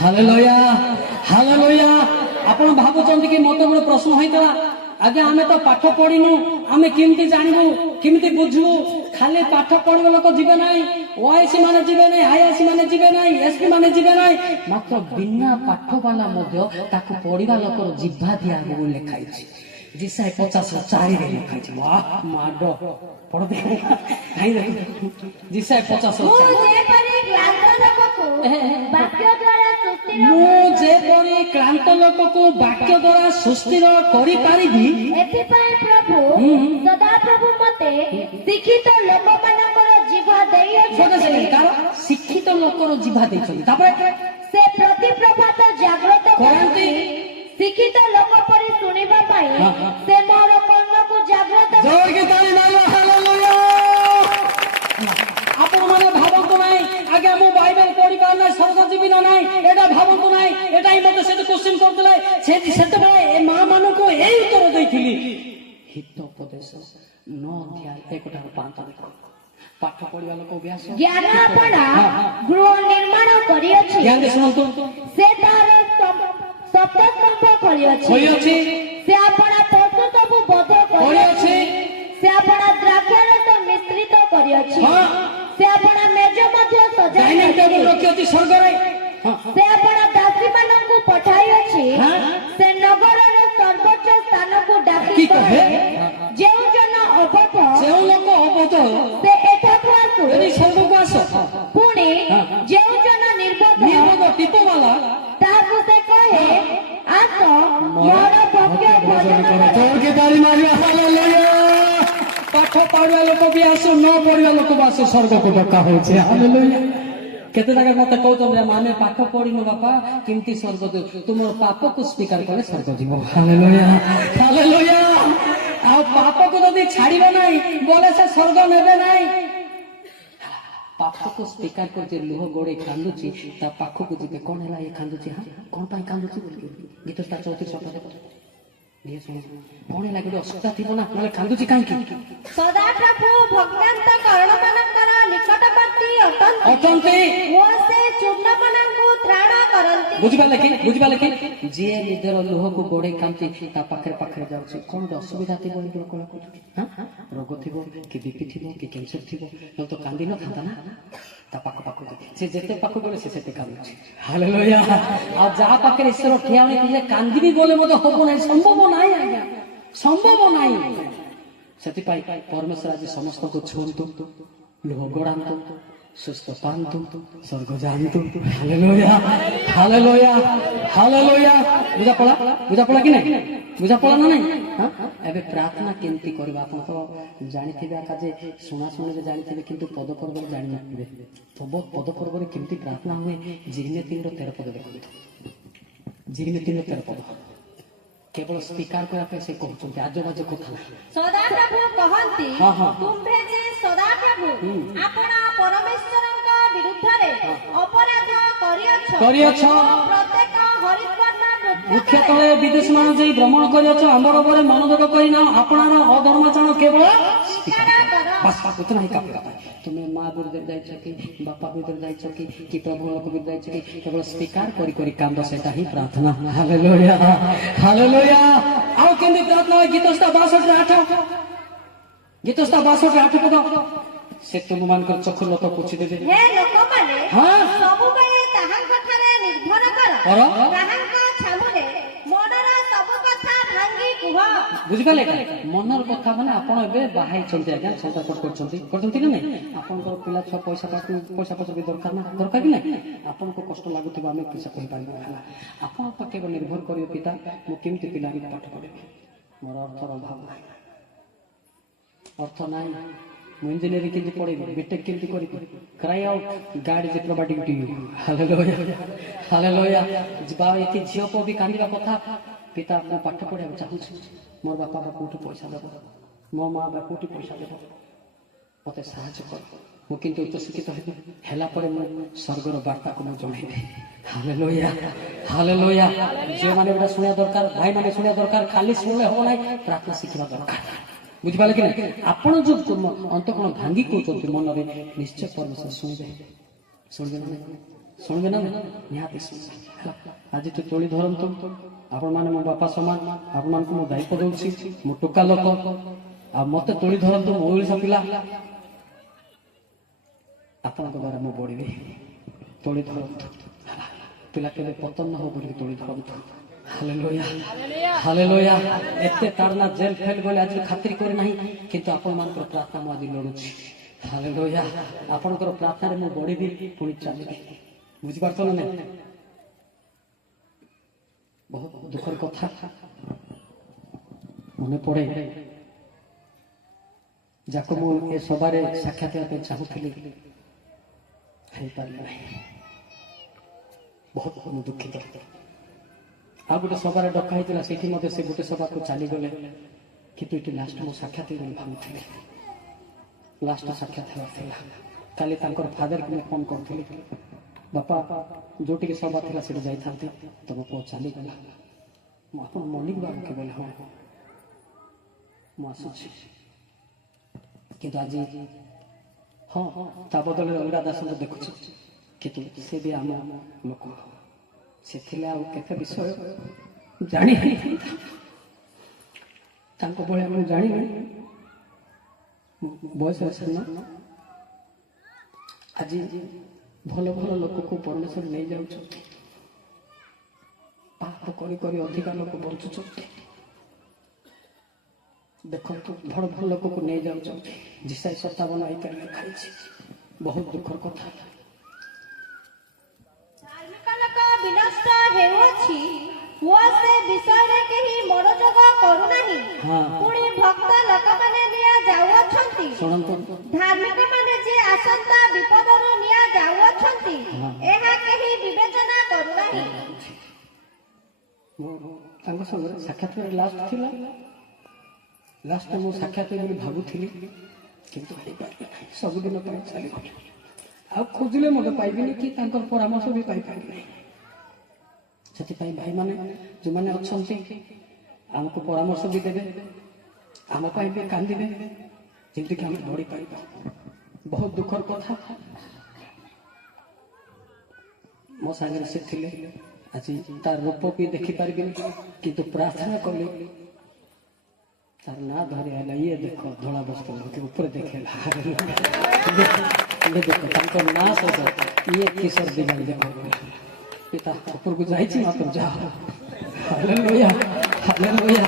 hallelujah hallelujah. आपण भाबुचंती कि मते बड़ प्रश्न होइतला आगे आमे तो पाठ पढिनु आमे केमती जानिबु केमती बुझबु खाली पाठ पढिबो लोक जिबे नाही ओआईसी माने जिबे नाही आईआईसी माने जिबे नाही एसपी माने जिबे नाही मात्र बिना पाठ वाला मध्य ताको पढिबा लोकर जिह्वा दिया गो लेखाइछि जिसाय 50:4 रे लेखाइछि। वाह माडो पढ दे हाई दे जिसाय 50:4 ମୁଁ ଯେପରି କ୍ଳାନ୍ତ ଲୋକକୁ ବାକ୍ୟ ଦ୍ୱାରା ସୁସ୍ଥିର ମୁଁ ଯେପରି କ୍ଳାନ୍ତ ଲୋକକୁ ବାକ୍ୟ ଦ୍ୱାରା ସୁସ୍ଥିର କରିପାରିବି ଏଥିପାଇଁ ପ୍ରଭୁ ସଦାପ୍ରଭୁ ମୋତେ ଶିକ୍ଷିତ ଲୋକମାନଙ୍କର ଜିହ୍ବା ଦେଇଅଛନ୍ତି। ଶିକ୍ଷିତ ଲୋକର ଜିହ୍ବା ଦେଇଛନ୍ତି ତାପରେ ସେ ପ୍ରତି ପ୍ରଭାତ ଜାଗ୍ରତ କରନ୍ତି ଶିକ୍ଷିତ ଲୋକ ପରି ଶୁଣିବା ପାଇଁ ସେ ମୋର କର୍ଣ୍ଣକୁ ଜାଗ୍ରତ ଆପଣ ମାନେ ଭାବନ୍ତୁ ନାହିଁ ଆଜ୍ଞା ମୁଁ ବାଇବେଲ ପଢି ପାରୁ ନାହିଁ ସ୍ୱର୍ଗ ଯିବି ନା ନାହିଁ ଏଟା ଭାବନ୍ତୁ ନାହିଁ ଏଟା ହିଁ ମତେ ସେଠି କ୍ୱେଶ୍ଚିନ୍ କରୁଥିଲେ ସେତେବେଳେ ଏ ମା ମାନଙ୍କୁ ଏଇ ଉତ୍ତର ଦେଇଥିଲି ହିତ ଉପଦେଶ 9 ଅଧ୍ୟାୟ 1-5 ପାଠ ପଢିବା ଲୋକ ଅଭ୍ୟାସ ଜ୍ଞାନ ଆପଣା ଗୃହ ନିର୍ମାଣ କରିଅଛି ଜ୍ଞାନ ଶୁଣନ୍ତୁ ସେ ତାର ସପ୍ତସ୍ତମ୍ଭ କରିଅଛି ସେ ଆପଣା ପଶୁ ସବୁ ବଧ କରିଅଛି ସେ ଆପଣା ଦ୍ରାକ୍ଷାରସ ମିଶ୍ରିତ କରିଅଛି ସେ ଆପଣା ମେଜ ମଧ୍ୟ ଡାଇନିଂ ଟେବୁଲ ରଖିଅଛି ସ୍ୱର୍ଗରେ। ସେ ଆପଣ ଦାସୀ ମାନଙ୍କୁ ପଠାଇଅଛି ହଁ। ସେ ନଗରର ସର୍ବୋଚ୍ଚ ସ୍ଥାନକୁ ଡାକି କି କହେ? ଯେଉଁ ଜନ ଅବଧ ଯେଉଁ ଲୋକ ଅବୋଧ ସେ ଏଠାକୁ ଆସୁ ଯଦି ସ୍ୱର୍ଗକୁ ଆସ, ପୁଣି ଯେଉଁ ଜନ ନିର୍ବୋଧ ନିର୍ବୋଧ ଟିପବାଲା ତାହାକୁ ସେ କହେ ଆସ ମୋର ଭକ୍ଷ୍ୟ ଭୋଜନ କର। ଜୋରକେ ତାଳି ମାରିବା। ହାଲେଲୁୟା। ପାଠ ପଢିବା ଲୋକ ବି ଆସୁ, ନ ପଢିବା ଲୋକ ବି ଆସୁ, ସ୍ୱର୍ଗକୁ ଡକା ହଉଛି। ହାଲେଲୁୟା। କେତେ ଜାଗା ମତେ କହୁଛନ୍ତି ଆମେ ପାଠ ପଢିନୁ ବାପା କେମିତି ସ୍ୱର୍ଗ ଯିବୁ? ତୁମର ପାପକୁ ସ୍ୱୀକାର କଲେ ସ୍ୱର୍ଗ ଯିବ। ହାଲେଲୁୟା। ହାଲେଲୁୟା। ଆଉ ପାପକୁ ଯଦି ଛାଡିବ ନାହିଁ ବୋଲେ ସେ ସ୍ୱର୍ଗ ନେବେ ନାହିଁ। ପାପକୁ ସ୍ୱୀକାର କରୁଛି, ଲୁହ ଗୋଡେଇ କାନ୍ଦୁଛି, ତା ପାଖକୁ ଯିବେ କଣ ହେଲା ଏ କାନ୍ଦୁଛି, ହଁ କଣ ପାଇଁ କାନ୍ଦୁଛି ଗୀତ 34 ଇଏ ଶୁଣ କଣ ହେଲା ଗୋଟେ ଅସୁବିଧା ଥିବ ନା, ନହେଲେ କାନ୍ଦୁଛି କାହିଁକି? ସଦାପ୍ରଭୁ ଭକ୍ତାନ୍ତ କର୍ଣ୍ଣମାନଙ୍କର ନିକଟବର୍ତ୍ତୀ ଅଟନ୍ତି। ଓ ସେ ଚୂର୍ଣ୍ଣମାନଙ୍କୁ ତ୍ରାଣ କରନ୍ତି। ବୁଝିପାରିଲେ କି ଯିଏ ନିଜର ଲୁହକୁ ଗୋଡେଇ କାନ୍ଦୁଛି ତା ପାଖରେ ପାଖରେ ଯାଉଛି, କଣ ଗୋଟେ ଅସୁବିଧା ଥିବ ଏଇ ଲୋକ ରୋଗ ଥିବ କି ବିପି ଥିବ କି କ୍ୟାନ୍ସର ଥିବ, ନହେଲେ ତ କାନ୍ଦି ନଥାନ୍ତା ନା। ତା ପାଖକୁ ସେ ଯେତେ ପାଖକୁ ଗଲେ ସେ ସେତେ କାନ୍ଦୁଛି। ହାଲେଲୁୟା। ଆଉ ଯାହା ପାଖରେ ଈଶ୍ୱର ଠିଆ ହୋଇଥିଲେ କାନ୍ଦିବି ବୋଲେ ମଧ୍ୟ ହବ ନାହିଁ, ସମ୍ଭବ ନାହିଁ ଆଜ୍ଞା, ସମ୍ଭବ ନାହିଁ। ସେଥିପାଇଁ ପରମେଶ୍ୱର ଆଜି ସମସ୍ତଙ୍କୁ ଛୁଅନ୍ତୁ, ଲୁହ ଗୋଡାନ୍ତୁ, ସୁସ୍ଥ ପାଆନ୍ତୁ, ସ୍ୱର୍ଗ ଯାଆନ୍ତୁ। ହାଲେଲୁୟା। ହାଲେଲୁୟା। ହାଲେଲୁୟା। ବୁଝାପଡା କି ନାହିଁ? ବୁଝାପଡା ନା ନାହିଁ? ଏବେ ପ୍ରାର୍ଥନା କେମିତି କରିବା ଆପଣ ତ ଜାଣିଥିବେ, ଆକା ଯେ ଶୁଣାଶୁଣିରେ ଜାଣିଥିବେ କିନ୍ତୁ ପଦ ପର୍ବରେ ଜାଣିନଥିବେ। ପଦ ପର୍ବରେ କେମିତି ପ୍ରାର୍ଥନା ହୁଏ? ଜିରିମିୟା 3:13 ପଦ ଦେଖନ୍ତୁ। ଜିରିମିୟା 3:13 ପଦ କେବଳ ସ୍ୱୀକାର କରିବା ପାଇଁ ସେ କହୁଛନ୍ତି, ଆଜବାଜ କଥା ନାହିଁ। ସଦାପ୍ରଭୁ କହନ୍ତି ତୁମ୍ଭେ ଯେ ସଦାପ୍ରଭୁ ଆପଣ ପରମେଶ୍ୱରଙ୍କ ବିରୁଦ୍ଧରେ ଅପରାଧ କରିଅଛ ପ୍ରତ୍ୟେକ ହରିବର୍ଣ୍ଣ ବୃକ୍ଷ ତଳେ ବିଦେଶ ମାନ ଯାଇ ଭ୍ରମଣ କରିଅଛ, ଆମର ଉପରେ ମନୋଯୋଗ କରିନାଅ, ଆପଣର ଅଧର୍ମାଚରଣ କେବଳ ତୁମେ ମା ବିରୁଦ୍ଧରେ ଯାଇଛ କି ବାପା ବିରୁଦ୍ଧରେ ଯାଇଛ କି ପ୍ରଭୁ ଲୋକ ବିରୁଦ୍ଧରେ ଯାଇଛ କି କେବଳ ସ୍ୱୀକାର କରି କରି କାନ୍ଦ, ସେଟା ହିଁ ପ୍ରାର୍ଥନା। ହାଲେଲୁୟା। ହାଲେଲୁୟା। ଆଉ କେମିତି ପ୍ରାର୍ଥନା ହୁଏ? ଗୀତ 62:8 ଗୀତ 62:8 ପଦ ସେ ତୁମମାନଙ୍କର ଚକ୍ଷୁ ଲୋକ ପୋଛି ଦେବେ। ହେ ଲୋକମାନେ ସବୁବେଳେ ତାହାଙ୍କଠାରେ ନିର୍ଭର କର, ତାହାଙ୍କ ଛାମୁରେ ମନର ସବୁ କଥା ଭାଙ୍ଗି କୁହ। ବୁଝିପାରିଲେ? ମନର କଥା ମାନେ ଆପଣ ଏବେ ବାହା ହେଇଛନ୍ତି ଆଜ୍ଞା, ଛନ୍ଦାପଟ କରୁଛନ୍ତି କି ନାଇଁ? ଆପଣଙ୍କର ପିଲା ଛୁଆ ପଇସା ପତ୍ର ବି ଦରକାର ନା, ଦରକାର କି ନାଇଁ? ଆପଣଙ୍କୁ କଷ୍ଟ ଲାଗୁଥିବ, ଆମେ ପଇସା କହିପାରିବୁ ହେଲା। ଆପଣ ତ କେବଳ ନିର୍ଭର କରିବେ, ପିତା ମୁଁ କେମିତି ପିଲାଙ୍କୁ ପାଠ ପଢେଇବି, ମୋର ଅର୍ଥର ଅଭାବ ନାହିଁ, ଅର୍ଥ ନାହିଁ, ମୁଁ ଇଞ୍ଜିନିୟରିଂ କେମିତି ପଢେଇବି, ବିଟେକ୍ କେମିତି କରିବି? Cry out God is providing to you. Hallelujah. Hallelujah. ଏଠି ଝିଅ ପୁଅ ବି କାନ୍ଦିବା କଥା, ପିତା ମୁଁ ପାଠ ପଢିବାକୁ ଚାହୁଁଛି, ମୋର ବାପା କୋଉଠି ପଇସା ଦେବ, ମୋ ମା ବାପା କୋଉଠି ପଇସା ଦେବ, ମତେ ସାହାଯ୍ୟ କର, ମୁଁ କିନ୍ତୁ ଉଚ୍ଚ ଶିକ୍ଷିତ ହେବି, ହେଲା ପରେ ମୁଁ ସ୍ୱର୍ଗର ବାର୍ତ୍ତାକୁ ମୁଁ ଜଣେଇବି। ହାଲେଲୁୟା। ହାଲେଲୁୟା। ଝିଅମାନେ ଏଇଟା ଶୁଣିବା ଦରକାର, ଭାଇମାନେ ଶୁଣିବା ଦରକାର, ଖାଲି ଶୁଣିଲେ ହବ ନାହିଁ, ପ୍ରାର୍ଥନା ଶିଖିବା ଦରକାର। ବୁଝିପାରିଲେ କି ନାହିଁ? ଆପଣ ଯୋଉ ଅନ୍ତଃକରଣ ଭାଙ୍ଗି କହୁଛନ୍ତି ମନରେ, ନିଶ୍ଚୟ ପରମେଶ୍ୱର ଶୁଣିବେ ନା ନିହାତି ଶୁଣିବେ। ଆଜି ତ ତୋଳି ଧରନ୍ତୁ, ଆପଣମାନେ ମୋ ବାପା ସମାନ, ଆପଣମାନଙ୍କୁ ମୁଁ ଦାୟିତ୍ୱ ଦଉଛି, ମୁଁ ଟୋକା ଲୋକ, ଆଉ ମତେ ତୋଳି ଧରନ୍ତୁ, ମୋ ଓଡ଼ିଶା ପିଲା, ଆପଣଙ୍କ ଦ୍ୱାରା ମୁଁ ବଢିବି, ତୋଳି ଧରନ୍ତୁ, ପିଲା କେବେ ପତନ ହବ ବୋଲି ତୋଳି ଧରନ୍ତୁ। ହାଲେଲୁୟା। ହାଲେଲୁୟା। ଏତେ ତାଡ଼ନା ଜେଲ ଫେଲ ଗଲେ ଆଜି ଖାତିର କରି ନାହିଁ, କିନ୍ତୁ ଆପଣମାନଙ୍କର ପ୍ରାର୍ଥନା ମୁଁ ଆଜି ଲଢୁଛି। ହାଲେଲୁୟା। ଆପଣଙ୍କର ପ୍ରାର୍ଥନାରେ ମୁଁ ବଢିବି, ପୁଣି ଚାଲିବି। ବୁଝିପାରୁଛ ନା ନାଇଁ? ବହୁତ ଦୁଃଖର କଥା ମନେ ପଡେ, ଯାକୁ ମୁଁ ଏ ସଭାରେ ସାକ୍ଷାତ ହେବା ପାଇଁ ଚାହୁଁଥିଲି, ହେଇପାରିଲି ନାହିଁ। ବହୁତ ମୁଁ ଦୁଃଖିତ। ଆଉ ଗୋଟେ ସଭାରେ ଡକା ହେଇଥିଲା, ସେଇଠି ମଧ୍ୟ ସେ ଗୋଟେ ସଭାକୁ ଚାଲିଗଲେ, କିନ୍ତୁ ଏଠି ଲାଷ୍ଟ ମୁଁ ସାକ୍ଷାତ ହେବି ବୋଲି ଭାବୁଥିଲି, ଲାଷ୍ଟ ସାକ୍ଷାତ ହେବାର ଥିଲା। କାଲି ତାଙ୍କର ଫାଦରକୁ ମୁଁ ଫୋନ କରୁଥିଲି, ବାପା ଯୋଉଠିକି ସଭା ଥିଲା ସେଠି ଯାଇଥାନ୍ତି, ତମ ପୁଅ ଚାଲିଗଲା, ମୁଁ ଆପଣ ମଲ୍ଲିକ ବାବୁকে କହିଲେ ହଁ ମୁଁ ଆସୁଛି, କିନ୍ତୁ ଆଜି ହଁ ତା ବଦଳରେ ଅଲଗା ଦାସଙ୍କୁ ଦେଖୁଛି, କିନ୍ତୁ ସେ ବି ଆମ ଲୋକ, ସେ ଥିଲେ ଆଉ କେତେ ବିଷୟ ଜାଣି ତାଙ୍କ ଭଳିଆ ମୁଁ ଜାଣିନି, ବୟସ ସାନ। ଆଜି ଭଲ ଭଲ ଲୋକକୁ ପରମେଶ୍ୱର ନେଇଯାଉଛନ୍ତି। ପାପ କରି କରି ଅଧିକା ଲୋକ ବଞ୍ଚୁଛନ୍ତି। ଦେଖନ୍ତୁ ଭଲ ଭଲ ଲୋକକୁ ନେଇଯାଉଛନ୍ତି। ଜିସାଇ 57 ଆଇକାରେ ଲେଖା ହେଇଛି। ବହୁତ ଦୁଃଖର କଥା। ଧାର୍ମିକ ଲୋକ ବିନଷ୍ଟ ହେଉଅଛି ଓ ସେ ବିଷୟରେ କେହି ମନୋଯୋଗ କରୁନାହିଁ। ପୁଣି ଭକ୍ତ ଲୋକମାନେ ନିଆଯାଉଅଛନ୍ତି। ଶୁଣନ୍ତୁ, ଧାର୍ମିକ ମାନେ ଯେ ଆସନ୍ତା ବିପଦରୁ ନିଆଯାଉଅଛନ୍ତି ଏହା କେହି ବିବେଚନା କରୁନାହିଁ। ମୁଁ ତାଙ୍କ ସାଙ୍ଗରେ ସାକ୍ଷାତ ଲାଷ୍ଟ ଥିଲା। ଲାଷ୍ଟ ମୁଁ ସାକ୍ଷାତ ବୋଲି ଭାବୁଥିଲି, କିନ୍ତୁ ହେଇପାରିଲି ନାହିଁ। ସବୁଦିନ ପାଇଁ ଚାଲିଗଲି। ଆଉ ଖୋଜିଲେ ମୋତେ ପାଇବିନି କି ତାଙ୍କର ପରାମର୍ଶ ବି ପାଇପାରିବି। ସେଥିପାଇଁ ଭାଇମାନେ ଯେଉଁମାନେ ଅଛନ୍ତି ଆମକୁ ପରାମର୍ଶ ବି ଦେବେ, ଆମ ପାଇଁ ବି କାନ୍ଦିବେ, ଯେମିତିକି ଆମେ ବଢ଼ିପାରିବା। ବହୁତ ଦୁଃଖର କଥା। ମୋ ସାଙ୍ଗରେ ସେ ଥିଲେ। ଆଜି ତାର ରୂପ ବି ଦେଖିପାରିବିନି, କିନ୍ତୁ ପ୍ରାର୍ଥନା କଲି। ତାର ନାଁ ଧରି ହେଲା, ଇଏ ଦେଖ ଧଳା ବସ୍ତ୍ର ଉପରେ ଦେଖେଇଲା। ଦେଖ ତାଙ୍କ ନାଁ ସହିତ ଇଏ କିଶୋର ଦିବାଣୀ ଦେଖ। ପିତା ଉପରକୁ ଯାଇଛି, ମାତ୍ର ଯାଅ। Hallelujah, hallelujah.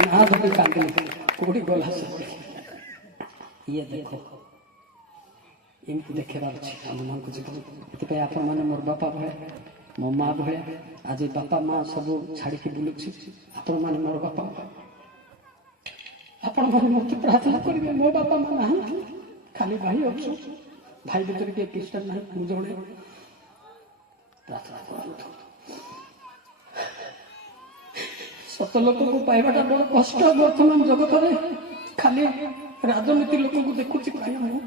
ନାଁ ଧରି କାନ୍ଦିଲି। କୋଉଠି ଗଲା ସେ? ଇଏ ଦେଖ, ଏମିତି ଦେଖେଇବାର ଅଛି ଆମମାନଙ୍କ ଜୀବନ। ସେଥିପାଇଁ ଆପଣମାନେ ମୋର ବାପା ଭଳିଆ, ମୋ ମା ଭଳିଆ। ଆଜି ବାପା ମା ସବୁ ଛାଡ଼ିକି ବୁଲୁଛି। ଆପଣମାନେ ମୋର ବାପା ମା। ଆପଣମାନେ ମୋତେ ପ୍ରାର୍ଥନା କରିବେ। ମୋ ବାପା ମା ନାହାନ୍ତି, ଖାଲି ଭାଇ ଅଛୁ। ଭାଇ ଭିତରେ କିଏ ଖ୍ରୀଷ୍ଟିଆନ ନାହିଁ, ମୁଁ ଜଣେ। ପ୍ରାର୍ଥନା କରନ୍ତୁ। ସତ ଲୋକକୁ ପାଇବାଟା ବଡ଼ କଷ୍ଟ ବର୍ତ୍ତମାନ ଜଗତରେ। ଖାଲି ରାଜନୀତି ଲୋକକୁ ଦେଖୁଛି କାହିଁ ମୁଁ।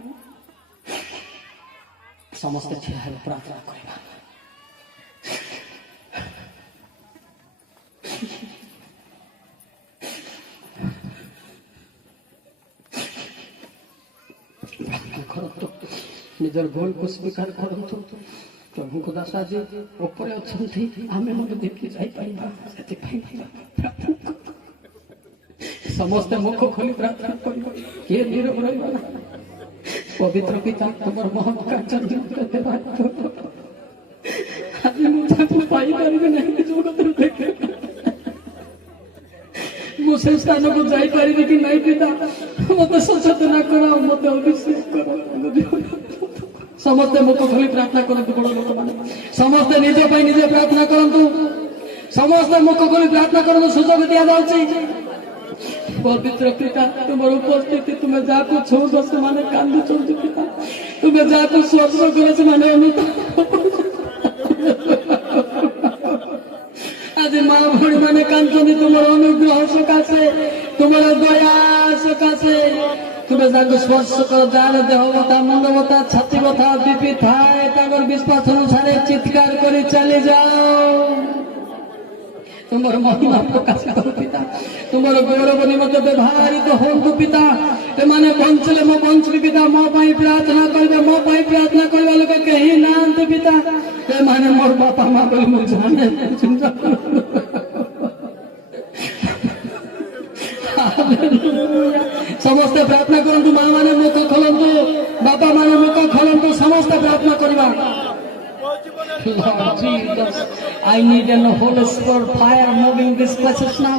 ସମସ୍ତେ ଠିଆ ହେଲେ ପ୍ରାର୍ଥନା କରିବା। କରନ୍ତୁ, ନିଜର ଭୁଲକୁ ସ୍ୱୀକାର କରନ୍ତୁ। ପ୍ରଭୁଙ୍କ ଦାସ ଆଜି ଉପରେ ଅଛନ୍ତି, ଆମେ ମଧ୍ୟ ଦେଖି ଯାଇପାରିବା। ସେଥିପାଇଁ ପ୍ରାର୍ଥନା କରନ୍ତୁ। ସମସ୍ତେ ମୁଖ ଖୋଲି ପ୍ରାର୍ଥନା କରିବ, କିଏ ନୀରବ ରହିବ ନା। ପବିତ୍ର ପିତା, ତୁମର ମହତ୍ କାର୍ଯ୍ୟ ଆଜି ମୁଁ ତାଙ୍କୁ ପାଇପାରିବି ନାହିଁ। ଜଗତରୁ ଦେଖେ ମୁଁ ସେ ସ୍ଥାନକୁ ଯାଇପାରିବି କି ନାହିଁ। ପିତା ମତେ ସଚେତନା କର, ମତେ ଅଭିଷେକ କର। ସମସ୍ତେ ମୁଖ ଖୋଲି ପ୍ରାର୍ଥନା କରନ୍ତୁ। ବଡ଼ ଲୋକମାନେ ସମସ୍ତେ ନିଜ ପାଇଁ ନିଜେ ପ୍ରାର୍ଥନା କରନ୍ତୁ। ସମସ୍ତେ ମୁଖ ଖୋଲି ପ୍ରାର୍ଥନା କରନ୍ତୁ। ସୁଯୋଗ ଦିଆଯାଉଛି। ପବିତ୍ର ପିତା, ତୁମର ଉପସ୍ଥିତି, ତୁମେ ଯାହାକୁ ଛୁଉଁଛ ସେମାନେ କାନ୍ଦୁଛନ୍ତି। ପିତା ତୁମେ ଯାହାକୁ ସ୍ପର୍ଶ କର ସେମାନେ ଆଜି ମା ଭଉଣୀ ମାନେ କାନ୍ଦୁଛନ୍ତି ତୁମର ଅନୁଗ୍ରହ ସକାଶେ, ତୁମର ଦୟା ସକାଶେ। ତୁମେ ତାଙ୍କୁ ସ୍ପର୍ଶ କର। ଯାହାର ଦେହ ବଥା, ମୁଣ୍ଡ ବଥା, ଛାତି ବଥା, ବିପି ଥାଏ, ତାଙ୍କର ବିଶ୍ୱାସ ଅନୁସାରେ ଚିତ୍କାର କରି ଚାଲିଯାଅ। ତୁମର ମହିମା ପ୍ରକାଶ କର ପିତା। ତୁମର ଗୌରବ ନିମନ୍ତେ ବ୍ୟବହାରିତ ହୁଅନ୍ତୁ ପିତା। ଏମାନେ ବଞ୍ଚିଲେ ମୁଁ ବଞ୍ଚିବି ପିତା। ମୋ ପାଇଁ ପ୍ରାର୍ଥନା କରିବେ। ମୋ ପାଇଁ ପ୍ରାର୍ଥନା କରିବା ଲୋକ କେହି ନାହାନ୍ତି ପିତା। ଏମାନେ ମୋର ବାପା ମା ବୋଲି ମୁଁ ଜାଣେ। ସମସ୍ତେ ପ୍ରାର୍ଥନା କରନ୍ତୁ। ମା ମାନେ ମୁଖ ଖୋଲନ୍ତୁ, ବାପା ମାନେ ମୁଖ ଖୋଲନ୍ତୁ। ସମସ୍ତେ ପ୍ରାର୍ଥନା କରିବା। Lord Jesus, I need a Holy Spirit fire moving this places now.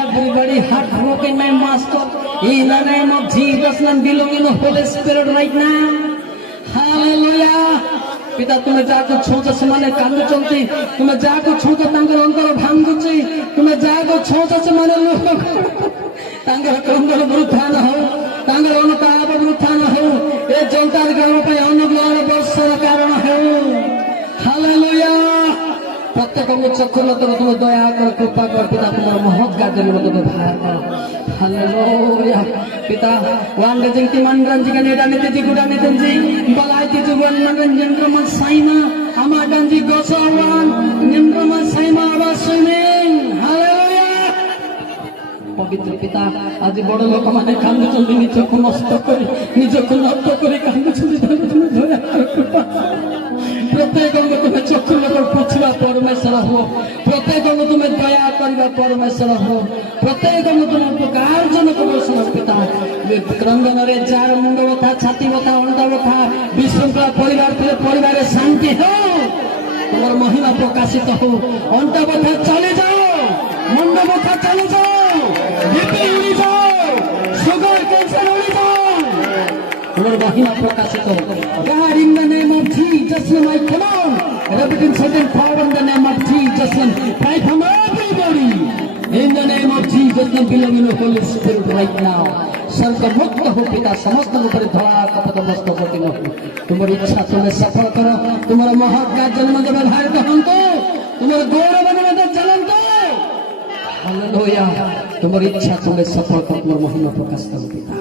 Everybody heartbroken, my master. In the name of Jesus, and belonging the Holy Spirit right now. Hallelujah. ପିତା ତୁମେ ଯାହାକୁ ଛୁଉଁଛ ସେମାନେ କାନ୍ଦୁଛନ୍ତି। ତୁମେ ଯାହାକୁ ଛୁଉଁଛ ତାଙ୍କର ଅନ୍ତର ଭାଙ୍ଗୁଛି। ତୁମେ ଯାହାକୁ ଛୁଉଁଛ ସେମାନେ ତାଙ୍କର କ୍ରନ୍ଦନ ବୃଥା ନ ହଉ, ତାଙ୍କର ଅନୁତାପ ବୃଥା ନ ହଉ। ଏ ଜଲତାର ଗ୍ରାମ ପାଇଁ ଅନୁଗ୍ରହର ବର୍ଷର କାରଣ ହେଉ। ହାଲେଲୁୟା। ପ୍ରତ୍ୟେକଙ୍କୁ ଚକ୍ଷୁଲତର ତୁମେ ଦୟା କର, କୃପା କର ପିତା। ତୁମର ମହତ୍ କାର୍ଯ୍ୟ ନିମନ୍ତେ ବ୍ୟବହାର କର। ହାଲେଲୁୟା। ପିତା ୱାଣ୍ଡେ ଯେମିତି ମନରଞ୍ଜି का नेटा नेते जी गुडा नेते जी बलायती जी वन मनरंजन क्रमन साइमा हमाडन जी गोसावान निम्रमन साइमा आवाज सुनिंग। हालेलुया। पवित्र पिता, आज बड़ लोक माने कांदुचंदी, निजको नष्ट करी, निजको नष्ट करी कांदुचंदी। दया कर, कृपा प्रत्येक तुम्हें चक्षुलतर पुछवा परमेश्वर हो। प्रत्येक तुम्हें दया करवा परमेश्वर हो। प्रत्येक तुम उपकार जनक दर्शन पिता। क्रंदन जार मुंड बथा, छाती बथा, अंडा बथा, विशृंखला परिवार शांति শান্তি হোক, তোমার মহিমা প্রকাশিত হোক। অন্তা ব্যথা চলে যাও, মুন্ড ব্যথা চলে যাও, বিপি উড়ে যাও, সুগার ক্যান্সার উড়ে যাও, তোমার মহিমা প্রকাশিত হোক। God, in the name of Jesus, I command repeating certain power in the name of Jesus, pray from everybody. In the name of Jesus, the beloved of Holy Spirit right now. सर्व मुक्त हो पिता, समस्त ऊपर धड़ा कपट मस्त होती हो। तुम्हारी इच्छा तुम्हें सफल करो, तुम्हारा महान का जन्म जब भारत हमको, तुम्हारे गौरव बनने जलन दो। हालेलुया, तुम्हारी इच्छा तुम्हें सफल करो, तुम्हारा महिमा प्रकाश करो पिता।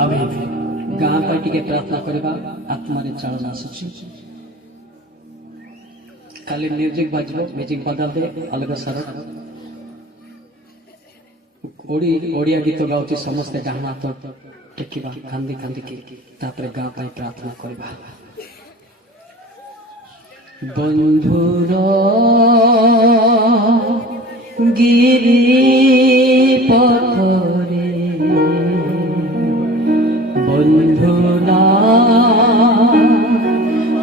अभी गाँ पार्टी के प्रार्थना करेगा, आत्मा रे चालना आसुची। खाली म्यूजिक बाजबो, म्यूजिक बदल दे अलग सरल। ओडिया गीत गाउची समस्ते डाहना हाथ टेकिबा, कांदी कांदी की तापरे गाँ पाई प्रार्थना करिबा। बंधुर गिरी पथरे बंधुना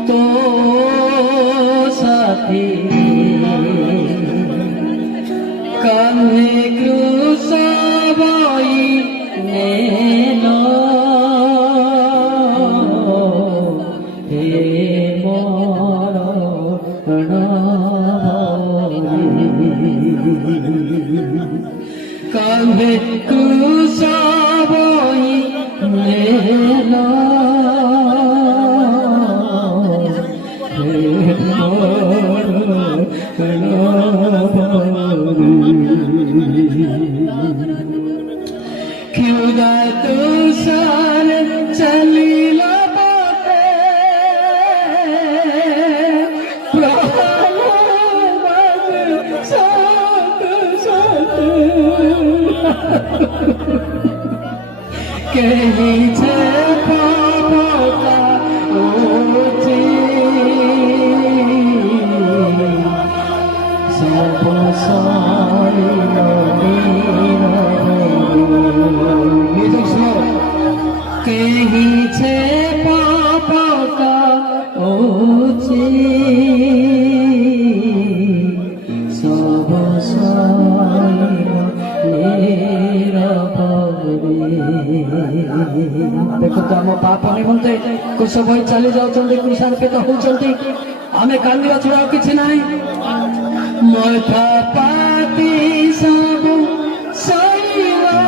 तो साथी कान्हे क्रूसाबाई नेलो हे मरण कान्हे क्रूसाबाई नेलो क्यों तुषार चलीला बाटे साथ साथ कहीं छे पापा का ओची सब सारी कहीं छे पापा का ओची सब देखो तो आम पाप निमंते कुछ भाई चली जाऊँच कृषार्पित होती आम कांदा छड़ा कि ना मथा पाती सब सैरा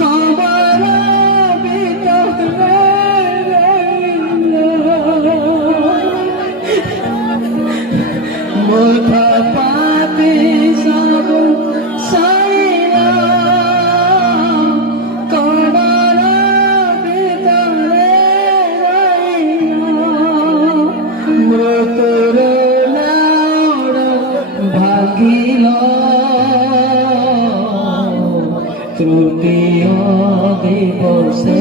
कबर मथा पाती सब सैरा कबर मृतर भागिल तृतीय दिवसे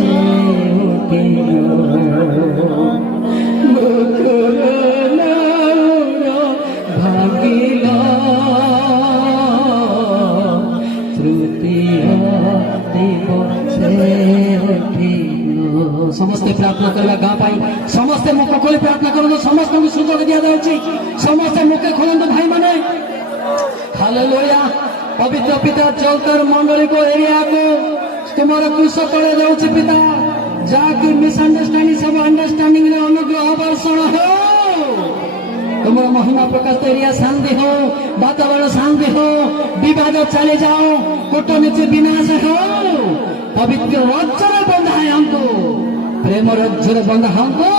उठिल मृतर भागिल तृतीय दिवसे उठिल। समस्ते प्रार्थना करवा गाँ पाई समस्ते मुख खोली प्रार्थना करूँ समस्त को सुजोग दिया जाए समस्ते मुखे खोलते भाई माने। हालेलुया। पवित्र पिता चौतर मंडली को एरिया को तुम्हारा कुश तले जाऊँगी पिता जाकि मिसअंडरस्टैंडिंग सब अंडरस्टैंडिंग रे अनुग्रह वर्षण हो तुम्हारा महिमा प्रकाश एरिया शांति हो वातावरण शांति हो विवाद चले जाओ कूटनीति विनाश हो पवित्र रज्जर बंधा है हमको प्रेम रज्जर बंधा हमको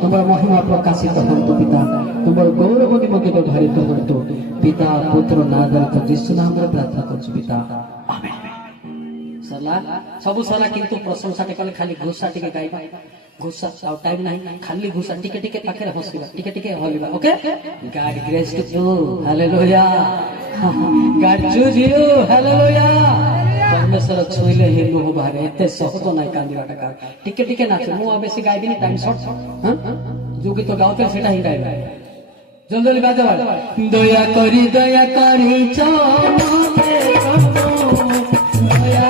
तुम्हारा महिमा प्रकाशित हंतु पिता तुम्हारा गौरव निमंत्रित धारित हंतु पिता पुत्र नादरित यीशु नाम रे प्रार्थना करछु पिता आमेन। सला सबु सला किंतु प्रशंसा टिकले खाली घोषा टिके गाइबा घोषा आउ टाइम नहीं खाली घोषा टिके टिके पाखे हसिबा टिके टिके हलिबा okay God grace to you hallelujah God choose you hallelujah परमेश्वर छुइले ही लुह बाहरे एते सहज नाही कांदिबाटा का टिके टिके नाच मु बेसी गाइबिनी टाइम शॉर्ट हां जो गीत गाउते सेटा ही गाइबा जल्दी जल्दी बाजवा दया करी चमके दया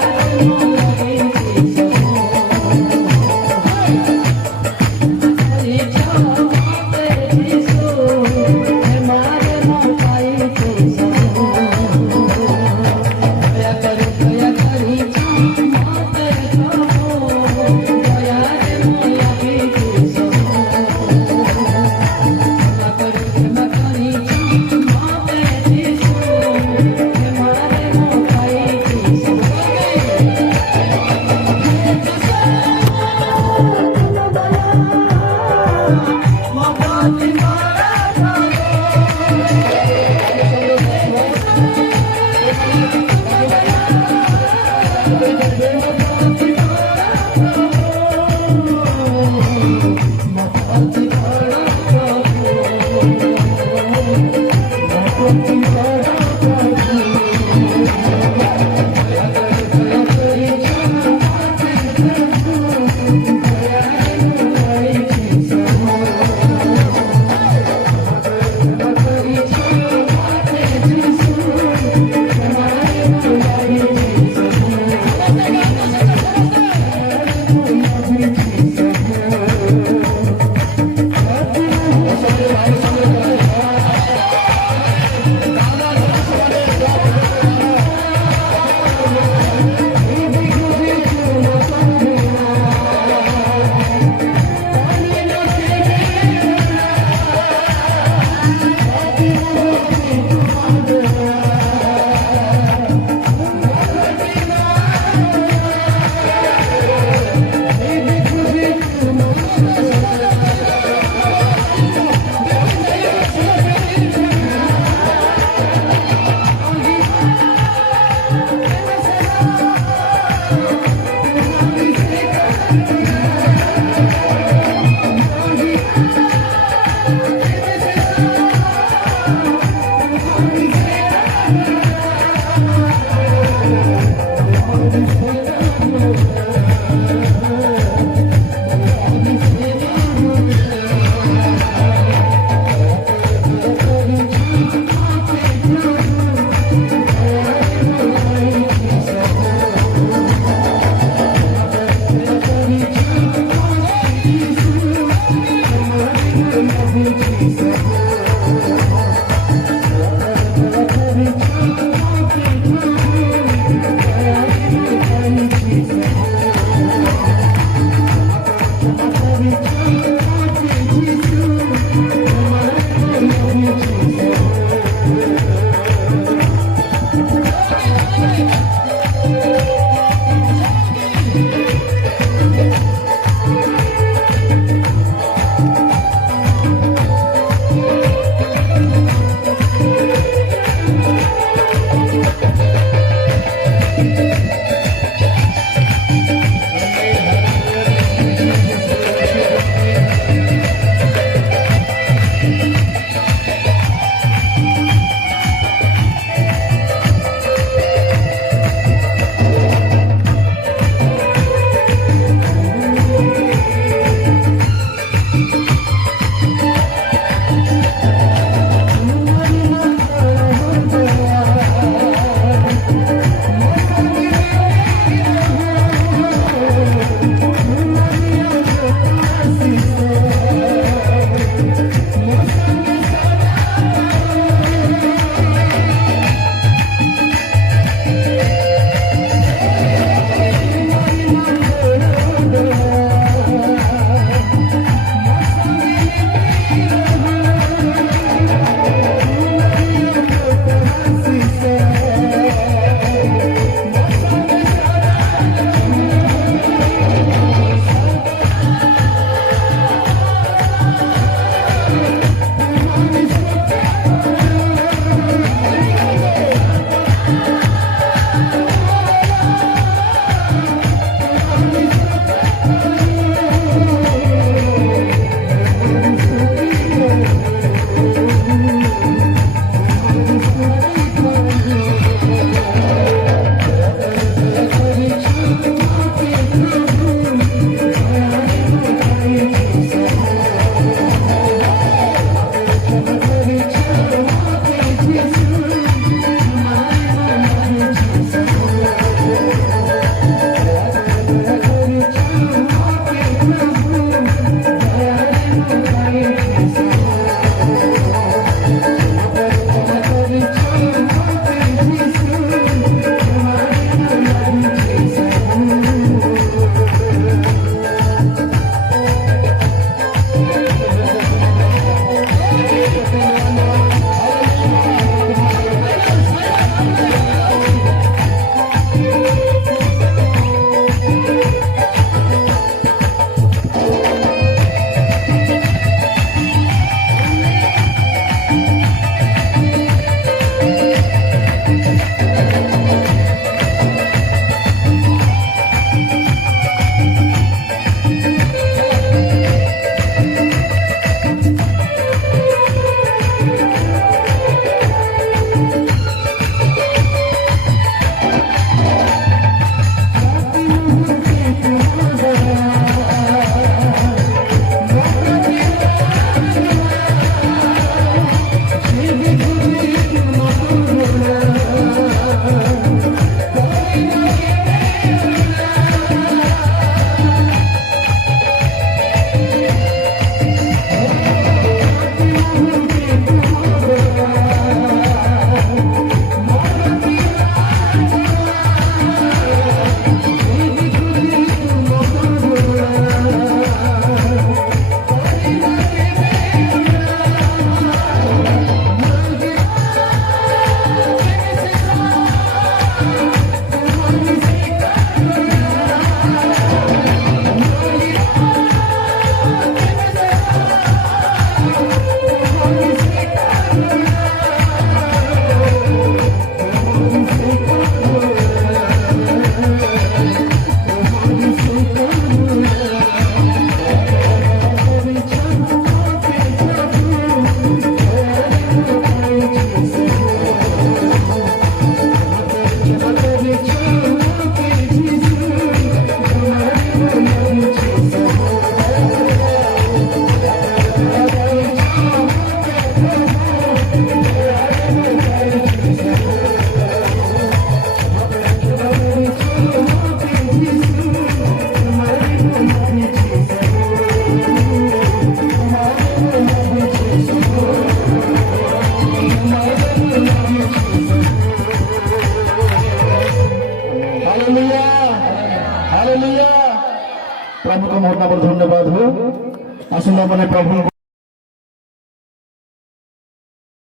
प्रभु को बहुत बहुत धन्यवाद हो। आसंदा मैंने प्रभु